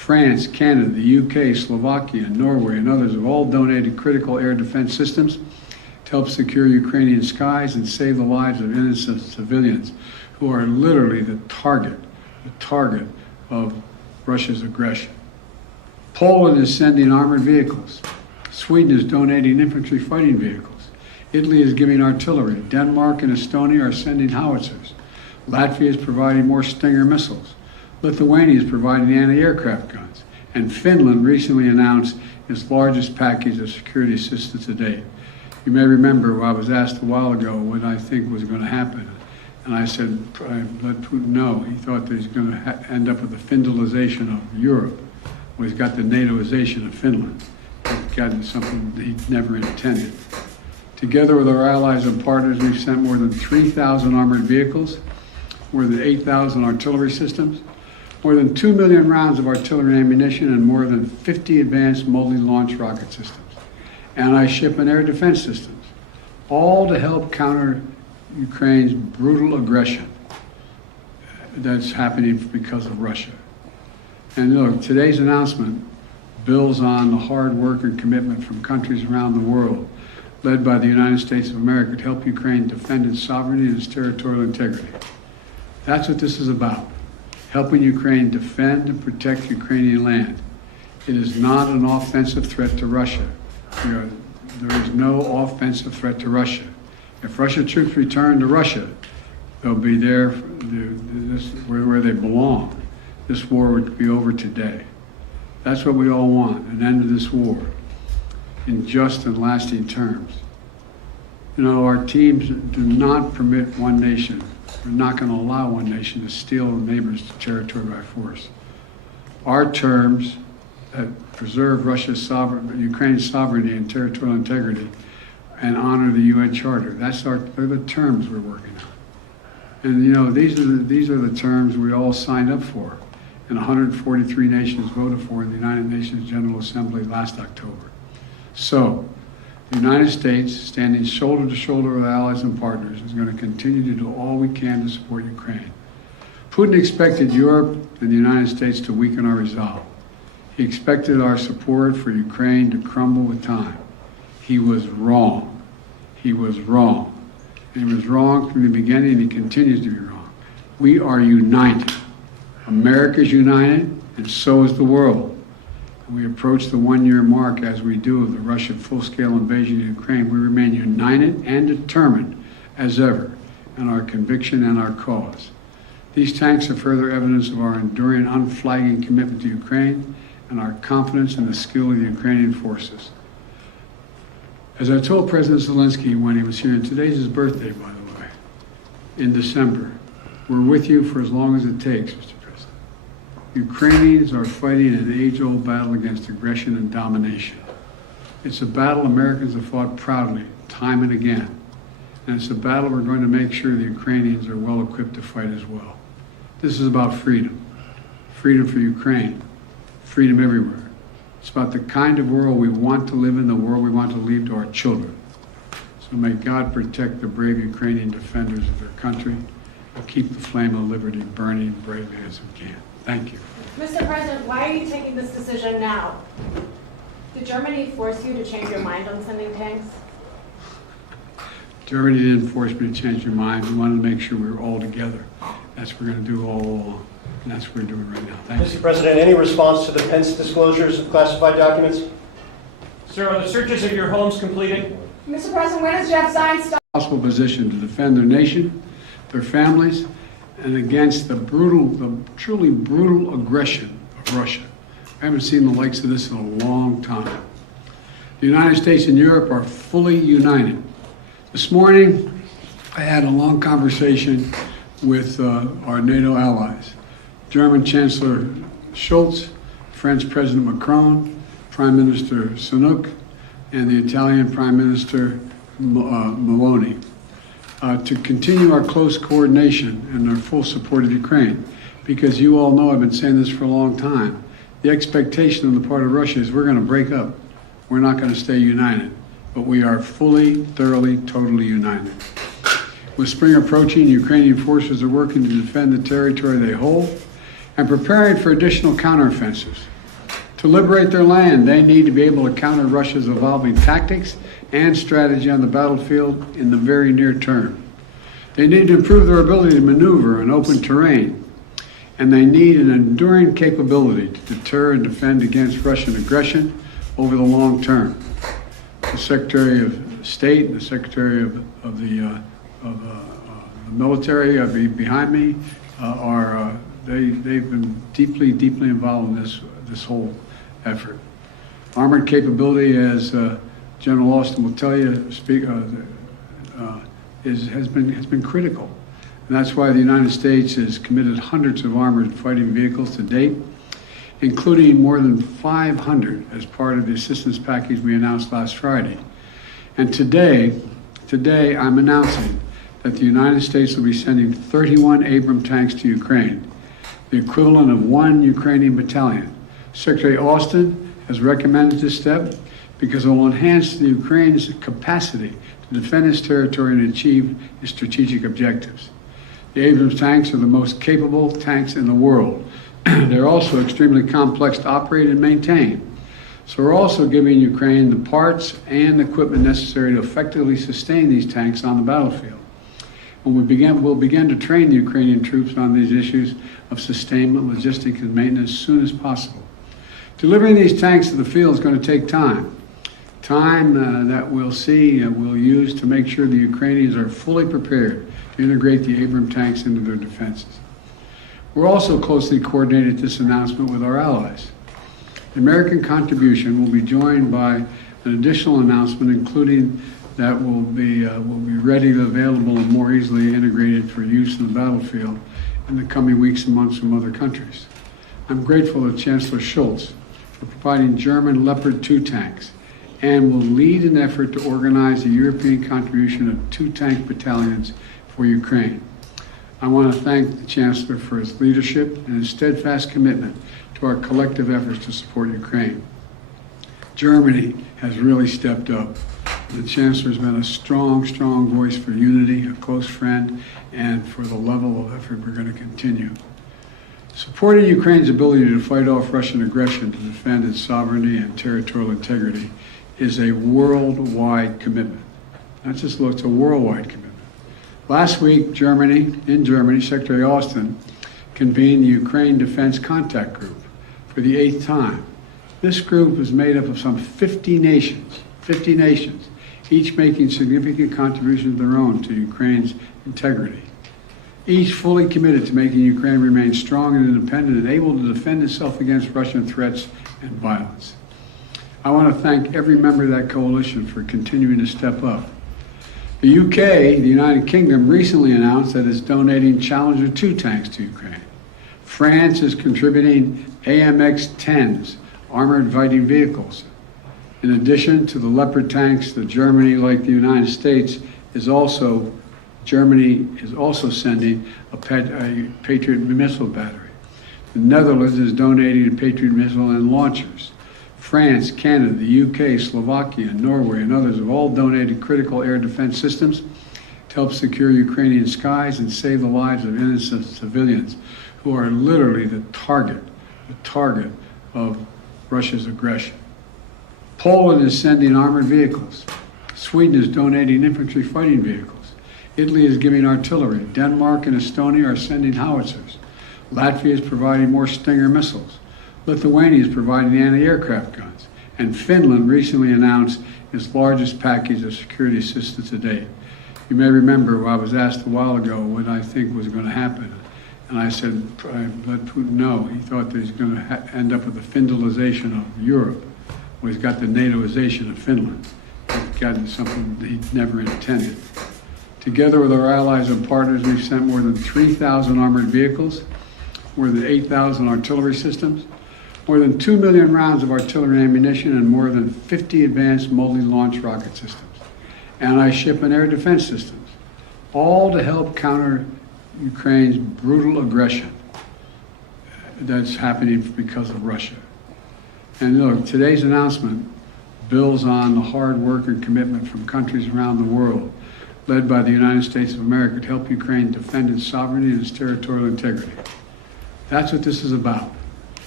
France, Canada, the UK, Slovakia, Norway, and others have all donated critical air defense systems to help secure Ukrainian skies and save the lives of innocent civilians who are literally the target of Russia's aggression. Poland is sending armored vehicles. Sweden is donating infantry fighting vehicles. Italy is giving artillery. Denmark and Estonia are sending howitzers. Latvia is providing more Stinger missiles. Lithuania is providing anti-aircraft guns. And Finland recently announced its largest package of security assistance to date. You may remember I was asked a while ago what I think was going to happen. And I said, I let Putin know. He thought that he's going to end up with the Finlandization of Europe. Well, he's got the NATOization of Finland. He's gotten something that he never intended. Together with our allies and partners, we've sent more than 3,000 armored vehicles, more than 8,000 artillery systems, more than 2 million rounds of artillery ammunition, and more than 50 advanced multi-launch rocket systems, anti-ship and air defense systems, all to help counter Ukraine's brutal aggression that's happening because of Russia. And look, today's announcement builds on the hard work and commitment from countries around the world, led by the United States of America, to help Ukraine defend its sovereignty and its territorial integrity. That's what this is about, helping Ukraine defend and protect Ukrainian land. It is not an offensive threat to Russia. There is no offensive threat to Russia. If Russian troops return to Russia, they'll be there where they belong. This war would be over today. That's what we all want, an end to this war in just and lasting terms. You know, our teams do not permit one nation. We're not going to allow one nation to steal a neighbor's territory by force. Our terms that preserve Ukraine's sovereignty and territorial integrity and honor the UN Charter. They're the terms we're working on. And you know, these are the terms we all signed up for and 143 nations voted for in the United Nations General Assembly last October. So, the United States, standing shoulder to shoulder with allies and partners, is going to continue to do all we can to support Ukraine. Putin expected Europe and the United States to weaken our resolve. He expected our support for Ukraine to crumble with time. He was wrong. He was wrong. And he was wrong from the beginning, and he continues to be wrong. We are united. America is united, and so is the world. We approach the one-year mark, as we do, of the Russian full-scale invasion of Ukraine. We remain united and determined as ever in our conviction and our cause. These tanks are further evidence of our enduring, unflagging commitment to Ukraine and our confidence in the skill of the Ukrainian forces. As I told President Zelenskyy when he was here, and today's his birthday, by the way, in December, we're with you for as long as it takes, Mr. President. Ukrainians are fighting an age-old battle against aggression and domination. It's a battle Americans have fought proudly, time and again. And it's a battle we're going to make sure the Ukrainians are well equipped to fight as well. This is about freedom. Freedom for Ukraine. Freedom everywhere. It's about the kind of world we want to live in, the world we want to leave to our children. So may God protect the brave Ukrainian defenders of their country and keep the flame of liberty burning bravely as we can. Thank you. Mr. President, why are you taking this decision now? Did Germany force you to change your mind on sending tanks? Germany didn't force me to change your mind. We wanted to make sure we were all together. That's what we're going to do all along. And that's what we're doing right now. Thank you. Mr. President, any response to the Pence disclosures of classified documents? Sir, are the searches of your homes completed? Mr. President, when does Jeff Zients start? Possible position to defend their nation, their families, and against the truly brutal aggression of Russia. I haven't seen the likes of this in a long time. The United States and Europe are fully united. This morning, I had a long conversation with our NATO allies. German Chancellor Scholz, French President Macron, Prime Minister Sunak, and the Italian Prime Minister Meloni, to continue our close coordination and our full support of Ukraine. Because you all know, I've been saying this for a long time, the expectation on the part of Russia is we're going to break up. We're not going to stay united. But we are fully, thoroughly, totally united. With spring approaching, Ukrainian forces are working to defend the territory they hold and preparing for additional counteroffensives. To liberate their land, they need to be able to counter Russia's evolving tactics and strategy on the battlefield in the very near term. They need to improve their ability to maneuver in open terrain, and they need an enduring capability to deter and defend against Russian aggression over the long term. The Secretary of State and the Secretary of the military behind me they've been deeply involved in this whole effort. Armored capability, as General Austin will tell you, has been critical. And that's why the United States has committed hundreds of armored fighting vehicles to date, including more than 500 as part of the assistance package we announced last Friday. And today I'm announcing that the United States will be sending 31 Abrams tanks to Ukraine, the equivalent of 1 Ukrainian battalion. Secretary Austin has recommended this step because it will enhance the Ukraine's capacity to defend its territory and achieve its strategic objectives. The Abrams tanks are the most capable tanks in the world. They're also extremely complex to operate and maintain. So we're also giving Ukraine the parts and equipment necessary to effectively sustain these tanks on the battlefield. We'll begin to train the Ukrainian troops on these issues of sustainment, logistics, and maintenance as soon as possible. Delivering these tanks to the field is going to take time. That we'll use to make sure the Ukrainians are fully prepared to integrate the Abrams tanks into their defenses. We're also closely coordinated this announcement with our allies. The American contribution will be joined by an additional announcement, including that will be readily available and more easily integrated for use in the battlefield in the coming weeks and months from other countries. I'm grateful to Chancellor Scholz for providing German Leopard 2 tanks and will lead an effort to organize a European contribution of 2 tank battalions for Ukraine. I want to thank the Chancellor for his leadership and his steadfast commitment to our collective efforts to support Ukraine. Germany has really stepped up. The Chancellor has been a strong voice for unity, a close friend, and for the level of effort we're going to continue. Supporting Ukraine's ability to fight off Russian aggression to defend its sovereignty and territorial integrity is a worldwide commitment. It's a worldwide commitment. Last week, in Germany, Secretary Austin convened the Ukraine Defense Contact Group for the 8th time. This group is made up of some 50 nations, each making significant contributions of their own to Ukraine's integrity. Each fully committed to making Ukraine remain strong and independent and able to defend itself against Russian threats and violence. I want to thank every member of that coalition for continuing to step up. The UK, the United Kingdom, recently announced that it's donating Challenger 2 tanks to Ukraine. France is contributing AMX-10s, armored fighting vehicles. In addition to the Leopard tanks, Germany, like the United States, Germany is also sending a Patriot missile battery. The Netherlands is donating a Patriot missile and launchers. France, Canada, the UK, Slovakia, Norway, and others have all donated critical air defense systems to help secure Ukrainian skies and save the lives of innocent civilians who are literally the target of Russia's aggression. Poland is sending armored vehicles. Sweden is donating infantry fighting vehicles. Italy is giving artillery. Denmark and Estonia are sending howitzers. Latvia is providing more Stinger missiles. Lithuania is providing anti-aircraft guns. And Finland recently announced its largest package of security assistance to date. You may remember I was asked a while ago what I think was going to happen. And I said, I let Putin know. He thought that he's going to end up with the Finlandization of Europe. Well, he's got the NATOization of Finland. He's gotten something that he never intended. Together with our allies and partners, we've sent more than 3,000 armored vehicles, more than 8,000 artillery systems, more than 2 million rounds of artillery ammunition, and more than 50 advanced multi-launch rocket systems, anti-shipment air defense systems, all to help counter Ukraine's brutal aggression that's happening because of Russia. And look, today's announcement builds on the hard work and commitment from countries around the world, led by the United States of America, to help Ukraine defend its sovereignty and its territorial integrity. That's what this is about.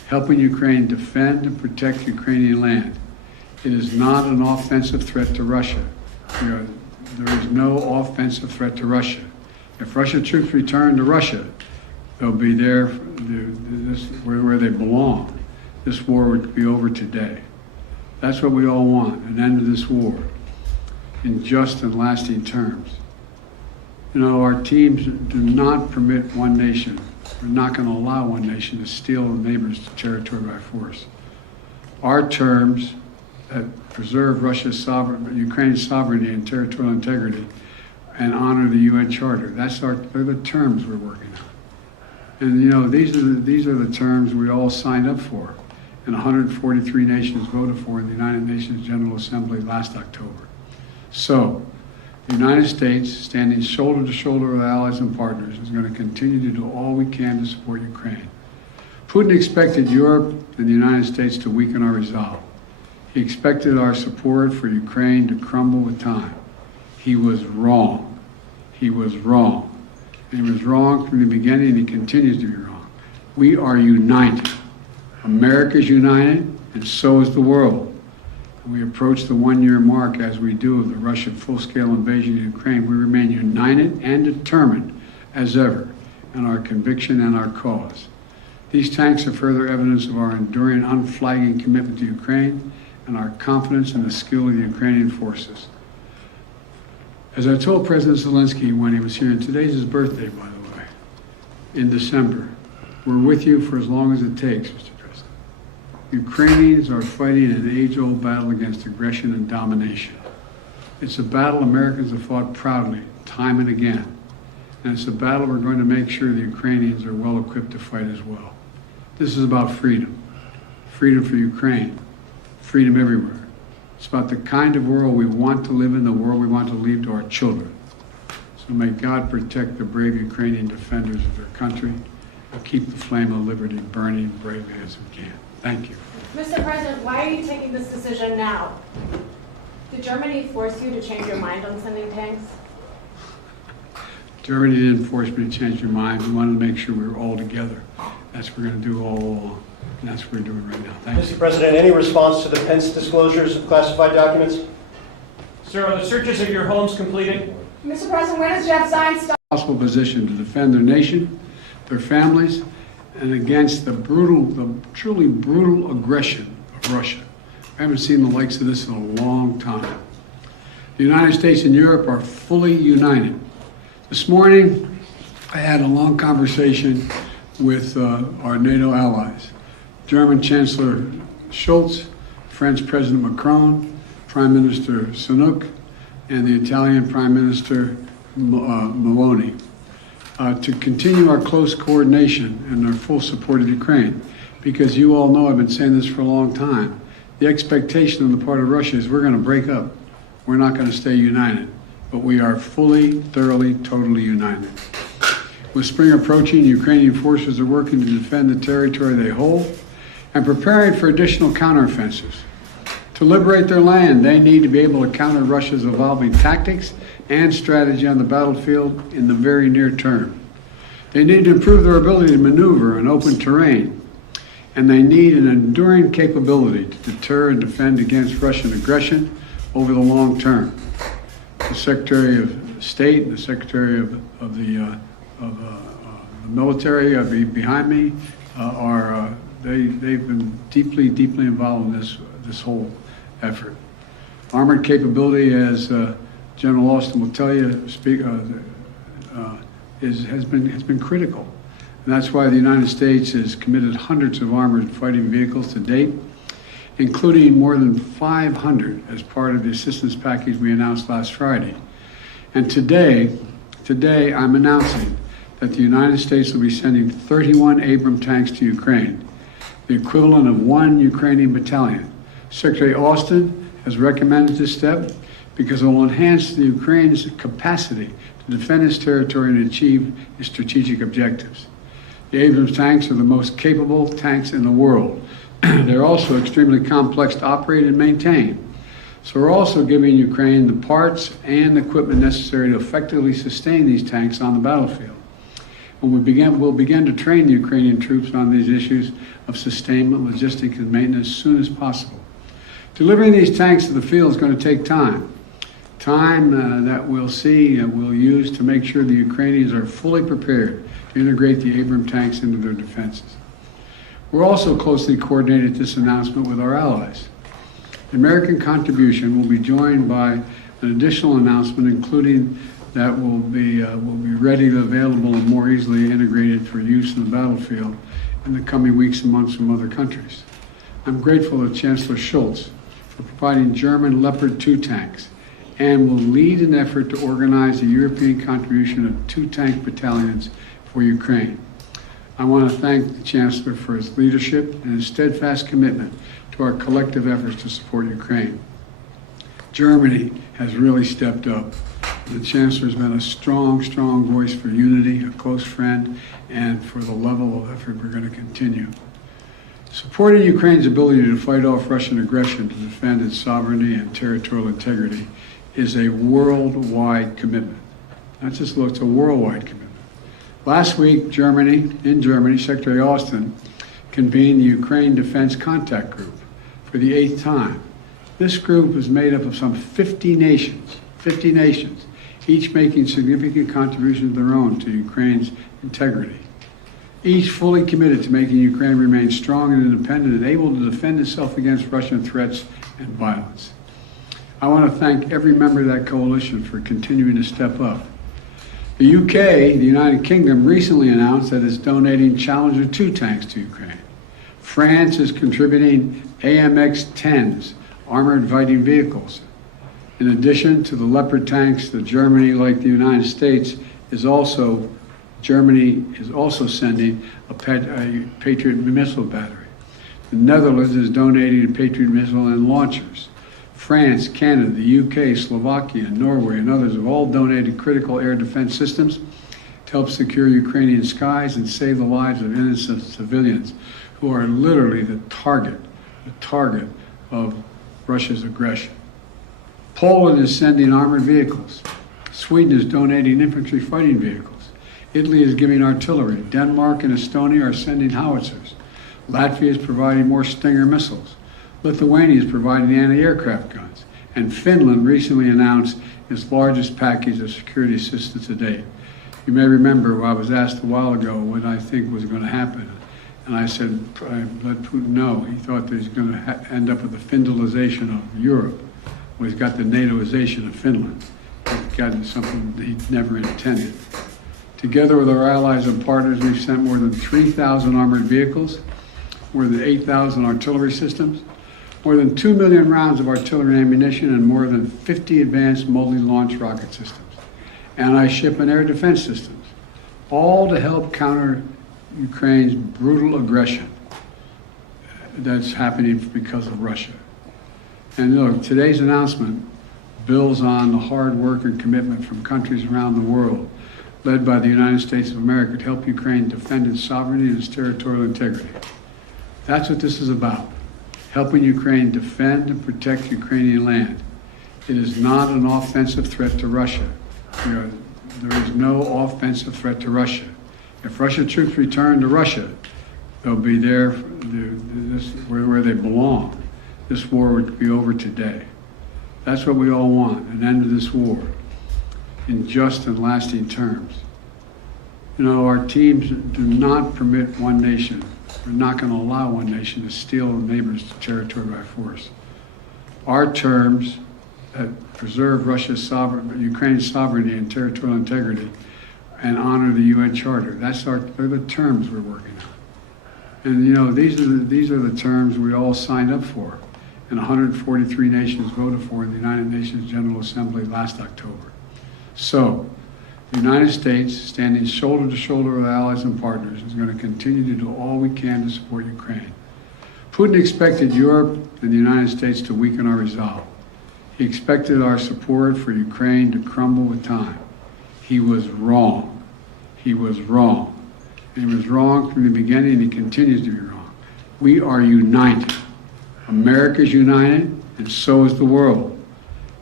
helping Ukraine defend and protect Ukrainian land. It is not an offensive threat to Russia. There is no offensive threat to Russia. If Russian troops return to Russia, they'll be there where they belong. This war would be over today. That's what we all want, an end to this war in just and lasting terms. You know, our teams do not permit one nation. We're not going to allow one nation to steal a neighbor's territory by force. Our terms that preserve Ukraine's sovereignty and territorial integrity and honor the UN Charter. They're the terms we're working on. And you know, these are the terms we all signed up for, and 143 nations voted for in the United Nations General Assembly last October. So, the United States, standing shoulder to shoulder with allies and partners, is going to continue to do all we can to support Ukraine. Putin expected Europe and the United States to weaken our resolve. He expected our support for Ukraine to crumble with time. He was wrong. He was wrong. And he was wrong from the beginning, and he continues to be wrong. We are united. America is united, and so is the world. And we approach the one-year mark as we do of the Russian full-scale invasion of Ukraine. We remain united and determined as ever in our conviction and our cause. These tanks are further evidence of our enduring, unflagging commitment to Ukraine and our confidence in the skill of the Ukrainian forces. As I told President Zelenskyy when he was here, and today's his birthday, by the way, in December, we're with you for as long as it takes, Mr. President. Ukrainians are fighting an age-old battle against aggression and domination. It's a battle Americans have fought proudly, time and again. And it's a battle we're going to make sure the Ukrainians are well equipped to fight as well. This is about freedom. Freedom for Ukraine. Freedom everywhere. It's about the kind of world we want to live in, the world we want to leave to our children. So may God protect the brave Ukrainian defenders of their country and keep the flame of liberty burning bravely as we can. Thank you. Mr. President, why are you taking this decision now? Did Germany force you to change your mind on sending tanks? Germany didn't force me to change your mind. We wanted to make sure we were all together. That's what we're going to do all along. And that's what we're doing right now. Thank you. Mr. President, any response to the Pence disclosures of classified documents? Sir, are the searches of your homes completed? Mr. President, when does Jeff Zients stop? Possible position to defend their nation, their families, and against the truly brutal aggression of Russia. I haven't seen the likes of this in a long time. The United States and Europe are fully united. This morning, I had a long conversation with our NATO allies. German Chancellor Scholz, French President Macron, Prime Minister Sunak, and the Italian Prime Minister Meloni, to continue our close coordination and our full support of Ukraine. Because you all know, I've been saying this for a long time, the expectation on the part of Russia is we're going to break up. We're not going to stay united. But we are fully, thoroughly, totally united. With spring approaching, Ukrainian forces are working to defend the territory they hold and preparing for additional counteroffensives. To liberate their land, they need to be able to counter Russia's evolving tactics and strategy on the battlefield in the very near term. They need to improve their ability to maneuver in open terrain, and they need an enduring capability to deter and defend against Russian aggression over the long term. The Secretary of State and the Secretary of the military behind me they've been deeply involved in this whole effort. Armored capability, as General Austin will tell you, has been critical, and that's why the United States has committed hundreds of armored fighting vehicles to date, including more than 500 as part of the assistance package we announced last Friday. And today I'm announcing that the United States will be sending 31 Abrams tanks to Ukraine, the equivalent of 1 Ukrainian battalion. Secretary Austin has recommended this step because it will enhance the Ukraine's capacity to defend its territory and achieve its strategic objectives. The Abrams tanks are the most capable tanks in the world. They're also extremely complex to operate and maintain. So we're also giving Ukraine the parts and equipment necessary to effectively sustain these tanks on the battlefield. We'll begin to train the Ukrainian troops on these issues of sustainment, logistics, and maintenance as soon as possible. Delivering these tanks to the field is going to take time. Time that we'll use to make sure the Ukrainians are fully prepared to integrate the Abrams tanks into their defenses. We're also closely coordinated this announcement with our allies. The American contribution will be joined by an additional announcement, including that will be readily available and more easily integrated for use in the battlefield in the coming weeks and months from other countries. I'm grateful to Chancellor Scholz for providing German Leopard 2 tanks and will lead an effort to organize a European contribution of 2 tank battalions for Ukraine. I want to thank the Chancellor for his leadership and his steadfast commitment to our collective efforts to support Ukraine. Germany has really stepped up. The Chancellor has been a strong voice for unity, a close friend, and for the level of effort we're going to continue. Supporting Ukraine's ability to fight off Russian aggression to defend its sovereignty and territorial integrity is a worldwide commitment. Not just it's a worldwide commitment. Last week, in Germany, Secretary Austin convened the Ukraine Defense Contact Group for the 8th time. This group is made up of some 50 nations, each making significant contributions of their own to Ukraine's integrity. Each fully committed to making Ukraine remain strong and independent and able to defend itself against Russian threats and violence. I want to thank every member of that coalition for continuing to step up. The UK, the United Kingdom, recently announced that it's donating Challenger 2 tanks to Ukraine. France is contributing AMX-10s, armored fighting vehicles. In addition to the Leopard tanks, Germany, like the United States, Germany is also sending a Patriot missile battery. The Netherlands is donating a Patriot missile and launchers. France, Canada, the UK, Slovakia, Norway, and others have all donated critical air defense systems to help secure Ukrainian skies and save the lives of innocent civilians who are literally the target of Russia's aggression. Poland is sending armored vehicles. Sweden is donating infantry fighting vehicles. Italy is giving artillery. Denmark and Estonia are sending howitzers. Latvia is providing more Stinger missiles. Lithuania is providing anti-aircraft guns. And Finland recently announced its largest package of security assistance to date. You may remember I was asked a while ago what I think was going to happen. And I said, I let Putin know. He thought that he's going to end up with the Finlandization of Europe. Well, he's got the NATOization of Finland. He's gotten something that he never intended. Together with our allies and partners, we've sent more than 3,000 armored vehicles, more than 8,000 artillery systems, more than 2 million rounds of artillery ammunition, and more than 50 advanced multi-launch rocket systems, anti-ship and air defense systems, all to help counter Ukraine's brutal aggression that's happening because of Russia. And look, today's announcement builds on the hard work and commitment from countries around the world, led by the United States of America, to help Ukraine defend its sovereignty and its territorial integrity. That's what this is about, helping Ukraine defend and protect Ukrainian land. It is not an offensive threat to Russia. There is no offensive threat to Russia. If Russian troops return to Russia, they'll be there where they belong. This war would be over today. That's what we all want, an end to this war in just and lasting terms. You know, our teams do not permit one nation. We're not going to allow one nation to steal a neighbor's territory by force. Our terms that preserve Ukraine's sovereignty and territorial integrity and honor the UN Charter. They're the terms we're working on. And you know, these are the terms we all signed up for, and 143 nations voted for in the United Nations General Assembly last October. So, the United States, standing shoulder to shoulder with allies and partners, is going to continue to do all we can to support Ukraine. Putin expected Europe and the United States to weaken our resolve. He expected our support for Ukraine to crumble with time. He was wrong. He was wrong. And he was wrong from the beginning, and he continues to be wrong. We are united. America's united, and so is the world.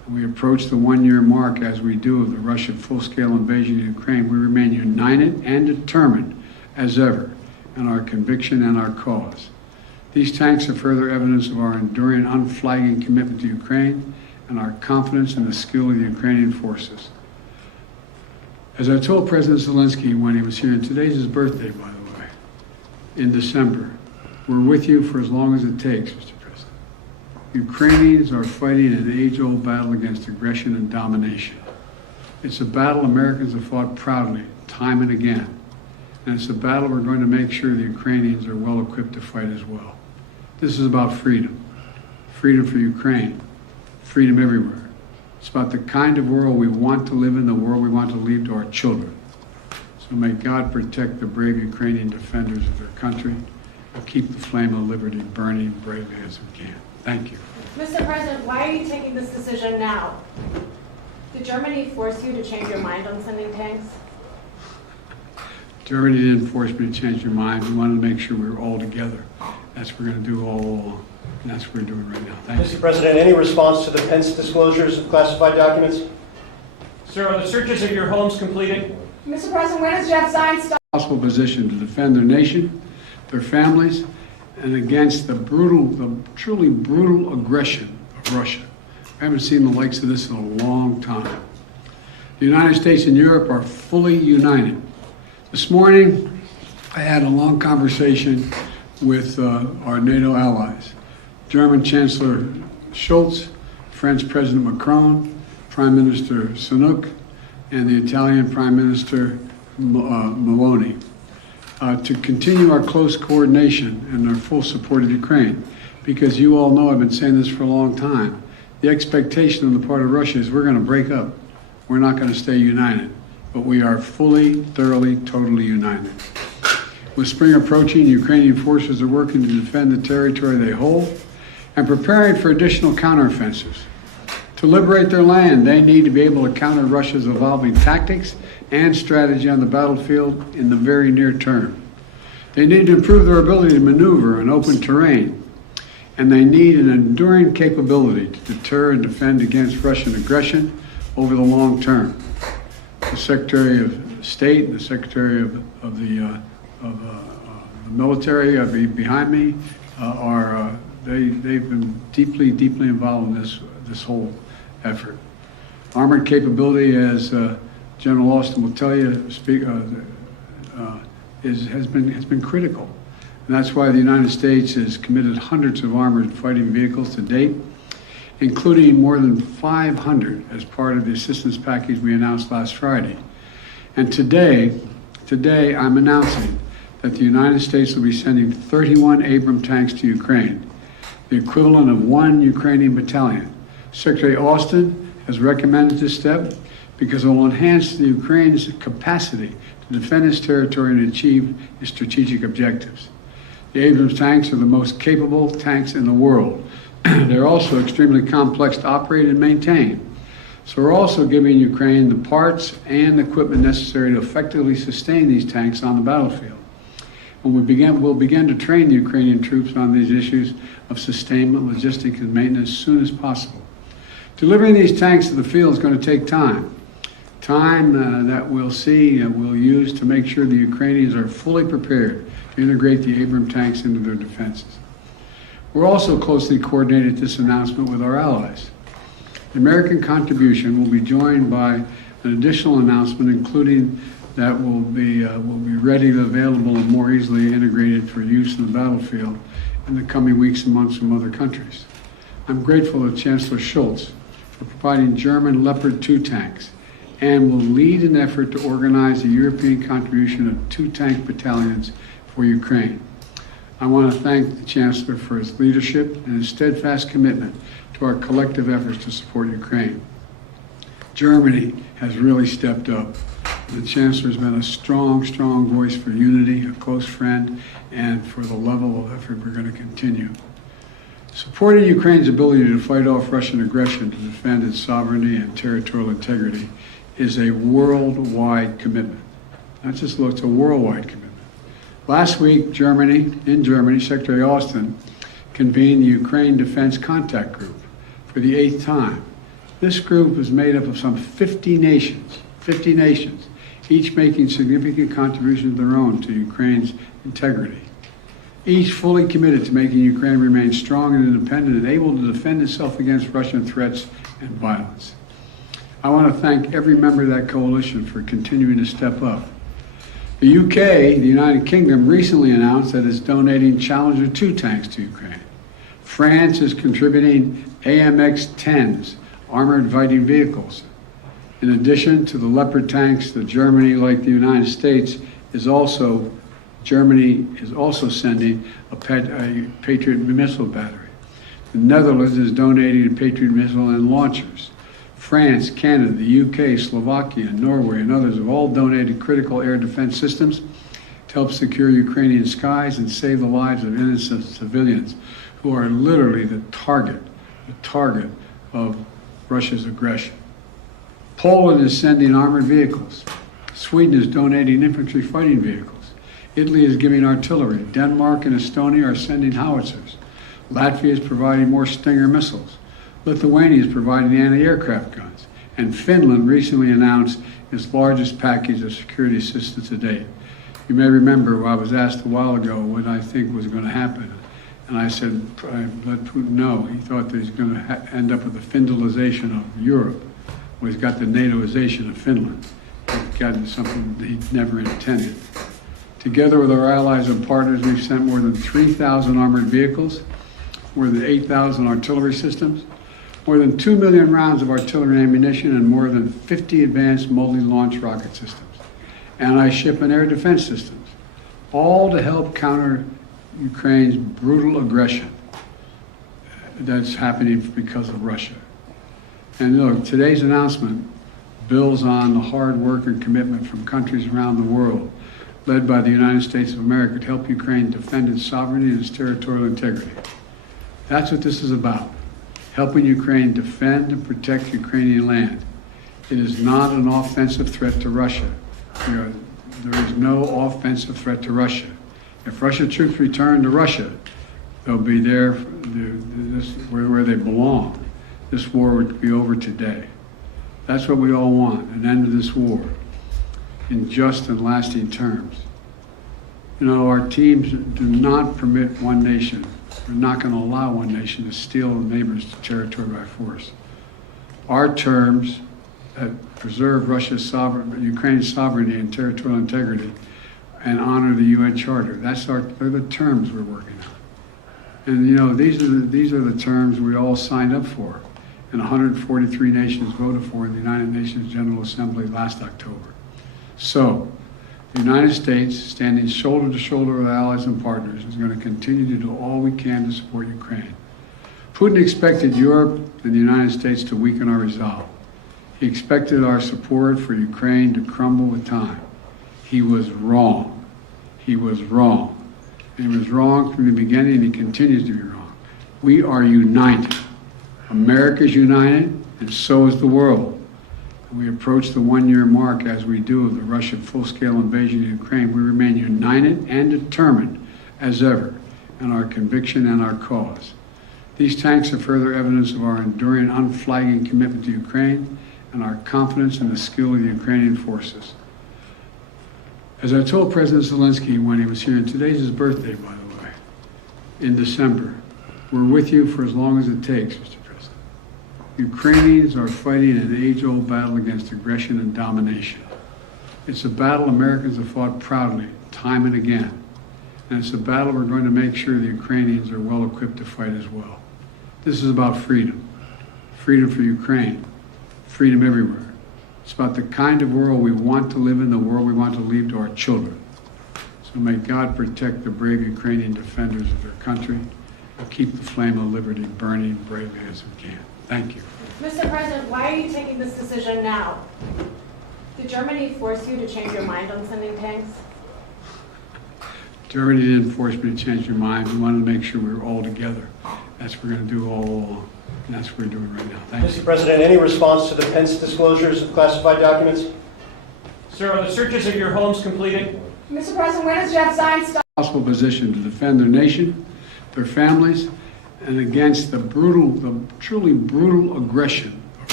we approach the one-year mark as we do of the Russian full-scale invasion of Ukraine, we remain united and determined as ever in our conviction and our cause. These tanks are further evidence of our enduring, unflagging commitment to Ukraine and our confidence in the skill of the Ukrainian forces. As I told President Zelenskyy when he was here, and today's his birthday, by the way, in December, we're with you for as long as it takes, Mr. President. Ukrainians are fighting an age-old battle against aggression and domination. It's a battle Americans have fought proudly, time and again. And it's a battle we're going to make sure the Ukrainians are well equipped to fight as well. This is about freedom. Freedom for Ukraine. Freedom everywhere. It's about the kind of world we want to live in, the world we want to leave to our children. So may God protect the brave Ukrainian defenders of their country and keep the flame of liberty burning bravely as we can. Thank you. Mr. President, why are you taking this decision now? Did Germany force you to change your mind on sending tanks? Germany didn't force me to change your mind. We wanted to make sure we were all together. That's what we're going to do all along. And that's what we're doing right now. Thank you. Mr. President, any response to the Pence disclosures of classified documents? Sir, are the searches of your homes completed? Mr. President, when does Jeff Zients start? Possible position to defend their nation, their families, and against the truly brutal aggression of Russia. I haven't seen the likes of this in a long time. The United States and Europe are fully united. This morning, I had a long conversation with our NATO allies, German Chancellor Scholz, French President Macron, Prime Minister Sunak, and the Italian Prime Minister Meloni, to continue our close coordination and our full support of Ukraine. Because you all know, I've been saying this for a long time, the expectation on the part of Russia is we're going to break up. We're not going to stay united. But we are fully, thoroughly, totally united. With spring approaching, Ukrainian forces are working to defend the territory they hold and preparing for additional counteroffensives. To liberate their land, they need to be able to counter Russia's evolving tactics and strategy on the battlefield in the very near term. They need to improve their ability to maneuver in open terrain, and they need an enduring capability to deter and defend against Russian aggression over the long term. The Secretary of State and the Secretary of the military behind me they've been deeply involved in this whole effort. Armored capability, as General Austin will tell you, has been critical, and that's why the United States has committed hundreds of armored fighting vehicles to date, including more than 500 as part of the assistance package we announced last Friday. And today I'm announcing that the United States will be sending 31 Abrams tanks to Ukraine, the equivalent of 1 Ukrainian battalion. Secretary Austin has recommended this step because it will enhance the Ukraine's capacity to defend its territory and achieve its strategic objectives. The Abrams tanks are the most capable tanks in the world. They're also extremely complex to operate and maintain. So we're also giving Ukraine the parts and equipment necessary to effectively sustain these tanks on the battlefield. And we'll begin to train the Ukrainian troops on these issues of sustainment, logistics, and maintenance as soon as possible. Delivering these tanks to the field is going to take time. Time that we'll use to make sure the Ukrainians are fully prepared to integrate the Abrams tanks into their defenses. We're also closely coordinated this announcement with our allies. The American contribution will be joined by an additional announcement, including that will be ready, available, and more easily integrated for use in the battlefield in the coming weeks and months from other countries. I'm grateful to Chancellor Scholz for providing German Leopard 2 tanks and will lead an effort to organize a European contribution of 2 tank battalions for Ukraine. I want to thank the Chancellor for his leadership and his steadfast commitment to our collective efforts to support Ukraine. Germany has really stepped up. The Chancellor has been a strong voice for unity, a close friend, and for the level of effort we're going to continue. Supporting Ukraine's ability to fight off Russian aggression to defend its sovereignty and territorial integrity is a worldwide commitment. Not just it's a worldwide commitment. Last week, in Germany, Secretary Austin convened the Ukraine Defense Contact Group for the 8th time. This group is made up of some 50 nations, each making significant contributions of their own to Ukraine's integrity. Each fully committed to making Ukraine remain strong and independent and able to defend itself against Russian threats and violence. I want to thank every member of that coalition for continuing to step up. The UK, the United Kingdom, recently announced that it's donating Challenger 2 tanks to Ukraine. France is contributing AMX-10s, armored fighting vehicles. In addition to the Leopard tanks, Germany, like the United States, Germany is also sending a Patriot missile battery. The Netherlands is donating a Patriot missile and launchers. France, Canada, the UK, Slovakia, Norway, and others have all donated critical air defense systems to help secure Ukrainian skies and save the lives of innocent civilians who are literally the target of Russia's aggression. Poland is sending armored vehicles. Sweden is donating infantry fighting vehicles. Italy is giving artillery. Denmark and Estonia are sending howitzers. Latvia is providing more Stinger missiles. Lithuania is providing anti-aircraft guns. And Finland recently announced its largest package of security assistance to date. You may remember I was asked a while ago what I think was going to happen. And I said, I let Putin know. He thought that he's going to end up with the Finlandization of Europe. Well, he's got the NATOization of Finland. He's gotten something that he never intended. Together with our allies and partners, we've sent more than 3,000 armored vehicles, more than 8,000 artillery systems, more than 2 million rounds of artillery ammunition, and more than 50 advanced multi-launch rocket systems, anti-ship and air defense systems, all to help counter Ukraine's brutal aggression that's happening because of Russia. And look, today's announcement builds on the hard work and commitment from countries around the world, led by the United States of America, to help Ukraine defend its sovereignty and its territorial integrity. That's what this is about, helping Ukraine defend and protect Ukrainian land. It is not an offensive threat to Russia. There is no offensive threat to Russia. If Russian troops return to Russia, they'll be there where they belong. This war would be over today. That's what we all want, an end to this war in just and lasting terms. You know, our teams do not permit one nation. We're not going to allow one nation to steal a neighbor's territory by force. Our terms that preserve Ukraine's sovereignty and territorial integrity and honor the UN Charter. They're the terms we're working on. And you know, these are the terms we all signed up for, and 143 nations voted for in the United Nations General Assembly last October. So, the United States, standing shoulder to shoulder with allies and partners, is going to continue to do all we can to support Ukraine. Putin expected Europe and the United States to weaken our resolve. He expected our support for Ukraine to crumble with time. He was wrong. He was wrong. And he was wrong from the beginning, and he continues to be wrong. We are united. America is united, and so is the world. We approach the one-year mark, as we do, of the Russian full-scale invasion of Ukraine. We remain united and determined as ever in our conviction and our cause. These tanks are further evidence of our enduring, unflagging commitment to Ukraine and our confidence in the skill of the Ukrainian forces. As I told President Zelenskyy when he was here, and today's his birthday, by the way, in December, we're with you for as long as it takes, Mr. President. Ukrainians are fighting an age-old battle against aggression and domination. It's a battle Americans have fought proudly, time and again. And it's a battle we're going to make sure the Ukrainians are well equipped to fight as well. This is about freedom. Freedom for Ukraine. Freedom everywhere. It's about the kind of world we want to live in, the world we want to leave to our children. So may God protect the brave Ukrainian defenders of their country and keep the flame of liberty burning bravely as we can. Thank you. Mr. President, why are you taking this decision now? Did Germany force you to change your mind on sending tanks? Germany didn't force me to change your mind. We wanted to make sure we were all together. That's what we're going to do all along. And that's what we're doing right now. Thank you. Mr. President, any response to the Pence disclosures of classified documents? Sir, are the searches of your homes completed? Mr. President, when does Jeff Zients start? Possible position to defend their nation, their families, and against the truly brutal aggression of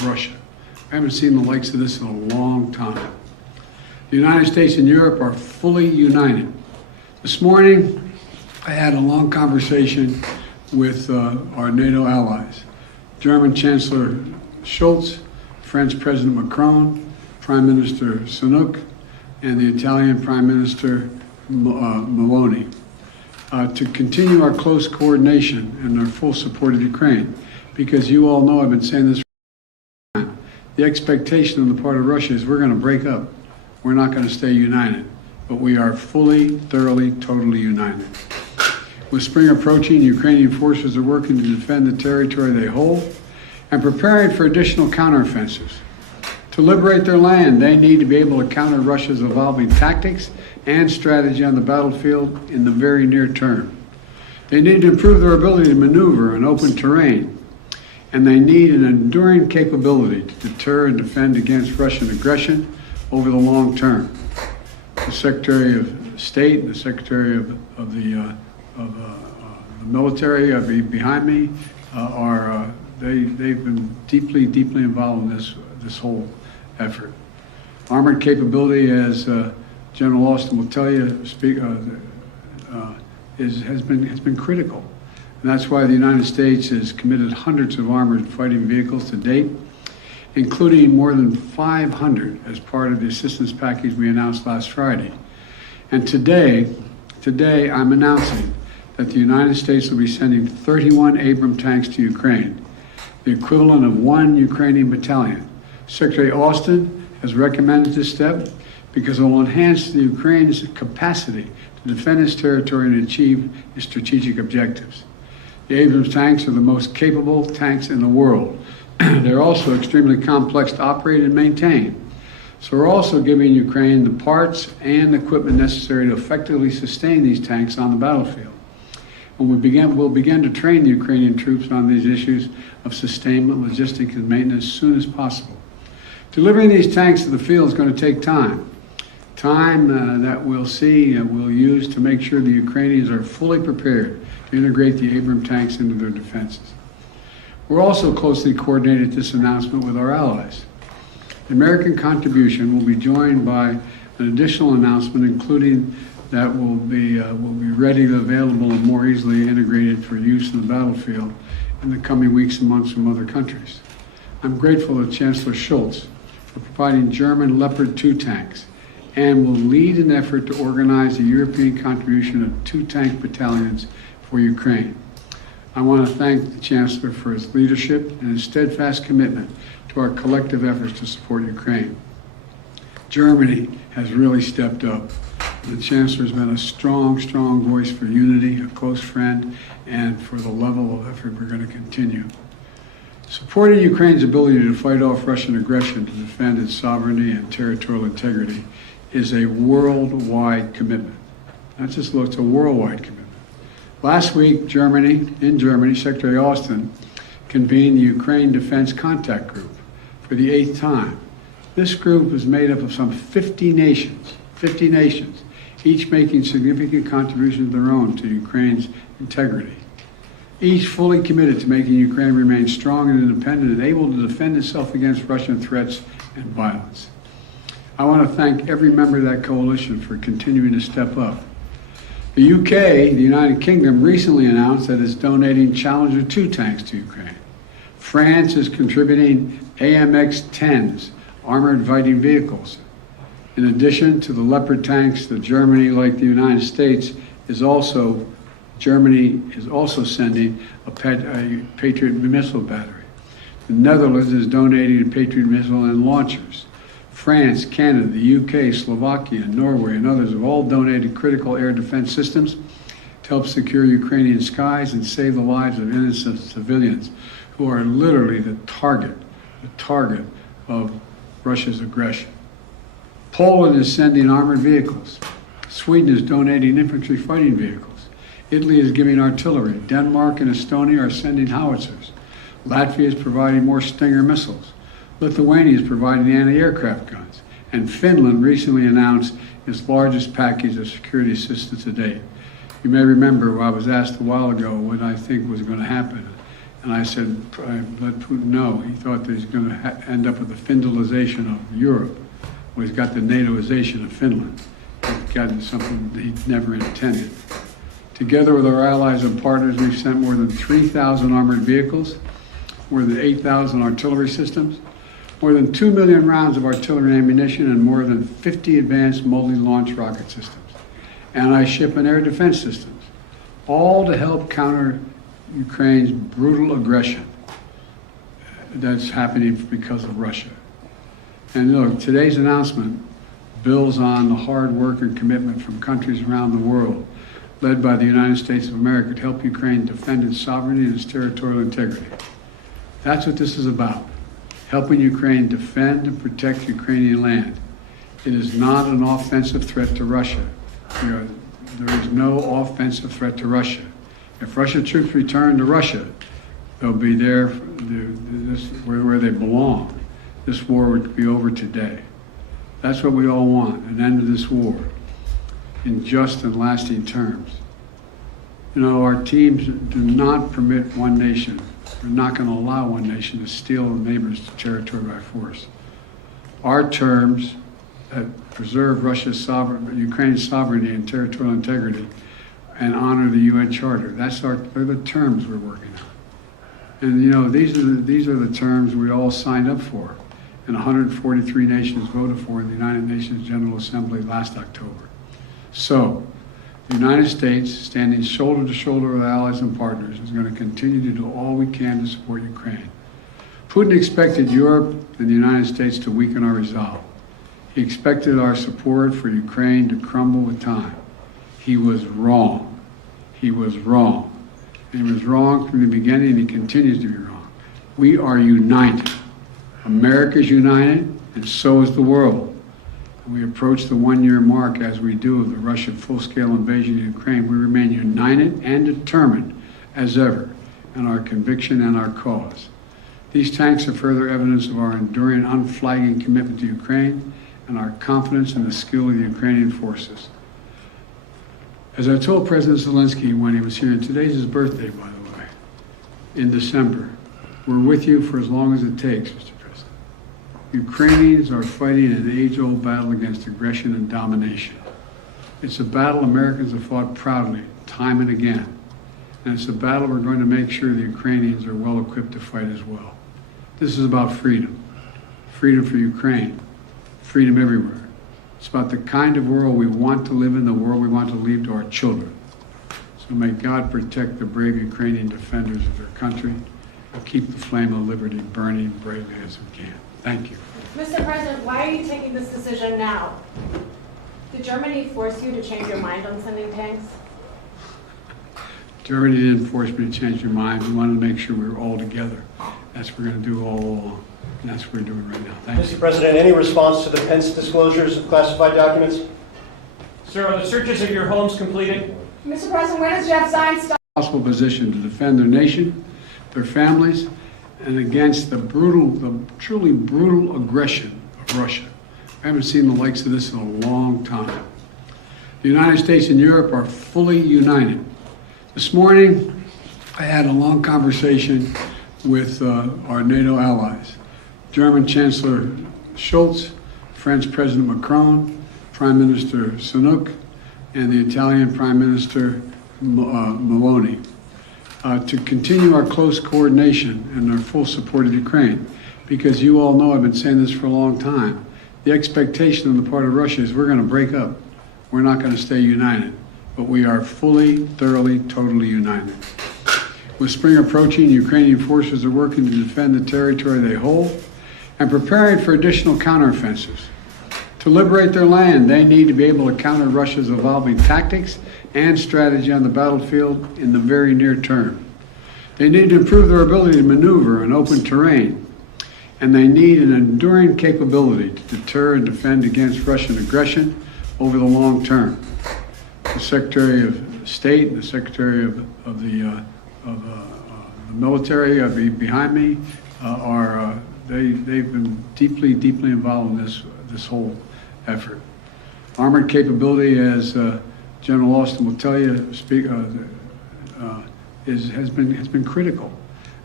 Russia. I haven't seen the likes of this in a long time. The United States and Europe are fully united. This morning, I had a long conversation with our NATO allies. German Chancellor Scholz, French President Macron, Prime Minister Sunak, and the Italian Prime Minister Meloni, to continue our close coordination and our full support of Ukraine. Because you all know, I've been saying this for a long time, the expectation on the part of Russia is we're going to break up. We're not going to stay united. But we are fully, thoroughly, totally united. With spring approaching, Ukrainian forces are working to defend the territory they hold and preparing for additional counteroffensives. To liberate their land, they need to be able to counter Russia's evolving tactics and strategy on the battlefield in the very near term. They need to improve their ability to maneuver in open terrain, and they need an enduring capability to deter and defend against Russian aggression over the long term. The Secretary of State and the Secretary of the military behind me they've been deeply involved in this whole effort. Armored capability, as General Austin will tell you, has been critical, and that's why the United States has committed hundreds of armored fighting vehicles to date, including more than 500 as part of the assistance package we announced last Friday. And today I'm announcing that the United States will be sending 31 Abrams tanks to Ukraine, the equivalent of 1 Ukrainian battalion. Secretary Austin has recommended this step because it will enhance the Ukraine's capacity to defend its territory and achieve its strategic objectives. The Abrams tanks are the most capable tanks in the world. They're also extremely complex to operate and maintain. So we're also giving Ukraine the parts and equipment necessary to effectively sustain these tanks on the battlefield. And we'll begin to train the Ukrainian troops on these issues of sustainment, logistics, and maintenance as soon as possible. Delivering these tanks to the field is going to take time. Time that we'll use to make sure the Ukrainians are fully prepared to integrate the Abrams tanks into their defenses. We're also closely coordinated this announcement with our allies. The American contribution will be joined by an additional announcement, including that will be ready, available, and more easily integrated for use in the battlefield in the coming weeks and months from other countries. I'm grateful to Chancellor Scholz for providing German Leopard 2 tanks and will lead an effort to organize a European contribution of 2 tank battalions for Ukraine. I want to thank the Chancellor for his leadership and his steadfast commitment to our collective efforts to support Ukraine. Germany has really stepped up. The Chancellor has been a strong voice for unity, a close friend, and for the level of effort we're going to continue. Supporting Ukraine's ability to fight off Russian aggression to defend its sovereignty and territorial integrity is a worldwide commitment. It's a worldwide commitment. Last week, in Germany, Secretary Austin convened the Ukraine Defense Contact Group for the 8th time. This group is made up of some 50 nations, each making significant contributions of their own to Ukraine's integrity. Each fully committed to making Ukraine remain strong and independent and able to defend itself against Russian threats and violence. I want to thank every member of that coalition for continuing to step up. The UK, the United Kingdom, recently announced that it's donating Challenger 2 tanks to Ukraine. France is contributing AMX-10s, armored fighting vehicles. In addition to the Leopard tanks, Germany, like the United States, Germany is also sending a Patriot missile battery. The Netherlands is donating a Patriot missile and launchers. France, Canada, the UK, Slovakia, Norway, and others have all donated critical air defense systems to help secure Ukrainian skies and save the lives of innocent civilians who are literally the target of Russia's aggression. Poland is sending armored vehicles. Sweden is donating infantry fighting vehicles. Italy is giving artillery. Denmark and Estonia are sending howitzers. Latvia is providing more Stinger missiles. Lithuania is providing anti-aircraft guns. And Finland recently announced its largest package of security assistance to date. You may remember I was asked a while ago what I think was going to happen. And I said, I let Putin know. He thought that he's going to end up with the Finlandization of Europe. Well, he's got the NATOization of Finland. He's gotten something that he never intended. Together with our allies and partners, we've sent more than 3,000 armored vehicles, more than 8,000 artillery systems, more than 2 million rounds of artillery ammunition, and more than 50 advanced multi-launch rocket systems, anti-ship and air defense systems, all to help counter Ukraine's brutal aggression that's happening because of Russia. And look, today's announcement builds on the hard work and commitment from countries around the world, led by the United States of America, to help Ukraine defend its sovereignty and its territorial integrity. That's what this is about, helping Ukraine defend and protect Ukrainian land. It is not an offensive threat to Russia. There is no offensive threat to Russia. If Russian troops return to Russia, they'll be there where they belong. This war would be over today. That's what we all want, an end to this war in just and lasting terms. You know, our teams do not permit one nation. We're not going to allow one nation to steal a neighbor's territory by force. Our terms that preserve Ukraine's sovereignty and territorial integrity and honor the UN Charter. They're the terms we're working on. And you know, these are the terms we all signed up for, and 143 nations voted for in the United Nations General Assembly last October. So, the United States, standing shoulder to shoulder with allies and partners, is going to continue to do all we can to support Ukraine. Putin expected Europe and the United States to weaken our resolve. He expected our support for Ukraine to crumble with time. He was wrong. He was wrong. And he was wrong from the beginning, and he continues to be wrong. We are united. America is united, and so is the world. And we approach the one-year mark, as we do, of the Russian full-scale invasion of Ukraine. We remain united and determined as ever in our conviction and our cause. These tanks are further evidence of our enduring, unflagging commitment to Ukraine and our confidence in the skill of the Ukrainian forces. As I told President Zelenskyy when he was here, and today's his birthday, by the way, in December, we're with you for as long as it takes, Mr. President. Ukrainians are fighting an age-old battle against aggression and domination. It's a battle Americans have fought proudly, time and again. And it's a battle we're going to make sure the Ukrainians are well equipped to fight as well. This is about freedom. Freedom for Ukraine. Freedom everywhere. It's about the kind of world we want to live in, the world we want to leave to our children. So may God protect the brave Ukrainian defenders of their country and keep the flame of liberty burning bravely as we can. Thank you. Mr. President, why are you taking this decision now? Did Germany force you to change your mind on sending tanks? Germany didn't force me to change your mind. We wanted to make sure we were all together. That's what we're going to do all along. And that's what we're doing right now. Thank you. Mr. President, any response to the Pence disclosures of classified documents? Sir, are the searches of your homes completed? Mr. President, when does Jeff Zients start? Possible position to defend their nation, their families, and against the truly brutal aggression of Russia. I haven't seen the likes of this in a long time. The United States and Europe are fully united. This morning, I had a long conversation with our NATO allies. German Chancellor Scholz, French President Macron, Prime Minister Sunak, and the Italian Prime Minister Meloni, to continue our close coordination and our full support of Ukraine. Because you all know, I've been saying this for a long time, the expectation on the part of Russia is we're going to break up. We're not going to stay united. But we are fully, thoroughly, totally united. With spring approaching, Ukrainian forces are working to defend the territory they hold and preparing for additional counteroffensives. To liberate their land, they need to be able to counter Russia's evolving tactics and strategy on the battlefield in the very near term. They need to improve their ability to maneuver in open terrain, and they need an enduring capability to deter and defend against Russian aggression over the long term. The Secretary of State and the Secretary of the military behind me they've been deeply involved in this whole effort. Armored capability, as General Austin will tell you, has been critical.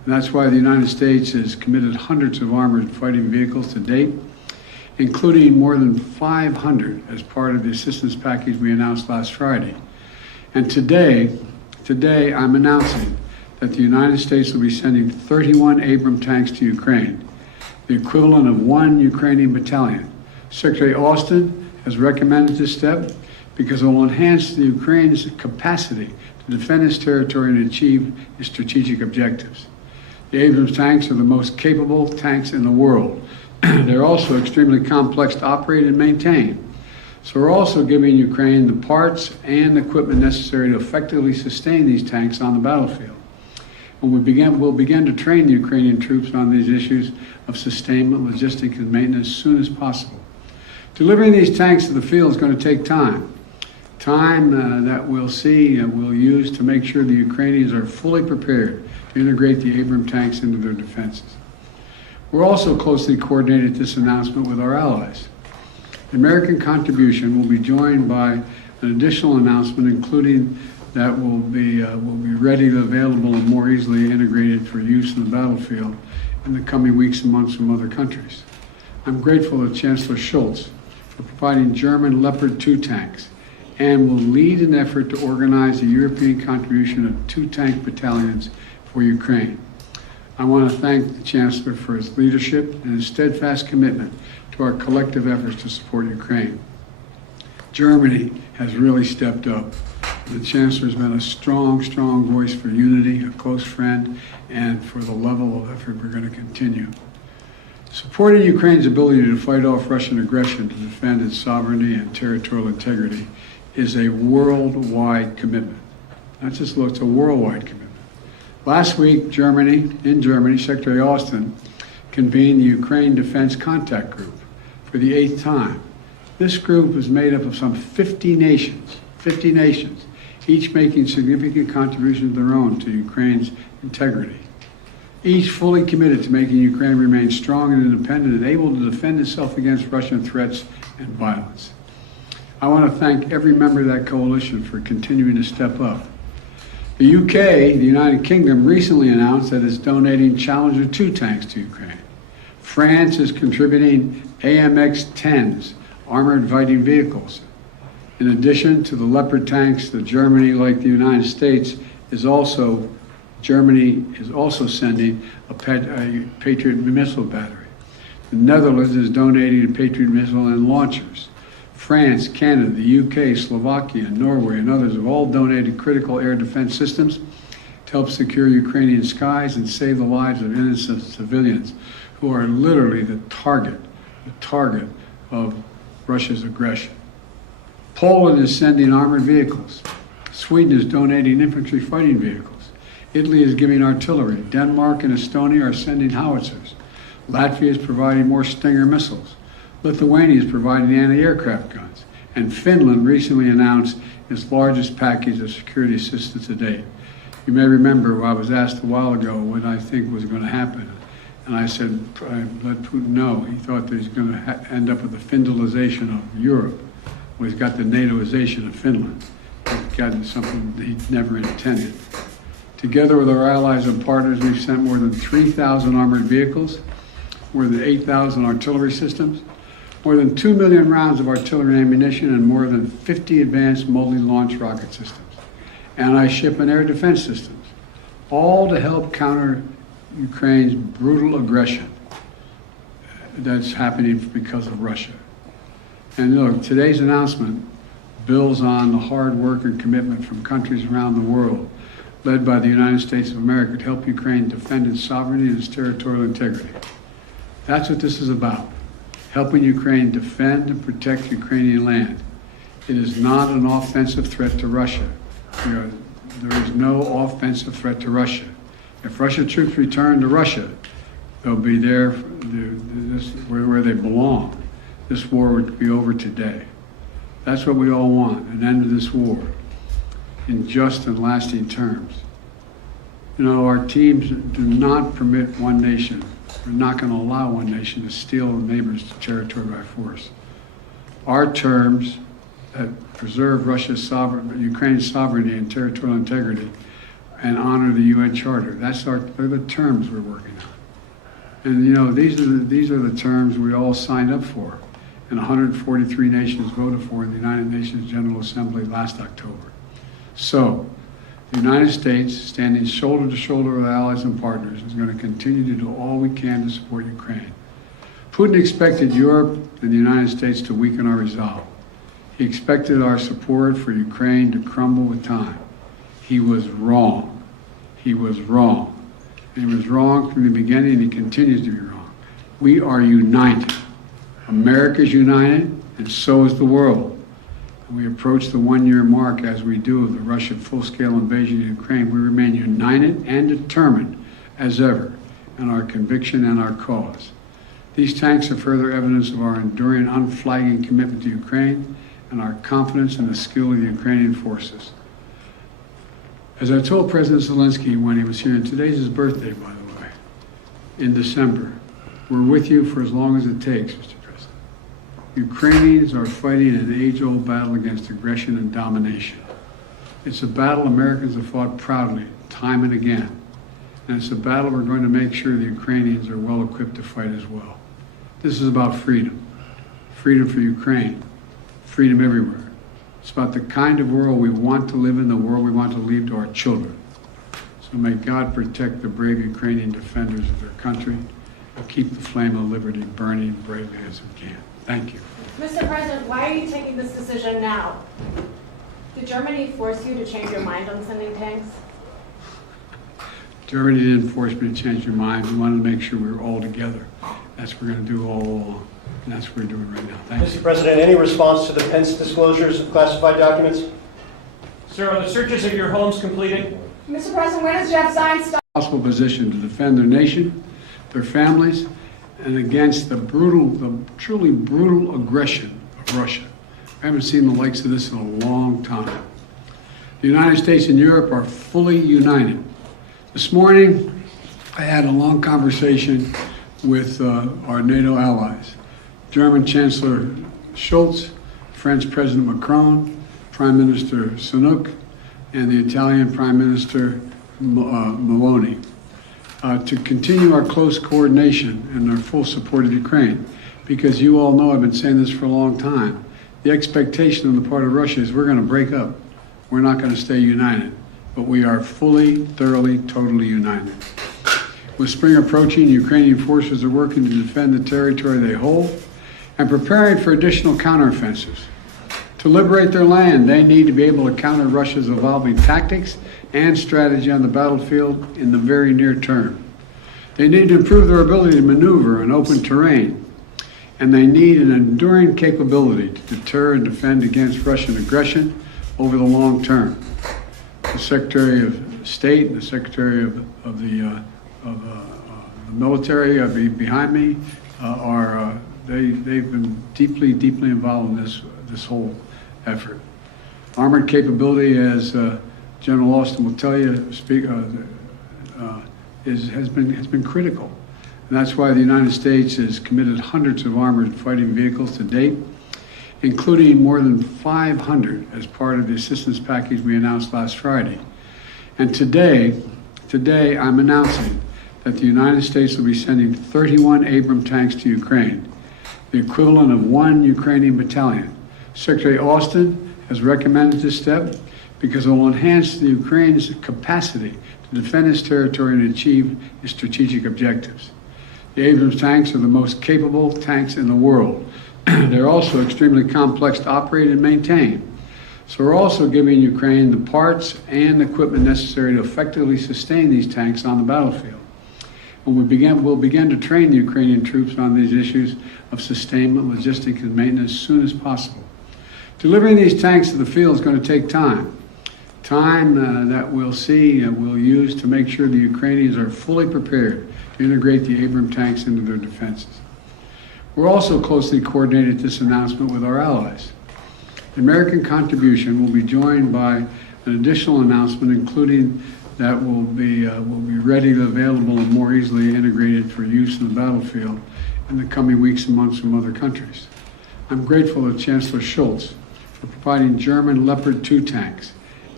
And that's why the United States has committed hundreds of armored fighting vehicles to date, including more than 500 as part of the assistance package we announced last Friday. And today I'm announcing that the United States will be sending 31 Abrams tanks to Ukraine, the equivalent of 1 Ukrainian battalion. Secretary Austin has recommended this step because it will enhance the Ukraine's capacity to defend its territory and achieve its strategic objectives. The Abrams tanks are the most capable tanks in the world. They're also extremely complex to operate and maintain. So we're also giving Ukraine the parts and equipment necessary to effectively sustain these tanks on the battlefield. And we'll begin to train the Ukrainian troops on these issues of sustainment, logistics, and maintenance as soon as possible. Delivering these tanks to the field is going to take time. Time that we'll use to make sure the Ukrainians are fully prepared to integrate the Abrams tanks into their defenses. We're also closely coordinated this announcement with our allies. The American contribution will be joined by an additional announcement, including that will be readily available and more easily integrated for use in the battlefield in the coming weeks and months from other countries. I'm grateful to Chancellor Scholz for providing German Leopard 2 tanks and will lead an effort to organize a European contribution of 2 tank battalions for Ukraine. I want to thank the Chancellor for his leadership and his steadfast commitment to our collective efforts to support Ukraine. Germany has really stepped up. The Chancellor has been a strong voice for unity, a close friend, and for the level of effort we're going to continue. Supporting Ukraine's ability to fight off Russian aggression to defend its sovereignty and territorial integrity is a worldwide commitment. Not just it's a worldwide commitment. Last week, in Germany, Secretary Austin convened the Ukraine Defense Contact Group for the 8th time. This group is made up of some 50 nations, each making significant contributions of their own to Ukraine's integrity. Each fully committed to making Ukraine remain strong and independent and able to defend itself against Russian threats and violence. I want to thank every member of that coalition for continuing to step up. The UK, the United Kingdom, recently announced that it's donating Challenger 2 tanks to Ukraine. France is contributing AMX-10s, armored fighting vehicles. In addition to the Leopard tanks, Germany, like the United States, Germany is also sending a Patriot missile battery. The Netherlands is donating a Patriot missile and launchers. France, Canada, the UK, Slovakia, Norway, and others have all donated critical air defense systems to help secure Ukrainian skies and save the lives of innocent civilians who are literally the target of Russia's aggression. Poland is sending armored vehicles. Sweden is donating infantry fighting vehicles. Italy is giving artillery. Denmark and Estonia are sending howitzers. Latvia is providing more Stinger missiles. Lithuania is providing anti-aircraft guns. And Finland recently announced its largest package of security assistance to date. You may remember I was asked a while ago what I think was going to happen. And I said, I let Putin know. He thought that he's going to end up with the Finlandization of Europe. Well, he's got the NATOization of Finland. He's gotten something that he never intended. Together with our allies and partners, we've sent more than 3,000 armored vehicles, more than 8,000 artillery systems, more than 2 million rounds of artillery ammunition, and more than 50 advanced multi-launch rocket systems, anti-ship and air defense systems, all to help counter Ukraine's brutal aggression that's happening because of Russia. And look, today's announcement builds on the hard work and commitment from countries around the world, led by the United States of America, to help Ukraine defend its sovereignty and its territorial integrity. That's what this is about, helping Ukraine defend and protect Ukrainian land. It is not an offensive threat to Russia. There is no offensive threat to Russia. If Russian troops return to Russia, they'll be there where they belong. This war would be over today. That's what we all want, an end to this war in just and lasting terms. You know, our teams do not permit one nation. We're not going to allow one nation to steal a neighbor's territory by force. Our terms that preserve Ukraine's sovereignty and territorial integrity and honor the UN Charter. They're the terms we're working on. And you know, these are the terms we all signed up for, and 143 nations voted for in the United Nations General Assembly last October. So, the United States, standing shoulder to shoulder with allies and partners, is going to continue to do all we can to support Ukraine. Putin expected Europe and the United States to weaken our resolve. He expected our support for Ukraine to crumble with time. He was wrong. He was wrong. And he was wrong from the beginning, and he continues to be wrong. We are united. America is united, and so is the world. And we approach the one-year mark as we do of the Russian full-scale invasion of Ukraine. We remain united and determined as ever in our conviction and our cause. These tanks are further evidence of our enduring, unflagging commitment to Ukraine and our confidence in the skill of the Ukrainian forces. As I told President Zelenskyy when he was here, and today's his birthday, by the way, in December, we're with you for as long as it takes, Mr. President. Ukrainians are fighting an age-old battle against aggression and domination. It's a battle Americans have fought proudly, time and again. And it's a battle we're going to make sure the Ukrainians are well equipped to fight as well. This is about freedom. Freedom for Ukraine. Freedom everywhere. It's about the kind of world we want to live in, the world we want to leave to our children. So may God protect the brave Ukrainian defenders of their country and keep the flame of liberty burning bravely as we can. Thank you. Mr. President, why are you taking this decision now? Did Germany force you to change your mind on sending tanks? Germany didn't force me to change your mind. We wanted to make sure we were all together. That's what we're going to do all along. And that's what we're doing right now. Thank you. Mr. President, any response to the Pence disclosures of classified documents? Sir, are the searches of your homes completed? Mr. President, when does Jeff Zients start? Possible position to defend their nation, their families, and against the truly brutal aggression of Russia. I haven't seen the likes of this in a long time. The United States and Europe are fully united. This morning, I had a long conversation with our NATO allies. German Chancellor Scholz, French President Macron, Prime Minister Sunak, and the Italian Prime Minister Meloni, to continue our close coordination and our full support of Ukraine. Because you all know, I've been saying this for a long time, the expectation on the part of Russia is we're going to break up. We're not going to stay united. But we are fully, thoroughly, totally united. With spring approaching, Ukrainian forces are working to defend the territory they hold and preparing for additional counteroffensives. To liberate their land, they need to be able to counter Russia's evolving tactics and strategy on the battlefield in the very near term. They need to improve their ability to maneuver in open terrain, and they need an enduring capability to deter and defend against Russian aggression over the long term. The Secretary of State and the Secretary of the military behind me they've been deeply involved in this whole effort. Armored capability, as General Austin will tell you, has been critical, and that's why the United States has committed hundreds of armored fighting vehicles to date, including more than 500 as part of the assistance package we announced last Friday. And today I'm announcing that the United States will be sending 31 Abrams tanks to Ukraine, the equivalent of 1 Ukrainian battalion. Secretary Austin has recommended this step because it will enhance the Ukraine's capacity to defend its territory and achieve its strategic objectives. The Abrams tanks are the most capable tanks in the world. They're also extremely complex to operate and maintain. So we're also giving Ukraine the parts and equipment necessary to effectively sustain these tanks on the battlefield. And we'll begin to train the Ukrainian troops on these issues of sustainment, logistics, and maintenance as soon as possible. Delivering these tanks to the field is going to take time. Time that we'll use to make sure the Ukrainians are fully prepared to integrate the Abrams tanks into their defenses. We're also closely coordinated this announcement with our allies. The American contribution will be joined by an additional announcement, including that will be readily available and more easily integrated for use in the battlefield in the coming weeks and months from other countries. I'm grateful to Chancellor Scholz for providing German Leopard 2 tanks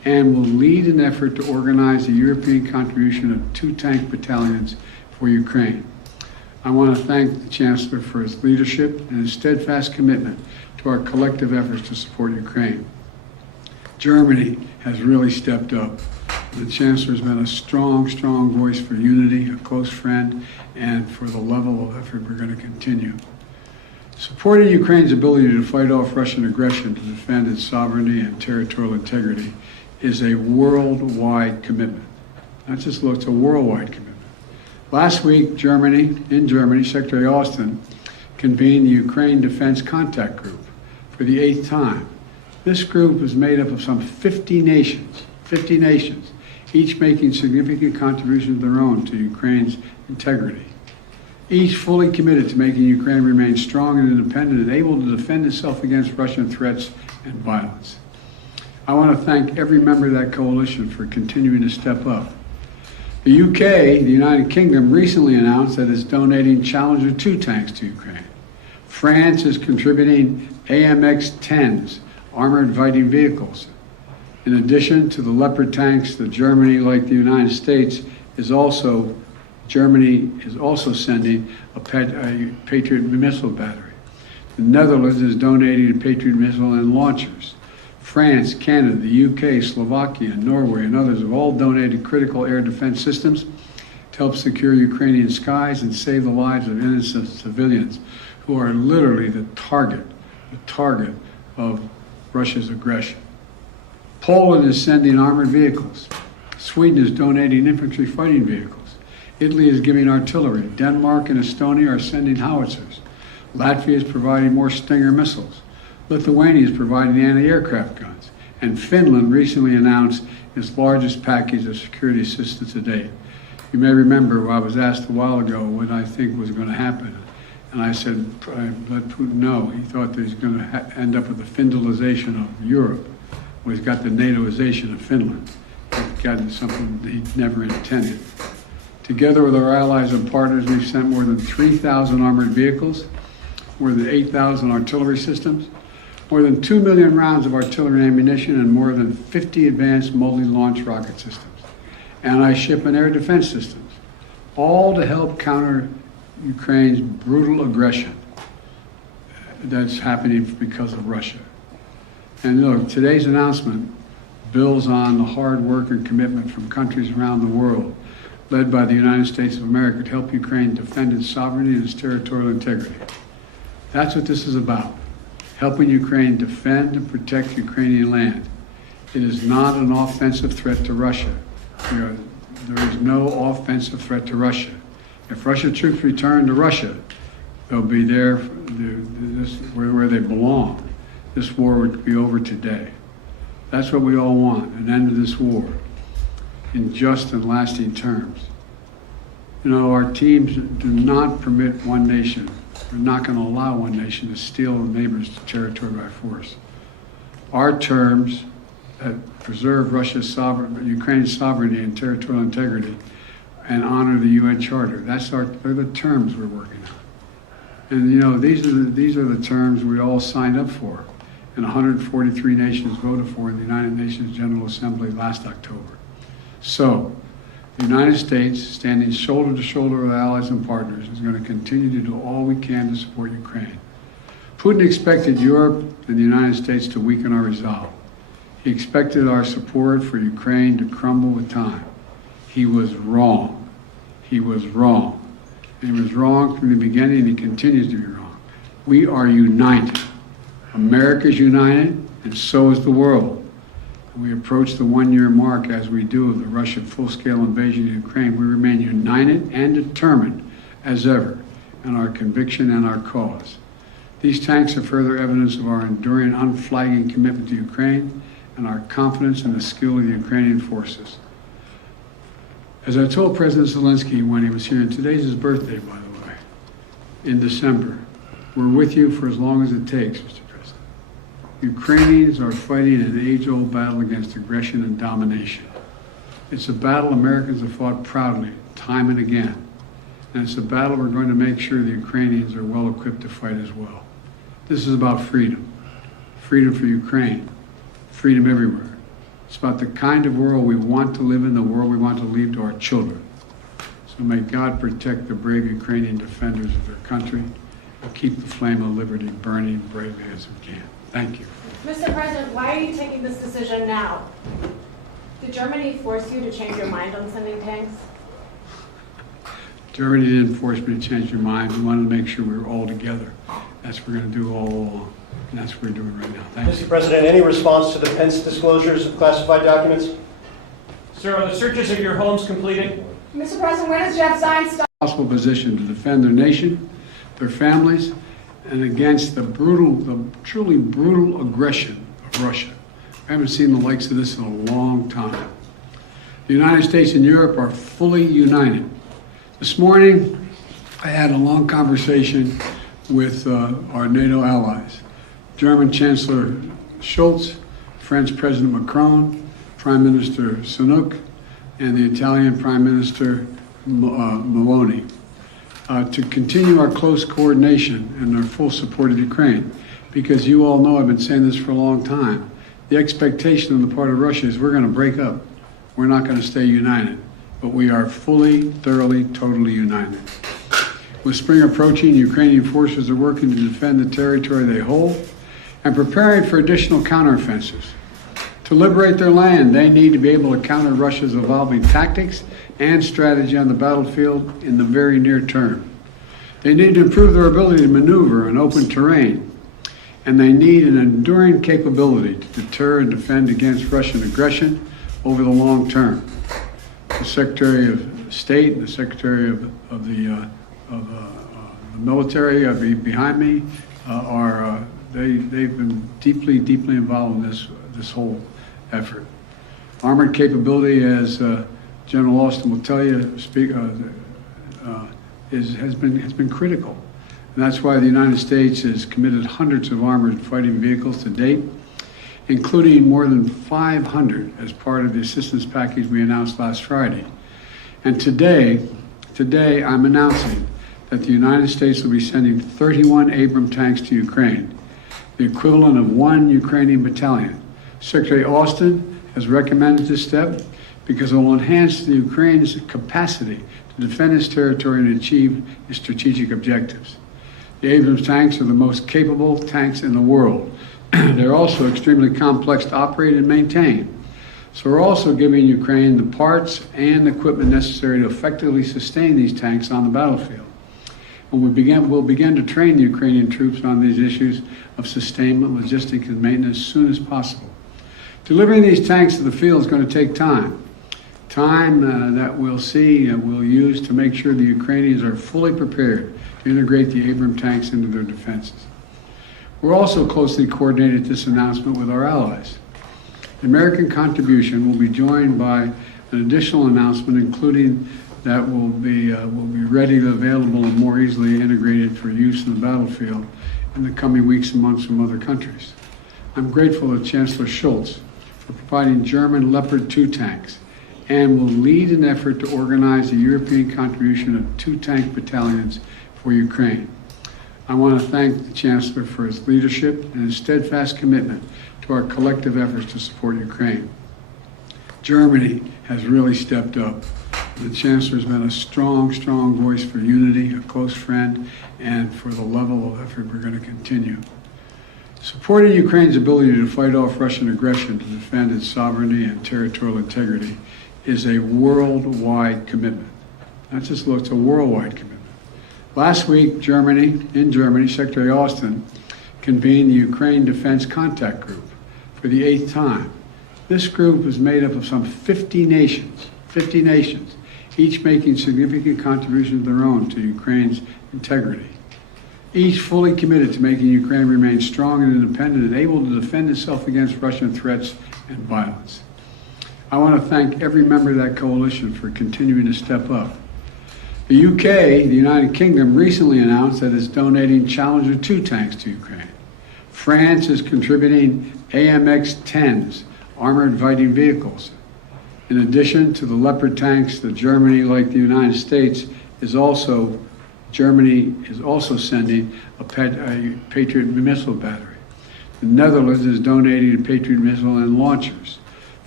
and will lead an effort to organize a European contribution of 2 tank battalions for Ukraine. I want to thank the Chancellor for his leadership and his steadfast commitment to our collective efforts to support Ukraine. Germany has really stepped up. The Chancellor has been a strong voice for unity, a close friend, and for the level of effort we're going to continue. Supporting Ukraine's ability to fight off Russian aggression to defend its sovereignty and territorial integrity is a worldwide commitment. Not just it's a worldwide commitment. Last week, in Germany, Secretary Austin convened the Ukraine Defense Contact Group for the 8th time. This group is made up of some 50 nations, each making significant contributions of their own to Ukraine's integrity. Each fully committed to making Ukraine remain strong and independent and able to defend itself against Russian threats and violence. I want to thank every member of that coalition for continuing to step up. The UK, the United Kingdom, recently announced that it's donating Challenger 2 tanks to Ukraine. France is contributing AMX-10s, armored fighting vehicles. In addition to the Leopard tanks that Germany, like the United States, Germany is also sending a Patriot missile battery. The Netherlands is donating a Patriot missile and launchers. France, Canada, the UK, Slovakia, Norway, and others have all donated critical air defense systems to help secure Ukrainian skies and save the lives of innocent civilians who are literally the target of Russia's aggression. Poland is sending armored vehicles. Sweden is donating infantry fighting vehicles. Italy is giving artillery. Denmark and Estonia are sending howitzers. Latvia is providing more Stinger missiles. Lithuania is providing anti-aircraft guns. And Finland recently announced its largest package of security assistance to date. You may remember I was asked a while ago what I think was going to happen. And I said, I let Putin know. He thought that he's going to end up with the Finlandization of Europe. Well, he's got the NATOization of Finland. He's gotten something that he never intended. Together with our allies and partners, we've sent more than 3,000 armored vehicles, more than 8,000 artillery systems, more than 2 million rounds of artillery ammunition, and more than 50 advanced multi-launch rocket systems, anti-shipment air defense systems, all to help counter Ukraine's brutal aggression that's happening because of Russia. And look, today's announcement builds on the hard work and commitment from countries around the world, led by the United States of America, to help Ukraine defend its sovereignty and its territorial integrity. That's what this is about, helping Ukraine defend and protect Ukrainian land. It is not an offensive threat to Russia. There is no offensive threat to Russia. If Russian troops return to Russia, they'll be there where they belong. This war would be over today. That's what we all want, an end to this war in just and lasting terms. You know, our teams do not permit one nation. We're not going to allow one nation to steal a neighbor's territory by force. Our terms that preserve Ukraine's sovereignty and territorial integrity and honor the UN Charter. They're the terms we're working on. And you know, these are the terms we all signed up for, and 143 nations voted for in the United Nations General Assembly last October. So, the United States, standing shoulder to shoulder with allies and partners, is going to continue to do all we can to support Ukraine. Putin expected Europe and the United States to weaken our resolve. He expected our support for Ukraine to crumble with time. He was wrong. He was wrong. And he was wrong from the beginning, and he continues to be wrong. We are united. America is united, and so is the world. We approach the one-year mark, as we do, of the Russian full-scale invasion of Ukraine. We remain united and determined as ever in our conviction and our cause. These tanks are further evidence of our enduring, unflagging commitment to Ukraine and our confidence in the skill of the Ukrainian forces. As I told President Zelenskyy when he was here, and today's his birthday, by the way, in December, we're with you for as long as it takes, Mr. President. Ukrainians are fighting an age-old battle against aggression and domination. It's a battle Americans have fought proudly, time and again. And it's a battle we're going to make sure the Ukrainians are well equipped to fight as well. This is about freedom. Freedom for Ukraine. Freedom everywhere. It's about the kind of world we want to live in, the world we want to leave to our children. So may God protect the brave Ukrainian defenders of their country and keep the flame of liberty burning bravely as we can. Thank you. Mr. President, why are you taking this decision now? Did Germany force you to change your mind on sending tanks? Germany didn't force me to change your mind. We wanted to make sure we were all together. That's what we're going to do all along. And that's what we're doing right now. Thank you. Mr. President, any response to the Pence disclosures of classified documents? Sir, are the searches of your homes completed? Mr. President, when does Jeff Zients start? Possible position to defend their nation, their families, and against the truly brutal aggression of Russia. I haven't seen the likes of this in a long time. The United States and Europe are fully united. This morning, I had a long conversation with our NATO allies. German Chancellor Scholz, French President Macron, Prime Minister Sunak, and the Italian Prime Minister Meloni, to continue our close coordination and our full support of Ukraine. Because you all know I've been saying this for a long time. The expectation on the part of Russia is we're going to break up. We're not going to stay united. But we are fully, thoroughly, totally united. With spring approaching, Ukrainian forces are working to defend the territory they hold and preparing for additional counteroffensives. To liberate their land, they need to be able to counter Russia's evolving tactics and strategy on the battlefield in the very near term. They need to improve their ability to maneuver in open terrain, and they need an enduring capability to deter and defend against Russian aggression over the long term. The Secretary of State and the Secretary of the military behind me they've been deeply involved in this whole effort. Armored capability, as General Austin will tell you, has been critical, and that's why the United States has committed hundreds of armored fighting vehicles to date, including more than 500 as part of the assistance package we announced last Friday. And today I'm announcing that the United States will be sending 31 Abrams tanks to Ukraine, the equivalent of 1 Ukrainian battalion. Secretary Austin has recommended this step because it will enhance the Ukraine's capacity to defend its territory and achieve its strategic objectives. The Abrams tanks are the most capable tanks in the world. They're also extremely complex to operate and maintain. So we're also giving Ukraine the parts and equipment necessary to effectively sustain these tanks on the battlefield. We'll begin to train the Ukrainian troops on these issues of sustainment, logistics, and maintenance as soon as possible. Delivering these tanks to the field is going to take time. Time that we'll use to make sure the Ukrainians are fully prepared to integrate the Abrams tanks into their defenses. We're also closely coordinated this announcement with our allies. The American contribution will be joined by an additional announcement, including that will be readily available and more easily integrated for use in the battlefield in the coming weeks and months from other countries. I'm grateful to Chancellor Scholz for providing German Leopard 2 tanks and will lead an effort to organize a European contribution of 2 tank battalions for Ukraine. I want to thank the Chancellor for his leadership and his steadfast commitment to our collective efforts to support Ukraine. Germany has really stepped up. The Chancellor has been a strong voice for unity, a close friend, and for the level of effort we're going to continue. Supporting Ukraine's ability to fight off Russian aggression to defend its sovereignty and territorial integrity is a worldwide commitment. Not just it's a worldwide commitment. Last week, in Germany, Secretary Austin convened the Ukraine Defense Contact Group for the 8th time. This group is made up of some 50 nations, each making significant contributions of their own to Ukraine's integrity. Each fully committed to making Ukraine remain strong and independent and able to defend itself against Russian threats and violence. I want to thank every member of that coalition for continuing to step up. The UK, the United Kingdom, recently announced that it's donating Challenger 2 tanks to Ukraine. France is contributing AMX-10s, armored fighting vehicles. In addition to the Leopard tanks, Germany, like the United States, Germany is also sending a Patriot missile battery. The Netherlands is donating a Patriot missile and launchers.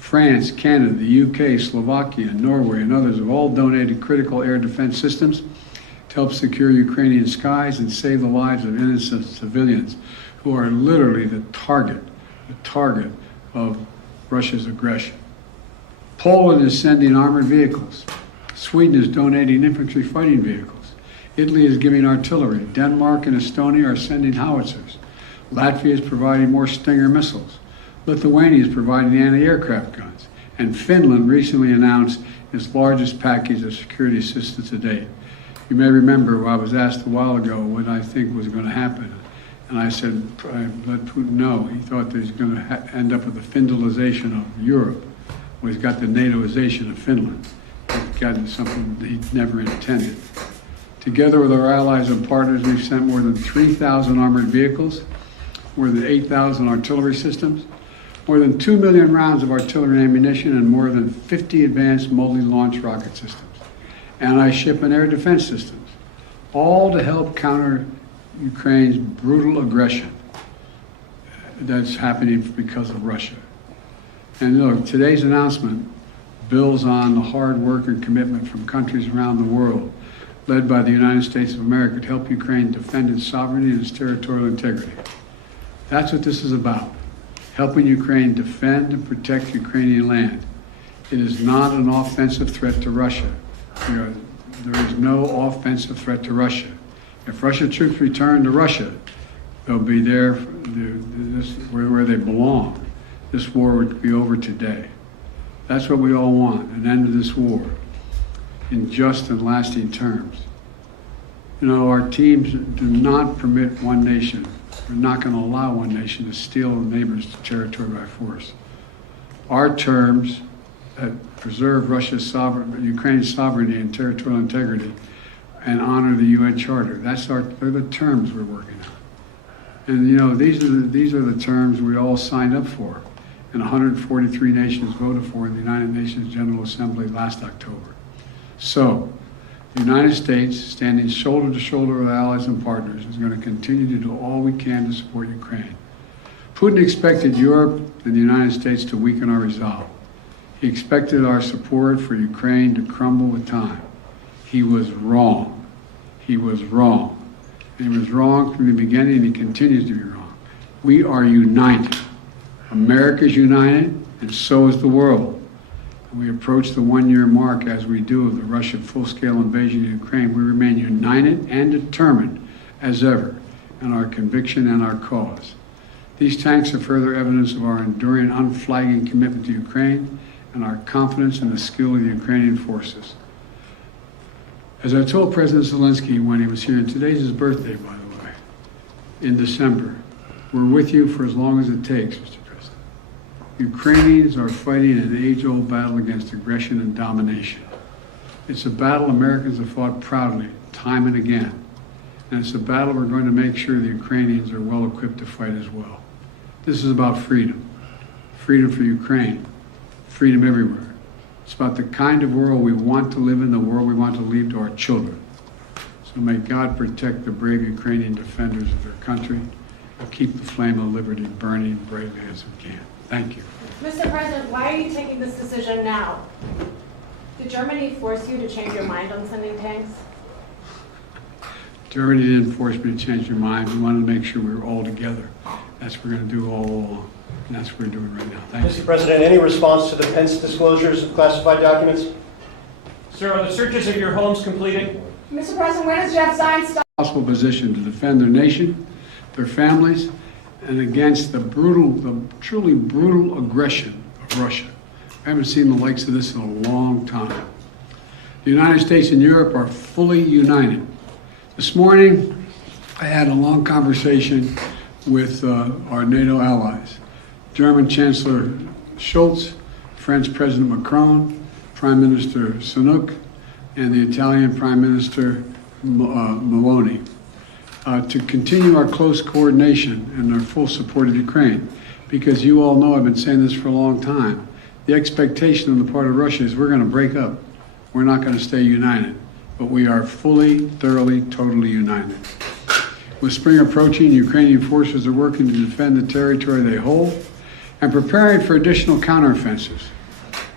France, Canada, the UK, Slovakia, Norway, and others have all donated critical air defense systems to help secure Ukrainian skies and save the lives of innocent civilians who are literally the target of Russia's aggression. Poland is sending armored vehicles. Sweden is donating infantry fighting vehicles. Italy is giving artillery. Denmark and Estonia are sending howitzers. Latvia is providing more Stinger missiles. Lithuania is providing anti-aircraft guns. And Finland recently announced its largest package of security assistance to date. You may remember I was asked a while ago what I think was going to happen. And I said, I let Putin know. He thought that he's going to end up with the Finlandization of Europe. Well, he's got the NATOization of Finland. He's gotten something that he never intended. Together with our allies and partners, we've sent more than 3,000 armored vehicles, more than 8,000 artillery systems, more than 2 million rounds of artillery and ammunition, and more than 50 advanced multi-launch rocket systems, anti-ship and air defense systems, all to help counter Ukraine's brutal aggression that's happening because of Russia. And look, today's announcement builds on the hard work and commitment from countries around the world, led by the United States of America, to help Ukraine defend its sovereignty and its territorial integrity. That's what this is about, helping Ukraine defend and protect Ukrainian land. It is not an offensive threat to Russia. There is no offensive threat to Russia. If Russian troops return to Russia, they'll be there where they belong. This war would be over today. That's what we all want, an end to this war in just and lasting terms. You know, our teams do not permit one nation. We're not going to allow one nation to steal a neighbor's territory by force. Our terms that preserve Ukraine's sovereignty and territorial integrity and honor the UN Charter. They're the terms we're working on. And you know, these are the terms we all signed up for, and 143 nations voted for in the United Nations General Assembly last October. So, the United States, standing shoulder to shoulder with allies and partners, is going to continue to do all we can to support Ukraine. Putin expected Europe and the United States to weaken our resolve. He expected our support for Ukraine to crumble with time. He was wrong. He was wrong. And he was wrong from the beginning, and he continues to be wrong. We are united. America is united, and so is the world. And we approach the one-year mark, as we do, of the Russian full-scale invasion of Ukraine. We remain united and determined as ever in our conviction and our cause. These tanks are further evidence of our enduring, unflagging commitment to Ukraine and our confidence in the skill of the Ukrainian forces. As I told President Zelenskyy when he was here, and today's his birthday, by the way, in December, we're with you for as long as it takes, Mr. President. Ukrainians are fighting an age-old battle against aggression and domination. It's a battle Americans have fought proudly, time and again. And it's a battle we're going to make sure the Ukrainians are well equipped to fight as well. This is about freedom. Freedom for Ukraine. Freedom everywhere. It's about the kind of world we want to live in, the world we want to leave to our children. So may God protect the brave Ukrainian defenders of their country and keep the flame of liberty burning bravely as we can. Thank you. Mr. President, why are you taking this decision now? Did Germany force you to change your mind on sending tanks? Germany didn't force me to change your mind. We wanted to make sure we were all together. That's what we're going to do all along. And that's what we're doing right now. Thank you. Mr. President, any response to the Pence disclosures of classified documents? Sir, are the searches of your homes completed? Mr. President, where does Jeff Zients stop? Possible position to defend their nation, their families, and against the truly brutal aggression of Russia. I haven't seen the likes of this in a long time. The United States and Europe are fully united. This morning, I had a long conversation with our NATO allies. German Chancellor Scholz, French President Macron, Prime Minister Sunak, and the Italian Prime Minister Meloni, to continue our close coordination and our full support of Ukraine. Because you all know, I've been saying this for a long time, the expectation on the part of Russia is we're going to break up. We're not going to stay united. But we are fully, thoroughly, totally united. With spring approaching, Ukrainian forces are working to defend the territory they hold and preparing for additional counteroffensives.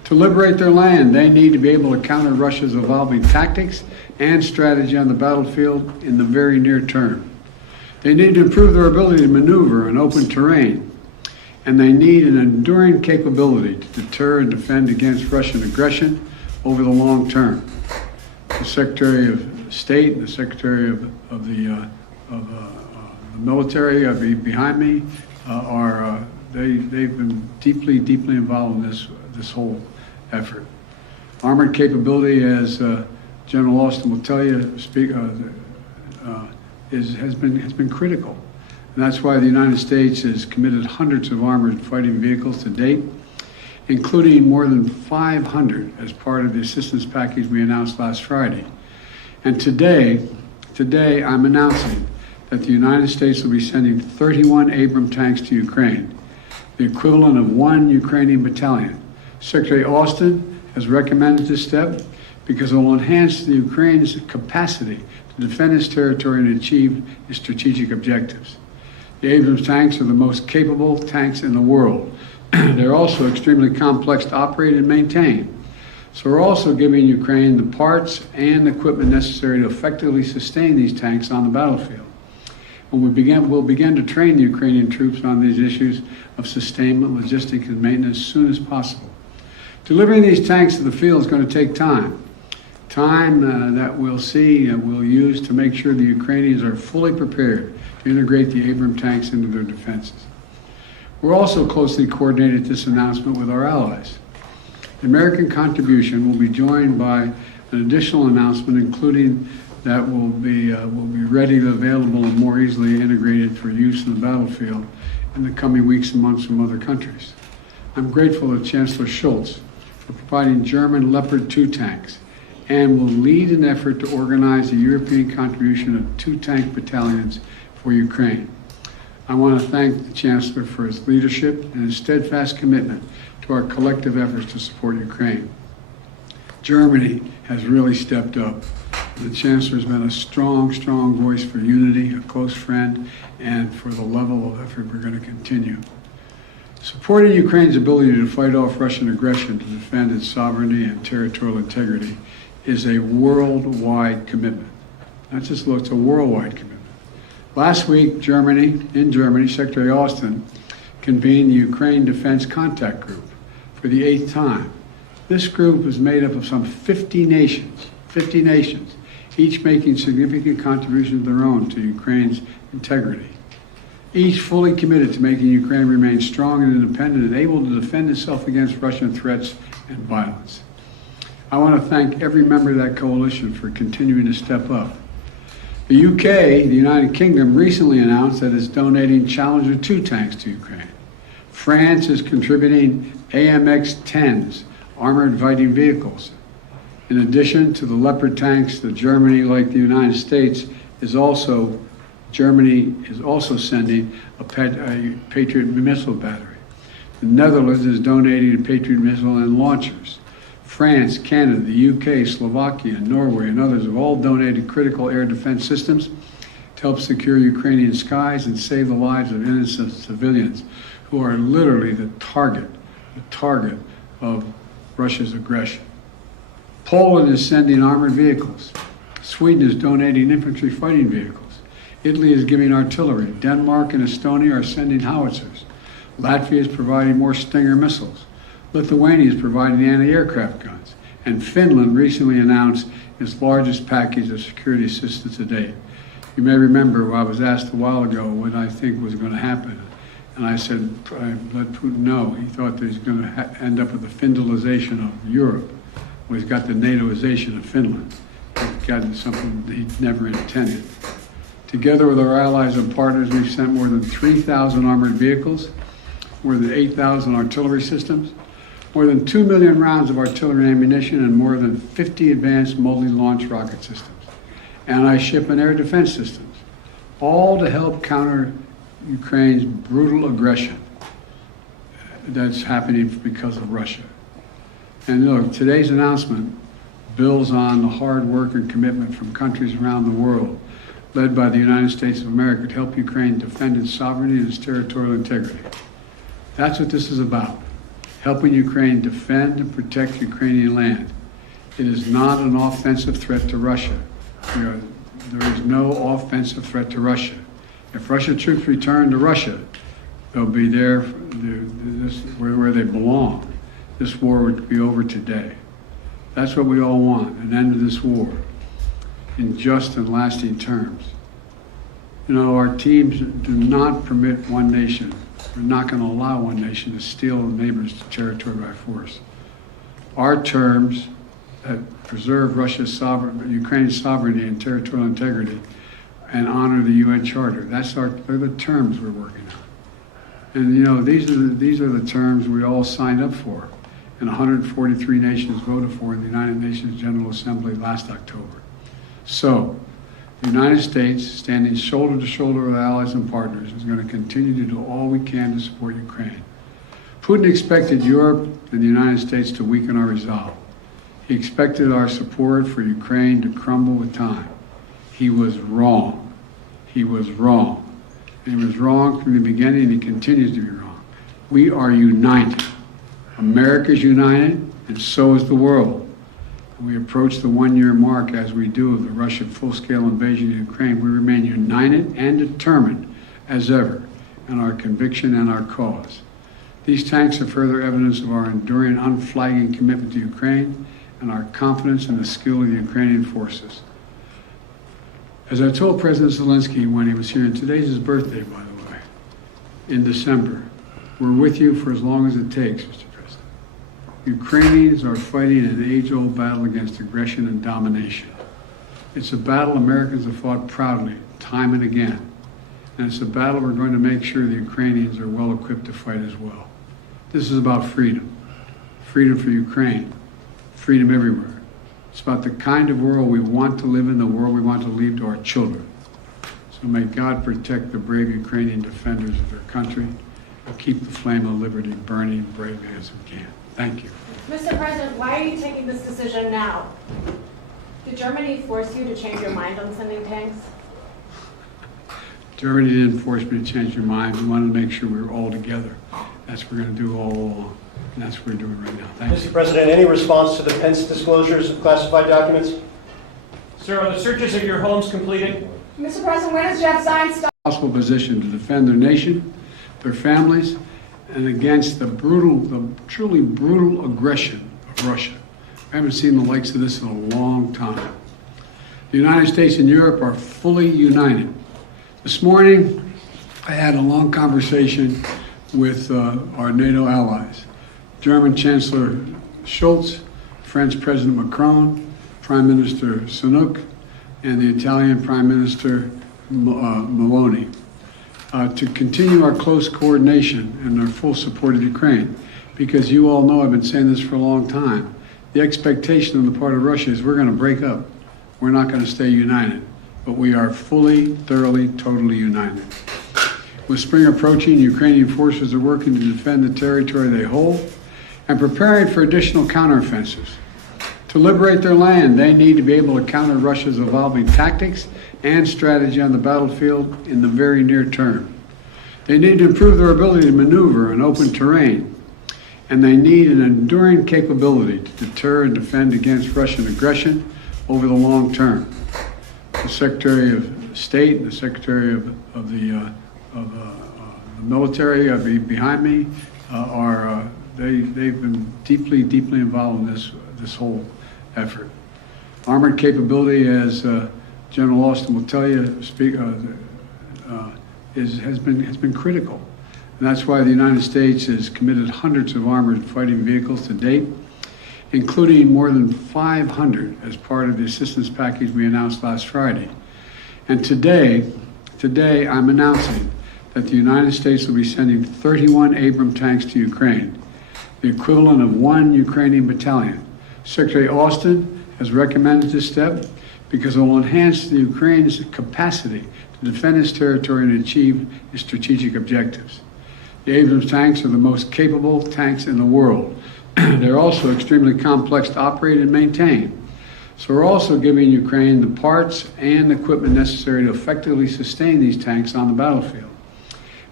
To liberate their land, they need to be able to counter Russia's evolving tactics and strategy on the battlefield in the very near term. They need to improve their ability to maneuver in open terrain, and they need an enduring capability to deter and defend against Russian aggression over the long term. The Secretary of State and the Secretary of the military behind me they've been deeply involved in this whole effort. Armored capability, as General Austin will tell you, has been critical. And that's why the United States has committed hundreds of armored fighting vehicles to date, including more than 500 as part of the assistance package we announced last Friday. And today I'm announcing that the United States will be sending 31 Abrams tanks to Ukraine, the equivalent of 1 Ukrainian battalion. Secretary Austin has recommended this step because it will enhance the Ukraine's capacity to defend its territory and achieve its strategic objectives. The Abrams tanks are the most capable tanks in the world. They're also extremely complex to operate and maintain. So we're also giving Ukraine the parts and equipment necessary to effectively sustain these tanks on the battlefield. When we'll begin to train the Ukrainian troops on these issues of sustainment, logistics, and maintenance as soon as possible. Delivering these tanks to the field is going to take time. Time that we'll use to make sure the Ukrainians are fully prepared to integrate the Abrams tanks into their defenses. We're also closely coordinated this announcement with our allies. The American contribution will be joined by an additional announcement, including that will be readily available and more easily integrated for use in the battlefield in the coming weeks and months from other countries. I'm grateful to Chancellor Scholz for providing German Leopard 2 tanks and will lead an effort to organize a European contribution of 2 tank battalions for Ukraine. I want to thank the Chancellor for his leadership and his steadfast commitment to our collective efforts to support Ukraine. Germany has really stepped up. The Chancellor has been a strong voice for unity, a close friend, and for the level of effort we're going to continue. Supporting Ukraine's ability to fight off Russian aggression to defend its sovereignty and territorial integrity is a worldwide commitment. It's a worldwide commitment. Last week, in Germany, Secretary Austin convened the Ukraine Defense Contact Group for the 8th time. This group is made up of some 50 nations, each making significant contributions of their own to Ukraine's integrity. Each fully committed to making Ukraine remain strong and independent and able to defend itself against Russian threats and violence. I want to thank every member of that coalition for continuing to step up. The UK, the United Kingdom, recently announced that it's donating Challenger 2 tanks to Ukraine. France is contributing AMX-10s, armored fighting vehicles. In addition to the Leopard tanks, Germany, like the United States, Germany is also sending a Patriot missile battery. The Netherlands is donating a Patriot missile and launchers. France, Canada, the UK, Slovakia, Norway, and others have all donated critical air defense systems to help secure Ukrainian skies and save the lives of innocent civilians who are literally the target of Russia's aggression. Poland is sending armored vehicles. Sweden is donating infantry fighting vehicles. Italy is giving artillery. Denmark and Estonia are sending howitzers. Latvia is providing more Stinger missiles. Lithuania is providing anti-aircraft guns. And Finland recently announced its largest package of security assistance to date. You may remember I was asked a while ago what I think was going to happen. And I said, I let Putin know. He thought that he's going to end up with the Finlandization of Europe. Well, he's got the NATOization of Finland. He's gotten something that he never intended. Together with our allies and partners, we've sent more than 3,000 armored vehicles, more than 8,000 artillery systems, more than 2 million rounds of artillery ammunition, and more than 50 advanced multi-launch rocket systems, anti-ship and air defense systems, all to help counter Ukraine's brutal aggression that's happening because of Russia. And look, today's announcement builds on the hard work and commitment from countries around the world, led by the United States of America, to help Ukraine defend its sovereignty and its territorial integrity. That's what this is about. helping Ukraine defend and protect Ukrainian land. It is not an offensive threat to Russia. There is no offensive threat to Russia. If Russian troops return to Russia, they'll be there where they belong. This war would be over today. That's what we all want, an end to this war in just and lasting terms. You know, our teams do not permit one nation. We're not going to allow one nation to steal a neighbor's territory by force. Our terms that preserve Ukraine's sovereignty and territorial integrity and honor the UN Charter. They're the terms we're working on. And you know, these are the terms we all signed up for and 143 nations voted for in the United Nations General Assembly last October. So, the United States, standing shoulder to shoulder with allies and partners, is going to continue to do all we can to support Ukraine. Putin expected Europe and the United States to weaken our resolve. He expected our support for Ukraine to crumble with time. He was wrong. He was wrong. And he was wrong from the beginning, and he continues to be wrong. We are united. America is united, and so is the world. We approach the one-year mark, as we do, of the Russian full-scale invasion of Ukraine. We remain united and determined as ever in our conviction and our cause. These tanks are further evidence of our enduring, unflagging commitment to Ukraine and our confidence in the skill of the Ukrainian forces. As I told President Zelenskyy when he was here, and today's his birthday, by the way, in December, we're with you for as long as it takes, Mr. President. Ukrainians are fighting an age-old battle against aggression and domination. It's a battle Americans have fought proudly, time and again. And it's a battle we're going to make sure the Ukrainians are well equipped to fight as well. This is about freedom. Freedom for Ukraine. Freedom everywhere. It's about the kind of world we want to live in, the world we want to leave to our children. So may God protect the brave Ukrainian defenders of their country and keep the flame of liberty burning bravely as we can. Thank you. Mr. President, why are you taking this decision now? Did Germany force you to change your mind on sending tanks? Germany didn't force me to change your mind. We wanted to make sure we were all together. That's what we're going to do all along. And that's what we're doing right now. Thank you. Mr. President, any response to the Pence disclosures of classified documents? Sir, are the searches of your homes completed? Mr. President, when does Jeff Zients start? Possible position to defend their nation, their families, and against the truly brutal aggression of Russia. I haven't seen the likes of this in a long time. The United States and Europe are fully united. This morning, I had a long conversation with our NATO allies. German Chancellor Scholz, French President Macron, Prime Minister Sunak, and the Italian Prime Minister Meloni, to continue our close coordination and our full support of Ukraine. Because you all know, I've been saying this for a long time, the expectation on the part of Russia is we're going to break up. We're not going to stay united. But we are fully, thoroughly, totally united. With spring approaching, Ukrainian forces are working to defend the territory they hold and preparing for additional counteroffensives. To liberate their land, they need to be able to counter Russia's evolving tactics and strategy on the battlefield in the very near term. They need to improve their ability to maneuver in open terrain, and they need an enduring capability to deter and defend against Russian aggression over the long term. The Secretary of State and the Secretary of the military behind me they've been deeply involved in this whole effort. Armored capability, as General Austin will tell you, has been critical, and that's why the United States has committed hundreds of armored fighting vehicles to date, including more than 500 as part of the assistance package we announced last Friday. And today I'm announcing that the United States will be sending 31 Abrams tanks to Ukraine, the equivalent of 1 Ukrainian battalion. Secretary Austin has recommended this step because it will enhance the Ukraine's capacity to defend its territory and achieve its strategic objectives. The Abrams tanks are the most capable tanks in the world. They're also extremely complex to operate and maintain. So we're also giving Ukraine the parts and equipment necessary to effectively sustain these tanks on the battlefield.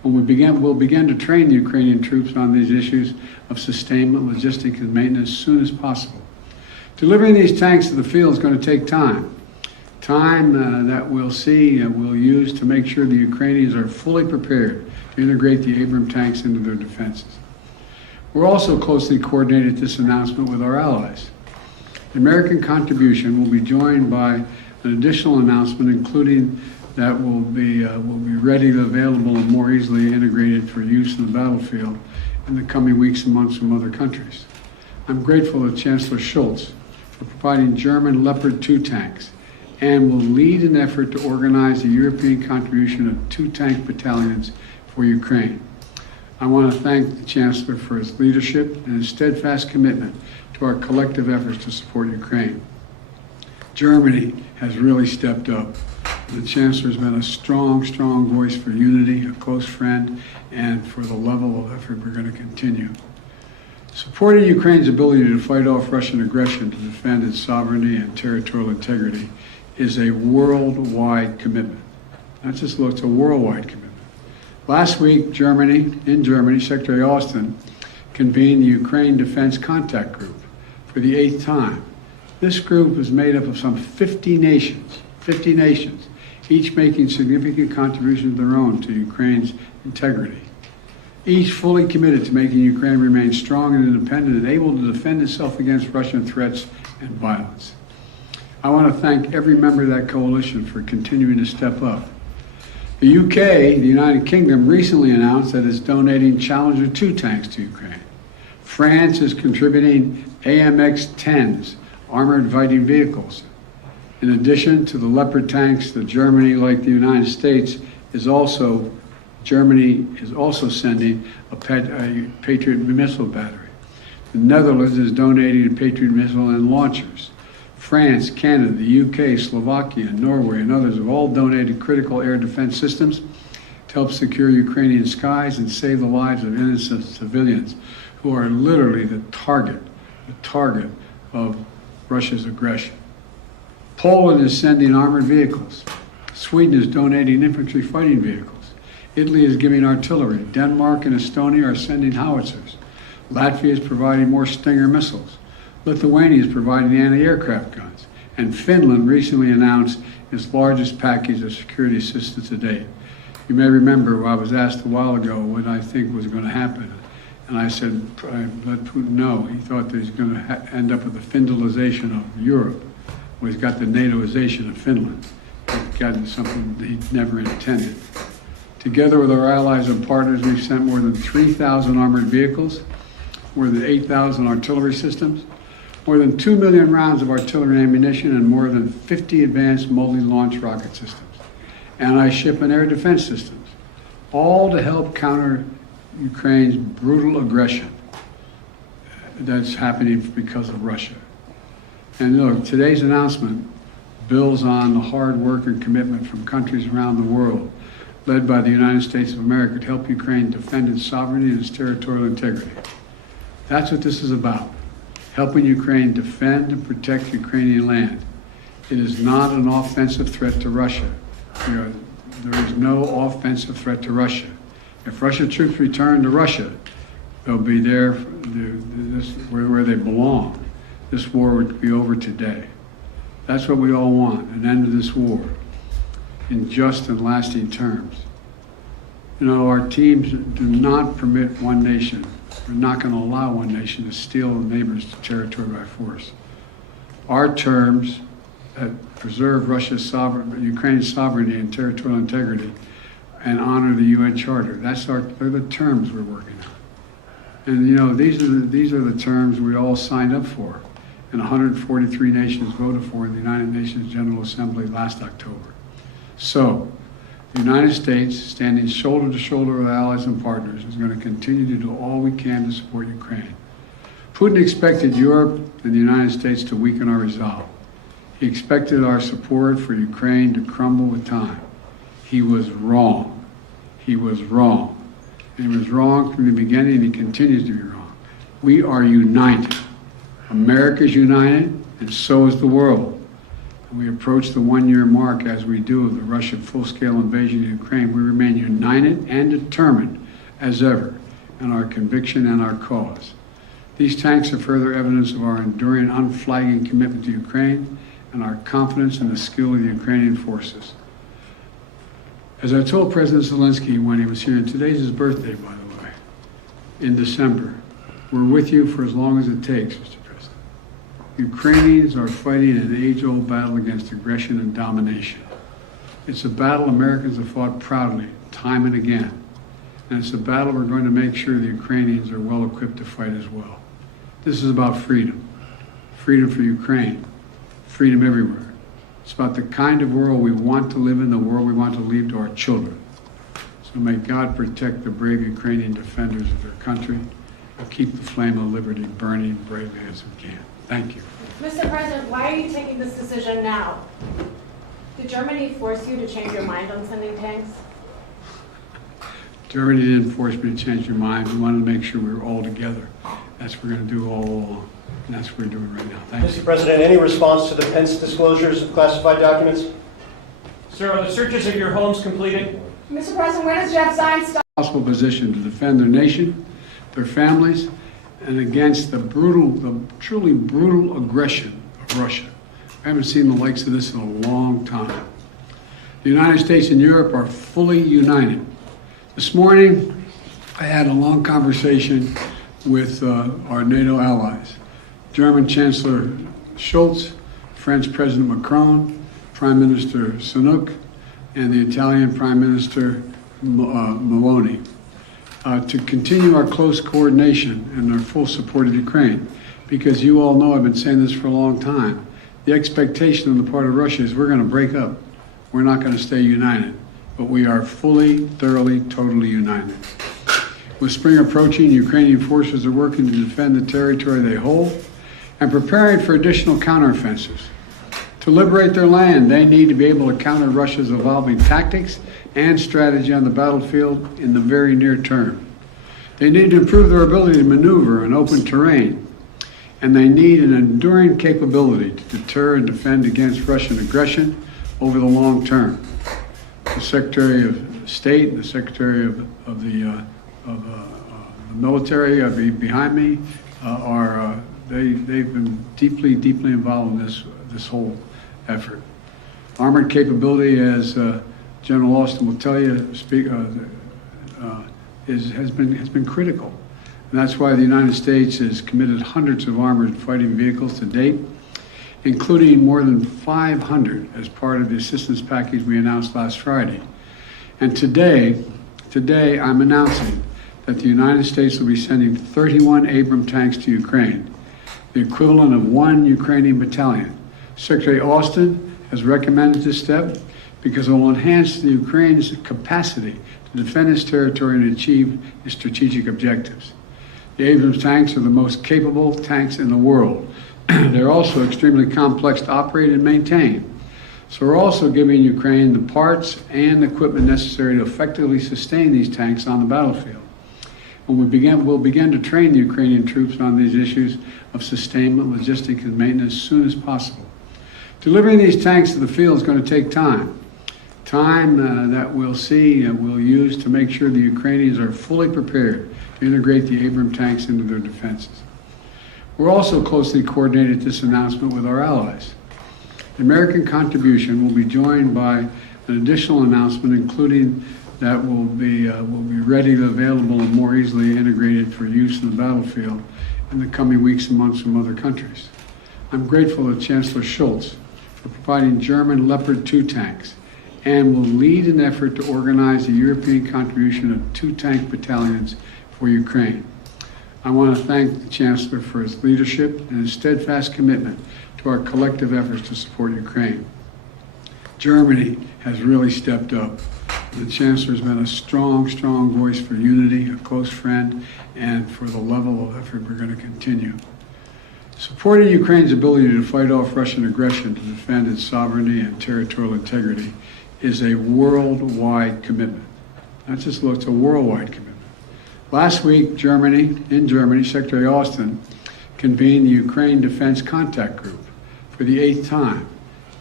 We'll begin to train the Ukrainian troops on these issues of sustainment, logistics, and maintenance as soon as possible. Delivering these tanks to the field is going to take time. Time that we'll use to make sure the Ukrainians are fully prepared to integrate the Abrams tanks into their defenses. We're also closely coordinated this announcement with our allies. The American contribution will be joined by an additional announcement, including that will be readily available and more easily integrated for use in the battlefield in the coming weeks and months from other countries. I'm grateful to Chancellor Scholz for providing German Leopard 2 tanks and will lead an effort to organize a European contribution of 2 tank battalions for Ukraine. I want to thank the Chancellor for his leadership and his steadfast commitment to our collective efforts to support Ukraine. Germany has really stepped up. The Chancellor has been a strong voice for unity, a close friend, and for the level of effort we're going to continue. Supporting Ukraine's ability to fight off Russian aggression to defend its sovereignty and territorial integrity is a worldwide commitment. Not just it's a worldwide commitment. Last week, in Germany, Secretary Austin convened the Ukraine Defense Contact Group for the 8th time. This group is made up of some 50 nations, each making significant contributions of their own to Ukraine's integrity. Each fully committed to making Ukraine remain strong and independent and able to defend itself against Russian threats and violence. I want to thank every member of that coalition for continuing to step up. The UK, the United Kingdom, recently announced that it's donating Challenger 2 tanks to Ukraine. France is contributing AMX-10s, armored fighting vehicles. In addition to the Leopard tanks, Germany, like the United States, Germany is also sending a Patriot missile battery. The Netherlands is donating a Patriot missile and launchers. France, Canada, the UK, Slovakia, Norway, and others have all donated critical air defense systems to help secure Ukrainian skies and save the lives of innocent civilians who are literally the target of Russia's aggression. Poland is sending armored vehicles. Sweden is donating infantry fighting vehicles. Italy is giving artillery. Denmark and Estonia are sending howitzers. Latvia is providing more Stinger missiles. Lithuania is providing anti-aircraft guns. And Finland recently announced its largest package of security assistance to date. You may remember I was asked a while ago what I think was going to happen. And I said, I let Putin know. He thought that he was going to end up with the Finlandization of Europe. Well, he's got the NATOization of Finland. He's gotten something that he never intended. Together with our allies and partners, we've sent more than 3,000 armored vehicles, more than 8,000 artillery systems, more than 2 million rounds of artillery ammunition, and more than 50 advanced multi-launch rocket systems, anti-shipment air defense systems, all to help counter Ukraine's brutal aggression that's happening because of Russia. And look, today's announcement builds on the hard work and commitment from countries around the world, led by the United States of America, to help Ukraine defend its sovereignty and its territorial integrity. That's what this is about, helping Ukraine defend and protect Ukrainian land. It is not an offensive threat to Russia. There is no offensive threat to Russia. If Russian troops return to Russia, they'll be there where they belong. This war would be over today. That's what we all want, an end to this war in just and lasting terms. You know, our teams do not permit one nation. We're not going to allow one nation to steal a neighbor's territory by force. Our terms that preserve Ukraine's sovereignty and territorial integrity and honor the UN Charter. They're the terms we're working on. And you know, these are the terms we all signed up for, and 143 nations voted for in the United Nations General Assembly last October. So, the United States, standing shoulder to shoulder with allies and partners, is going to continue to do all we can to support Ukraine. Putin expected Europe and the United States to weaken our resolve. He expected our support for Ukraine to crumble with time. He was wrong. He was wrong. And he was wrong from the beginning, and he continues to be wrong. We are united. America is united, and so is the world. and we approach the one-year mark as we do of the Russian full-scale invasion of Ukraine, we remain united and determined as ever in our conviction and our cause. These tanks are further evidence of our enduring, unflagging commitment to Ukraine and our confidence in the skill of the Ukrainian forces. As I told President Zelenskyy when he was here, and today's his birthday, by the way, in December, we're with you for as long as it takes, Mr. President. Ukrainians are fighting an age-old battle against aggression and domination. It's a battle Americans have fought proudly, time and again. And it's a battle we're going to make sure the Ukrainians are well equipped to fight as well. This is about freedom. Freedom for Ukraine. Freedom everywhere. It's about the kind of world we want to live in, the world we want to leave to our children. So may God protect the brave Ukrainian defenders of their country and keep the flame of liberty burning bravely as we can. Thank you. Mr. President, why are you taking this decision now? Did Germany force you to change your mind on sending tanks? Germany didn't force me to change your mind. We wanted to make sure we were all together. That's what we're going to do all along. And that's what we're doing right now. Thank you. Mr. President, any response to the Pence disclosures of classified documents? Sir, are the searches of your homes completed? Mr. President, when does Jeff Zients stop? Possible position to defend their nation, their families, and against the truly brutal aggression of Russia. I haven't seen the likes of this in a long time. The United States and Europe are fully united. This morning, I had a long conversation with our NATO allies. German Chancellor Scholz, French President Macron, Prime Minister Sunak, and the Italian Prime Minister Meloni, to continue our close coordination and our full support of Ukraine. Because you all know, I've been saying this for a long time, the expectation on the part of Russia is we're going to break up. We're not going to stay united. But we are fully, thoroughly, totally united. With spring approaching, Ukrainian forces are working to defend the territory they hold and preparing for additional counteroffensives. To liberate their land, they need to be able to counter Russia's evolving tactics and strategy on the battlefield in the very near term. They need to improve their ability to maneuver in open terrain, and they need an enduring capability to deter and defend against Russian aggression over the long term. The Secretary of State and the Secretary of the military behind me they've been deeply involved in this whole effort. Armored capability, as General Austin will tell you, has been critical, and that's why the United States has committed hundreds of armored fighting vehicles to date, including more than 500 as part of the assistance package we announced last Friday. And today I'm announcing that the United States will be sending 31 Abrams tanks to Ukraine, the equivalent of 1 Ukrainian battalion. Secretary Austin has recommended this step because it will enhance the Ukraine's capacity to defend its territory and achieve its strategic objectives. The Abrams tanks are the most capable tanks in the world. They're also extremely complex to operate and maintain. So we're also giving Ukraine the parts and equipment necessary to effectively sustain these tanks on the battlefield. When we'll begin to train the Ukrainian troops on these issues of sustainment, logistics, and maintenance as soon as possible. Delivering these tanks to the field is going to take time. Time that we'll use to make sure the Ukrainians are fully prepared to integrate the Abrams tanks into their defenses. We're also closely coordinated this announcement with our allies. The American contribution will be joined by an additional announcement, including that will be readily available and more easily integrated for use in the battlefield in the coming weeks and months from other countries. I'm grateful to Chancellor Scholz for providing German Leopard 2 tanks and will lead an effort to organize a European contribution of 2 tank battalions for Ukraine. I want to thank the Chancellor for his leadership and his steadfast commitment to our collective efforts to support Ukraine. Germany has really stepped up. The Chancellor has been a strong voice for unity, a close friend, and for the level of effort we're going to continue. Supporting Ukraine's ability to fight off Russian aggression to defend its sovereignty and territorial integrity is a worldwide commitment. Not just it's a worldwide commitment. Last week, in Germany, Secretary Austin convened the Ukraine Defense Contact Group for the 8th time.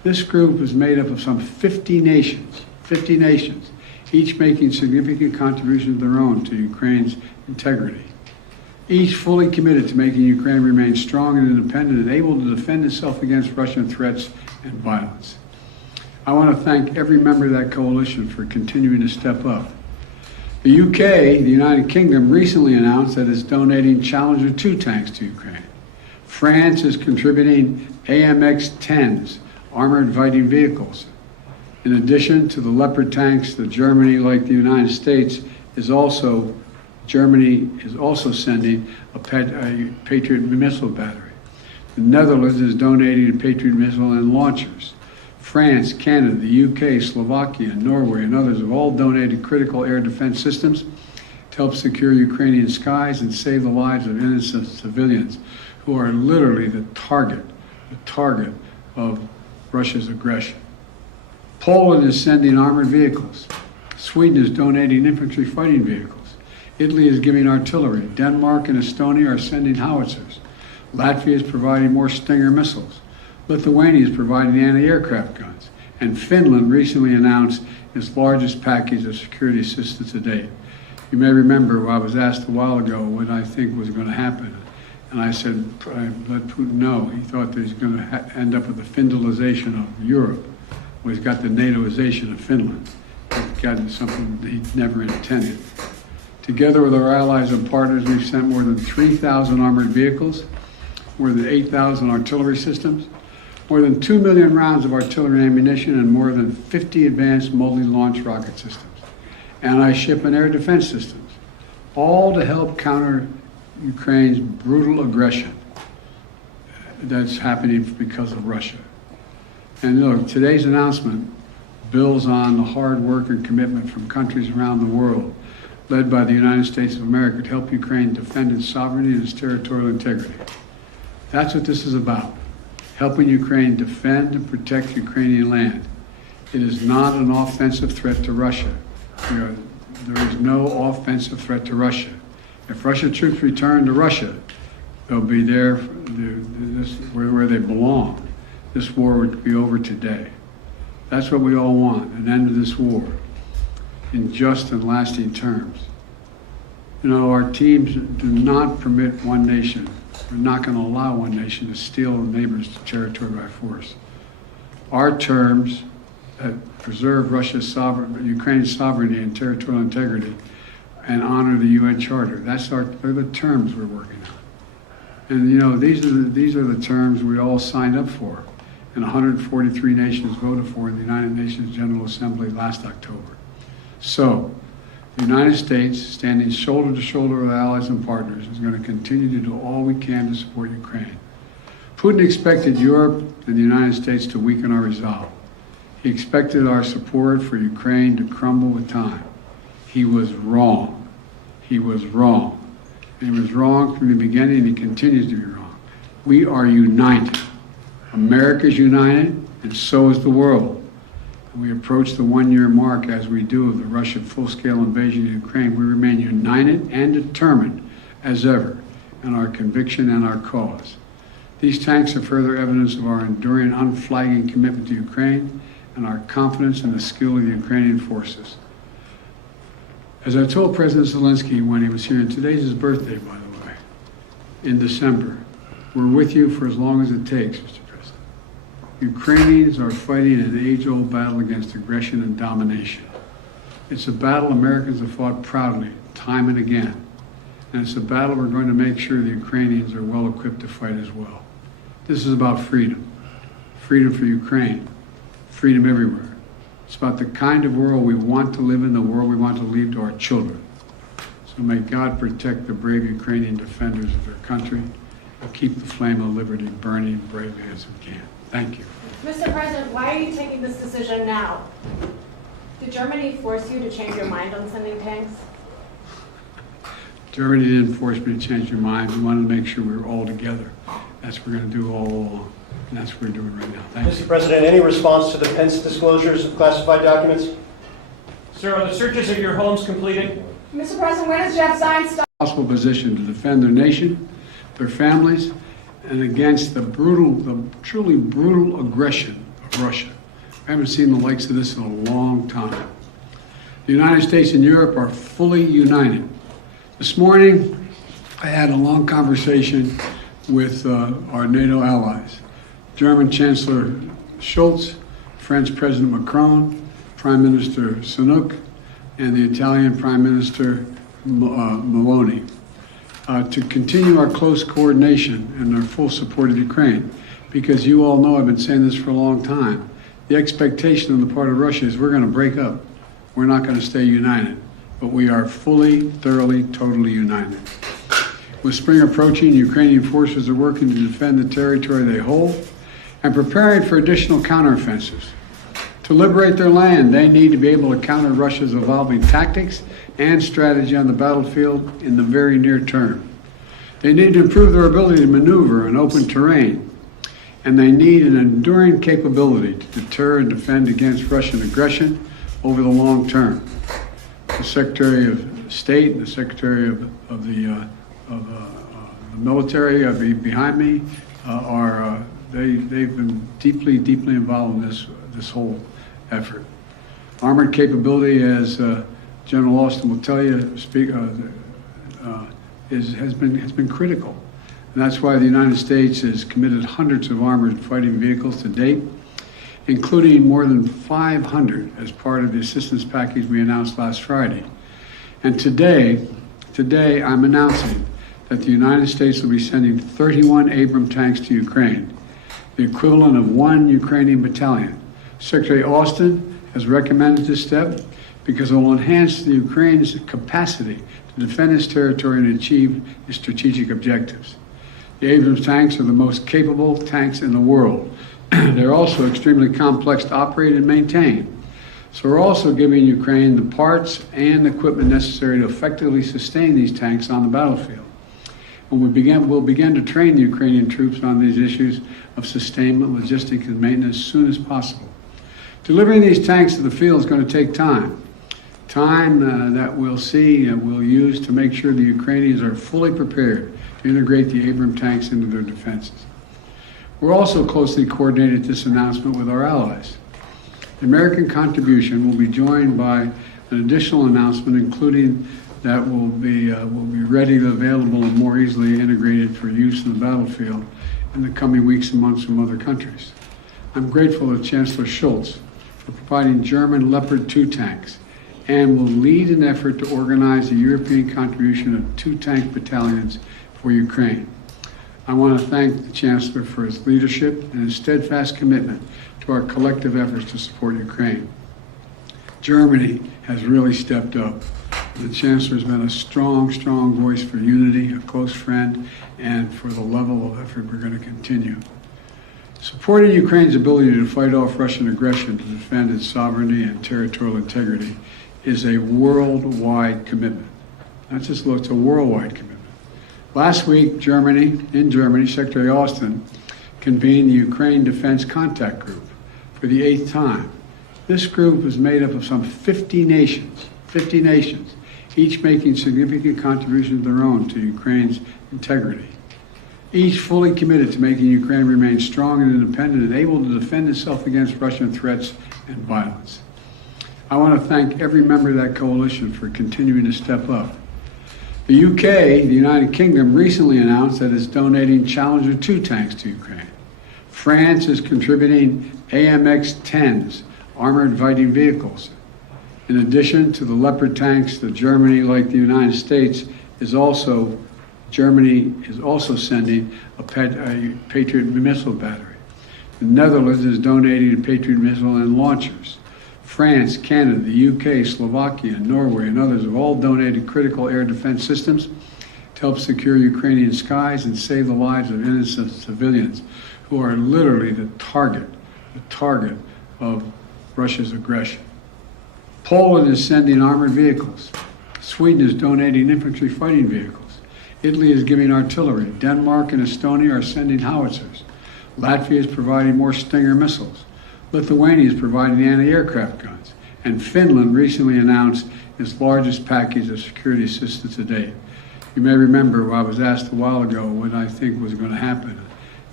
This group is made up of some 50 nations, each making significant contributions of their own to Ukraine's integrity. Each fully committed to making Ukraine remain strong and independent and able to defend itself against Russian threats and violence. I want to thank every member of that coalition for continuing to step up. The UK, the United Kingdom, recently announced that it's donating Challenger 2 tanks to Ukraine. France is contributing AMX-10s, armored fighting vehicles. In addition to the Leopard tanks, Germany, like the United States, Germany is also sending a Patriot missile battery. The Netherlands is donating a Patriot missile and launchers. France, Canada, the UK, Slovakia, Norway, and others have all donated critical air defense systems to help secure Ukrainian skies and save the lives of innocent civilians who are literally the target of Russia's aggression. Poland is sending armored vehicles. Sweden is donating infantry fighting vehicles. Italy is giving artillery. Denmark and Estonia are sending howitzers. Latvia is providing more Stinger missiles. Lithuania is providing anti-aircraft guns. And Finland recently announced its largest package of security assistance to date. You may remember I was asked a while ago what I think was going to happen. And I said, I let Putin know. He thought that he's going to end up with the Finlandization of Europe. Well, he's got the NATOization of Finland. He's gotten something that he never intended. Together with our allies and partners, we've sent more than 3,000 armored vehicles, more than 8,000 artillery systems, more than 2 million rounds of artillery ammunition, and more than 50 advanced multi-launch rocket systems, anti-ship and air defense systems, all to help counter Ukraine's brutal aggression that's happening because of Russia. And look, today's announcement builds on the hard work and commitment from countries around the world, led by the United States of America, to help Ukraine defend its sovereignty and its territorial integrity. That's what this is about, helping Ukraine defend and protect Ukrainian land. It is not an offensive threat to Russia. There is no offensive threat to Russia. If Russian troops return to Russia, they'll be there where they belong. This war would be over today. That's what we all want, an end to this war in just and lasting terms. You know, our teams do not permit one nation. We're not going to allow one nation to steal a neighbor's territory by force. Our terms that preserve Ukraine's sovereignty and territorial integrity and honor the UN Charter. They're the terms we're working on. And you know, these are the terms we all signed up for, and 143 nations voted for in the United Nations General Assembly last October. So, the United States, standing shoulder to shoulder with allies and partners, is going to continue to do all we can to support Ukraine. Putin expected Europe and the United States to weaken our resolve. He expected our support for Ukraine to crumble with time. He was wrong. He was wrong. And he was wrong from the beginning, and he continues to be wrong. We are united. America's united, and so is the world. And we approach the one-year mark, as we do, of the Russian full-scale invasion of Ukraine. We remain united and determined as ever in our conviction and our cause. These tanks are further evidence of our enduring, unflagging commitment to Ukraine and our confidence in the skill of the Ukrainian forces. As I told President Zelenskyy when he was here, and today's his birthday, by the way, in December, we're with you for as long as it takes, Mr. President. Ukrainians are fighting an age-old battle against aggression and domination. It's a battle Americans have fought proudly, time and again. And it's a battle we're going to make sure the Ukrainians are well equipped to fight as well. This is about freedom. Freedom for Ukraine. Freedom everywhere. It's about the kind of world we want to live in, the world we want to leave to our children. So may God protect the brave Ukrainian defenders of their country and keep the flame of liberty burning bravely as we can. Thank you. Mr. President, why are you taking this decision now? Did Germany force you to change your mind on sending tanks? Germany didn't force me to change your mind. We wanted to make sure we were all together. That's what we're going to do all along. And that's what we're doing right now. Thank you. Mr. President, any response to the Pence disclosures of classified documents? Sir, are the searches of your homes completed? Mr. President, when does Jeff Zients start? Possible position to defend their nation, their families, and against the truly brutal aggression of Russia. I haven't seen the likes of this in a long time. The United States and Europe are fully united. This morning, I had a long conversation with our NATO allies, German Chancellor Scholz, French President Macron, Prime Minister Sunak, and the Italian Prime Minister Meloni, to continue our close coordination and our full support of Ukraine. Because you all know I've been saying this for a long time. The expectation on the part of Russia is we're going to break up. We're not going to stay united. But we are fully, thoroughly, totally united. With spring approaching, Ukrainian forces are working to defend the territory they hold and preparing for additional counteroffensives. To liberate their land, they need to be able to counter Russia's evolving tactics and strategy on the battlefield in the very near term. They need to improve their ability to maneuver in open terrain, and they need an enduring capability to deter and defend against Russian aggression over the long term. The Secretary of State and the Secretary of the military behind me they've been deeply involved in this whole effort. Armored capability, as General Austin will tell you, has been critical. And that's why the United States has committed hundreds of armored fighting vehicles to date, including more than 500 as part of the assistance package we announced last Friday. And today I'm announcing that the United States will be sending 31 Abrams tanks to Ukraine, the equivalent of 1 Ukrainian battalion. Secretary Austin has recommended this step because it will enhance the Ukraine's capacity to defend its territory and achieve its strategic objectives. The Abrams tanks are the most capable tanks in the world. They're also extremely complex to operate and maintain. So we're also giving Ukraine the parts and equipment necessary to effectively sustain these tanks on the battlefield. When we'll begin to train the Ukrainian troops on these issues of sustainment, logistics, and maintenance as soon as possible. Delivering these tanks to the field is going to take time. Time that we'll use to make sure the Ukrainians are fully prepared to integrate the Abrams tanks into their defenses. We're also closely coordinated this announcement with our allies. The American contribution will be joined by an additional announcement, including that will be ready, available, and more easily integrated for use in the battlefield in the coming weeks and months from other countries. I'm grateful to Chancellor Scholz for providing German Leopard 2 tanks and will lead an effort to organize a European contribution of 2 tank battalions for Ukraine. I want to thank the Chancellor for his leadership and his steadfast commitment to our collective efforts to support Ukraine. Germany has really stepped up. The Chancellor has been a strong voice for unity, a close friend, and for the level of effort we're going to continue. Supporting Ukraine's ability to fight off Russian aggression to defend its sovereignty and territorial integrity is a worldwide commitment. Not just it's a worldwide commitment. Last week, in Germany, Secretary Austin convened the Ukraine Defense Contact Group for the 8th time. This group is made up of some 50 nations, each making significant contributions of their own to Ukraine's integrity. Each fully committed to making Ukraine remain strong and independent and able to defend itself against Russian threats and violence. I want to thank every member of that coalition for continuing to step up. The UK, the United Kingdom, recently announced that it's donating Challenger 2 tanks to Ukraine. France is contributing AMX-10s, armored fighting vehicles. In addition to the Leopard tanks, Germany, like the United States, Germany is also sending a Patriot missile battery. The Netherlands is donating a Patriot missile and launchers. France, Canada, the UK, Slovakia, Norway, and others have all donated critical air defense systems to help secure Ukrainian skies and save the lives of innocent civilians who are literally the target of Russia's aggression. Poland is sending armored vehicles. Sweden is donating infantry fighting vehicles. Italy is giving artillery. Denmark and Estonia are sending howitzers. Latvia is providing more Stinger missiles. Lithuania is providing anti-aircraft guns. And Finland recently announced its largest package of security assistance to date. You may remember I was asked a while ago what I think was going to happen.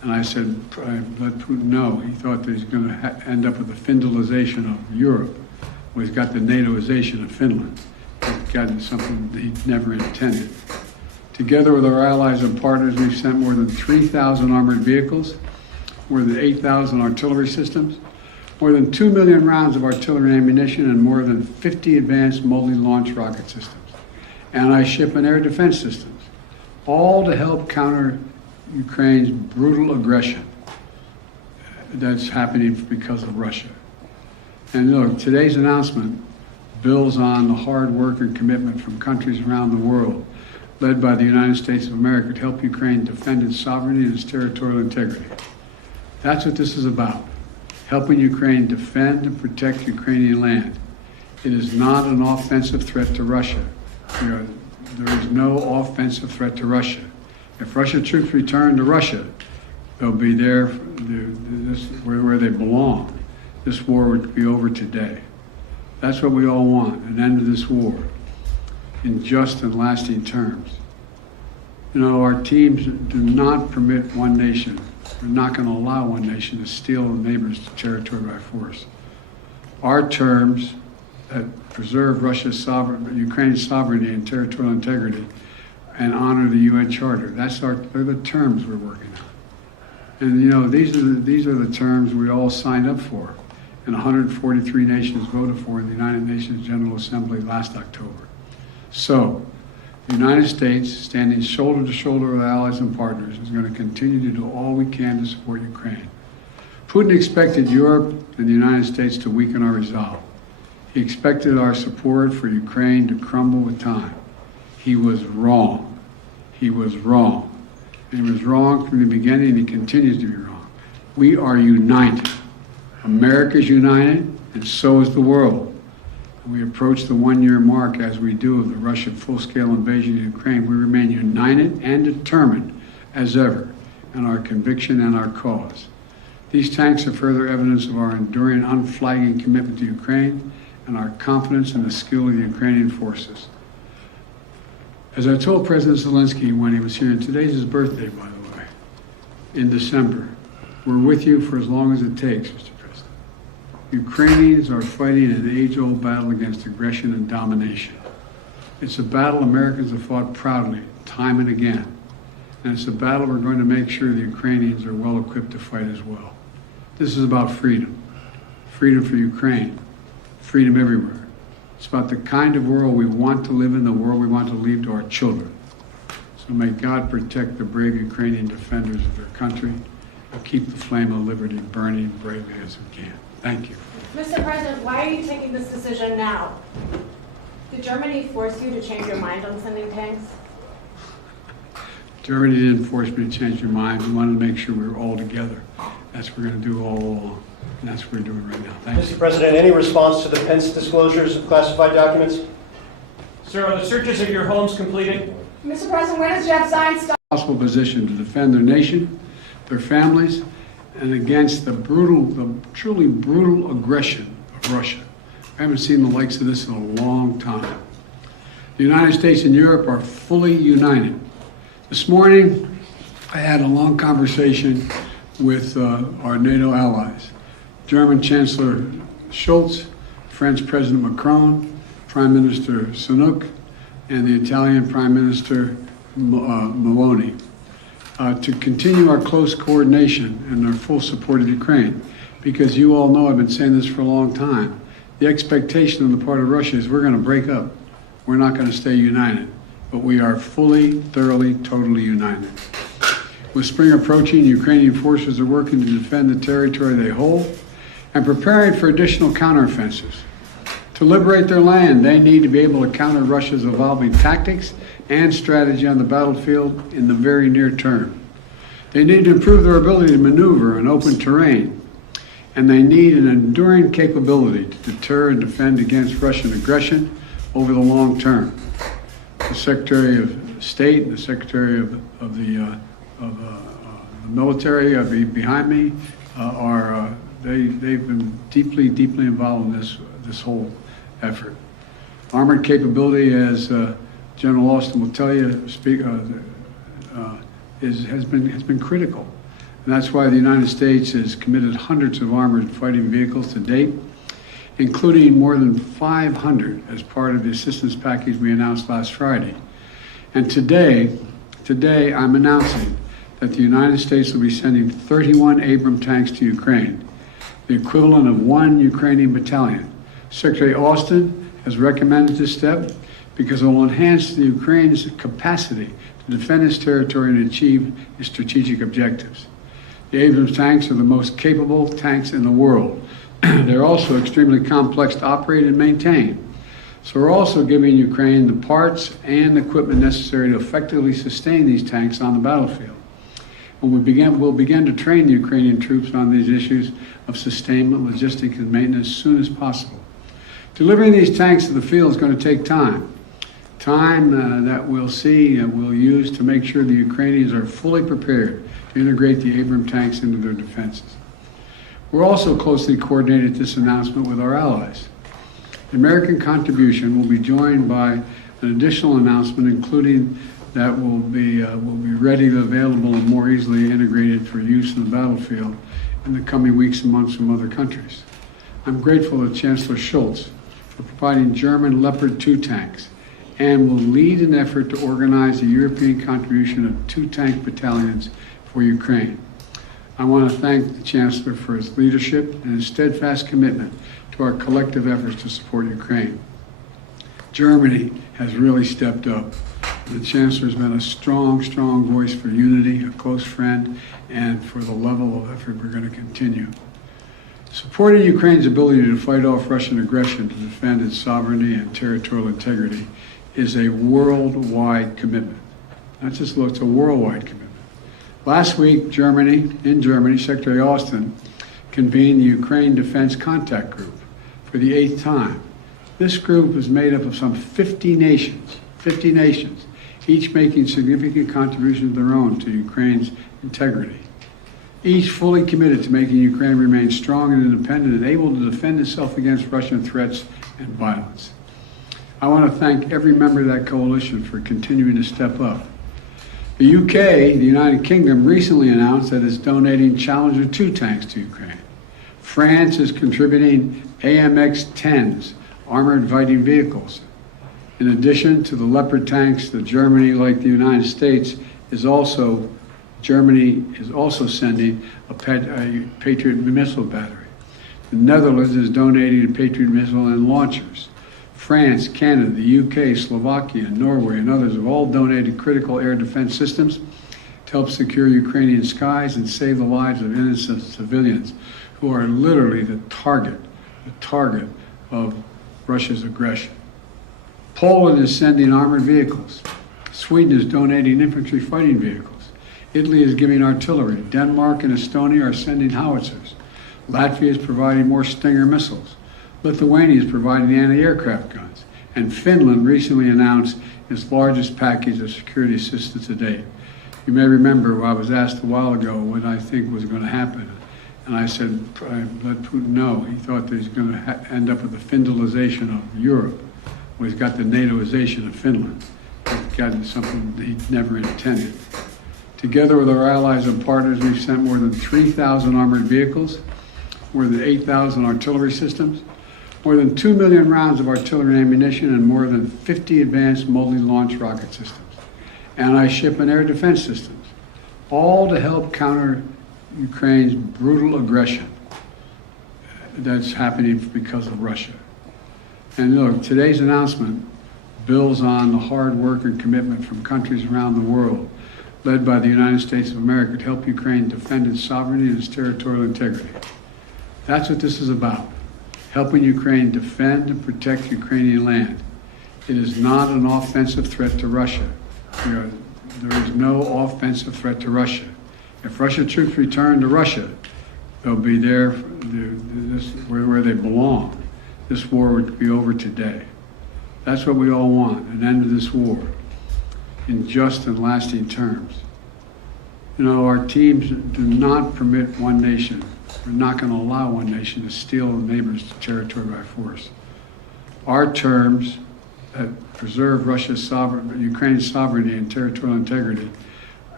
And I said, I let Putin know. He thought that he's going to end up with the Finlandization of Europe. Well, he's got the NATOization of Finland. He's gotten something that he never intended. Together with our allies and partners, we've sent more than 3,000 armored vehicles, more than 8,000 artillery systems, more than 2 million rounds of artillery ammunition, and more than 50 advanced multi-launch rocket systems, anti-ship and air defense systems, all to help counter Ukraine's brutal aggression that's happening because of Russia. And look, today's announcement builds on the hard work and commitment from countries around the world, led by the United States of America, to help Ukraine defend its sovereignty and its territorial integrity. That's what this is about, helping Ukraine defend and protect Ukrainian land. It is not an offensive threat to Russia. There is no offensive threat to Russia. If Russian troops return to Russia, they'll be there where they belong. This war would be over today. That's what we all want, an end to this war in just and lasting terms. You know, our teams do not permit one nation. We're not going to allow one nation to steal a neighbor's territory by force. Our terms that preserve Ukraine's sovereignty and territorial integrity and honor the UN Charter. They're the terms we're working on. And you know, these are the terms we all signed up for, and 143 nations voted for in the United Nations General Assembly last October. So, the United States, standing shoulder to shoulder with allies and partners, is going to continue to do all we can to support Ukraine. Putin expected Europe and the United States to weaken our resolve. He expected our support for Ukraine to crumble with time. He was wrong. He was wrong. And he was wrong from the beginning, and he continues to be wrong. We are united. America is united, and so is the world. We approach the one-year mark, as we do, of the Russian full-scale invasion of Ukraine. We remain united and determined as ever in our conviction and our cause. These tanks are further evidence of our enduring, unflagging commitment to Ukraine and our confidence in the skill of the Ukrainian forces. As I told President Zelenskyy when he was here, and today's his birthday, by the way, in December, we're with you for as long as it takes, Mr. President. Ukrainians are fighting an age-old battle against aggression and domination. It's a battle Americans have fought proudly, time and again. And it's a battle we're going to make sure the Ukrainians are well equipped to fight as well. This is about freedom. Freedom for Ukraine. Freedom everywhere. It's about the kind of world we want to live in, the world we want to leave to our children. So may God protect the brave Ukrainian defenders of their country and keep the flame of liberty burning bravely as we can. Thank you. Mr. President, why are you taking this decision now? Did Germany force you to change your mind on sending tanks? Germany didn't force me to change your mind. We wanted to make sure we were all together. That's what we're going to do all along. And that's what we're doing right now. Thank you. Mr. President, any response to the Pence disclosures of classified documents? Sir, are the searches of your homes completed? Mr. President, when does Jeff Zients start? Possible position to defend their nation, their families, and against the truly brutal aggression of Russia. I haven't seen the likes of this in a long time. The United States and Europe are fully united. This morning, I had a long conversation with our NATO allies. German Chancellor Scholz, French President Macron, Prime Minister Sunak, and the Italian Prime Minister Meloni, to continue our close coordination and our full support of Ukraine. Because you all know, I've been saying this for a long time, the expectation on the part of Russia is we're going to break up. We're not going to stay united. But we are fully, thoroughly, totally united. With spring approaching, Ukrainian forces are working to defend the territory they hold and preparing for additional counteroffensives. To liberate their land, they need to be able to counter Russia's evolving tactics and strategy on the battlefield in the very near term. They need to improve their ability to maneuver in open terrain, and they need an enduring capability to deter and defend against Russian aggression over the long term. The Secretary of State and the Secretary of the military behind me they've been deeply involved in this whole effort. Armored capability, as General Austin will tell you, has been critical. And that's why the United States has committed hundreds of armored fighting vehicles to date, including more than 500 as part of the assistance package we announced last Friday. And today I'm announcing that the United States will be sending 31 Abrams tanks to Ukraine, the equivalent of 1 Ukrainian battalion. Secretary Austin has recommended this step because it will enhance the Ukraine's capacity to defend its territory and achieve its strategic objectives. The Abrams tanks are the most capable tanks in the world. They're also extremely complex to operate and maintain. So we're also giving Ukraine the parts and equipment necessary to effectively sustain these tanks on the battlefield. We'll begin to train the Ukrainian troops on these issues of sustainment, logistics, and maintenance as soon as possible. Delivering these tanks to the field is going to take time. Time that we'll use to make sure the Ukrainians are fully prepared to integrate the Abrams tanks into their defenses. We're also closely coordinated this announcement with our allies. The American contribution will be joined by an additional announcement, including that will be readily available and more easily integrated for use in the battlefield in the coming weeks and months from other countries. I'm grateful to Chancellor Scholz for providing German Leopard 2 tanks and will lead an effort to organize a European contribution of 2 tank battalions for Ukraine. I want to thank the Chancellor for his leadership and his steadfast commitment to our collective efforts to support Ukraine. Germany has really stepped up. The Chancellor has been a strong voice for unity, a close friend, and for the level of effort we're going to continue. Supporting Ukraine's ability to fight off Russian aggression to defend its sovereignty and territorial integrity is a worldwide commitment. Not just it's a worldwide commitment. Last week, in Germany, Secretary Austin convened the Ukraine Defense Contact Group for the 8th time. This group is made up of some 50 nations, each making significant contributions of their own to Ukraine's integrity. Each fully committed to making Ukraine remain strong and independent and able to defend itself against Russian threats and violence. I want to thank every member of that coalition for continuing to step up. The UK, the United Kingdom, recently announced that it's donating Challenger 2 tanks to Ukraine. France is contributing AMX-10s, armored fighting vehicles. In addition to the Leopard tanks, Germany, like the United States, Germany is also sending a Patriot missile battery. The Netherlands is donating a Patriot missile and launchers. France, Canada, the UK, Slovakia, Norway, and others have all donated critical air defense systems to help secure Ukrainian skies and save the lives of innocent civilians who are literally the target of Russia's aggression. Poland is sending armored vehicles. Sweden is donating infantry fighting vehicles. Italy is giving artillery. Denmark and Estonia are sending howitzers. Latvia is providing more Stinger missiles. Lithuania is providing anti-aircraft guns. And Finland recently announced its largest package of security assistance to date. You may remember I was asked a while ago what I think was going to happen. And I said, I let Putin know. He thought that he's going to end up with the Finlandization of Europe. Well, he's got the NATOization of Finland. He's gotten something that he never intended. Together with our allies and partners, we've sent more than 3,000 armored vehicles, more than 8,000 artillery systems, more than 2 million rounds of artillery ammunition, and more than 50 advanced multi-launch rocket systems, anti-ship and air defense systems, all to help counter Ukraine's brutal aggression that's happening because of Russia. And look, today's announcement builds on the hard work and commitment from countries around the world, led by the United States of America, to help Ukraine defend its sovereignty and its territorial integrity. That's what this is about, helping Ukraine defend and protect Ukrainian land. It is not an offensive threat to Russia. There is no offensive threat to Russia. If Russian troops return to Russia, they'll be there where they belong. This war would be over today. That's what we all want, an end to this war in just and lasting terms. You know, our teams do not permit one nation. We're not going to allow one nation to steal a neighbor's territory by force. Our terms that preserve Ukraine's sovereignty and territorial integrity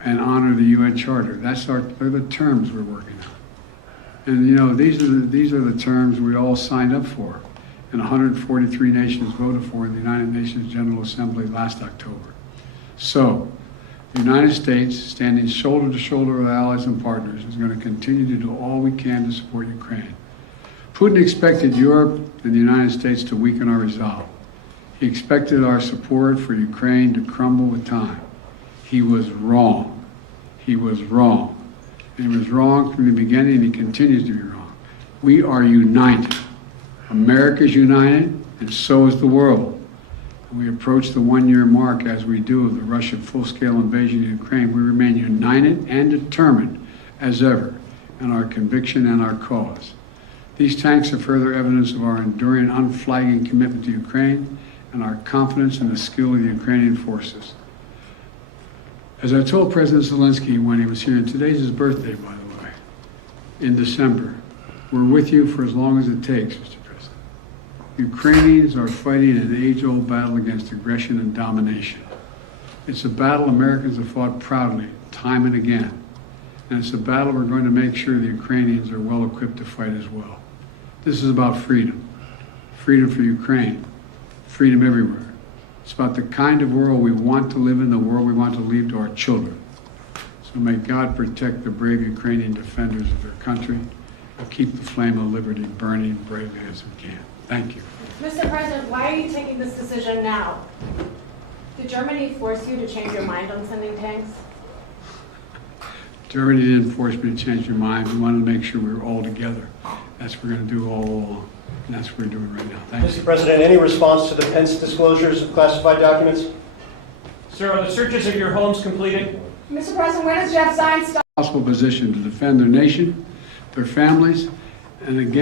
and honor the UN Charter. They're the terms we're working on. And you know, these are the terms we all signed up for, and 143 nations voted for in the United Nations General Assembly last October. So, the United States, standing shoulder to shoulder with allies and partners, is going to continue to do all we can to support Ukraine. Putin expected Europe and the United States to weaken our resolve. He expected our support for Ukraine to crumble with time. He was wrong. He was wrong. And he was wrong from the beginning, and he continues to be wrong. We are united. America's united, and so is the world. And we approach the one-year mark as we do of the Russian full-scale invasion of Ukraine. We remain united and determined as ever in our conviction and our cause. These tanks are further evidence of our enduring, unflagging commitment to Ukraine and our confidence in the skill of the Ukrainian forces. As I told President Zelenskyy when he was here, and today's his birthday, by the way, in December, we're with you for as long as it takes, Mr. President. Ukrainians are fighting an age-old battle against aggression and domination. It's a battle Americans have fought proudly, time and again. And it's a battle we're going to make sure the Ukrainians are well equipped to fight as well. This is about freedom. Freedom for Ukraine. Freedom everywhere. It's about the kind of world we want to live in, the world we want to leave to our children. So may God protect the brave Ukrainian defenders of their country and keep the flame of liberty burning bravely as we can. Thank you. Mr. President, why are you taking this decision now? Did Germany force you to change your mind on sending tanks? Germany didn't force me to change your mind. We wanted to make sure we were all together. That's what we're going to do all along. And that's what we're doing right now. Thank you. Mr. President, any response to the Pence disclosures of classified documents? Sir, are the searches of your homes completed? Mr. President, when does Jeff Zients stop? Possible position to defend their nation, their families, and again,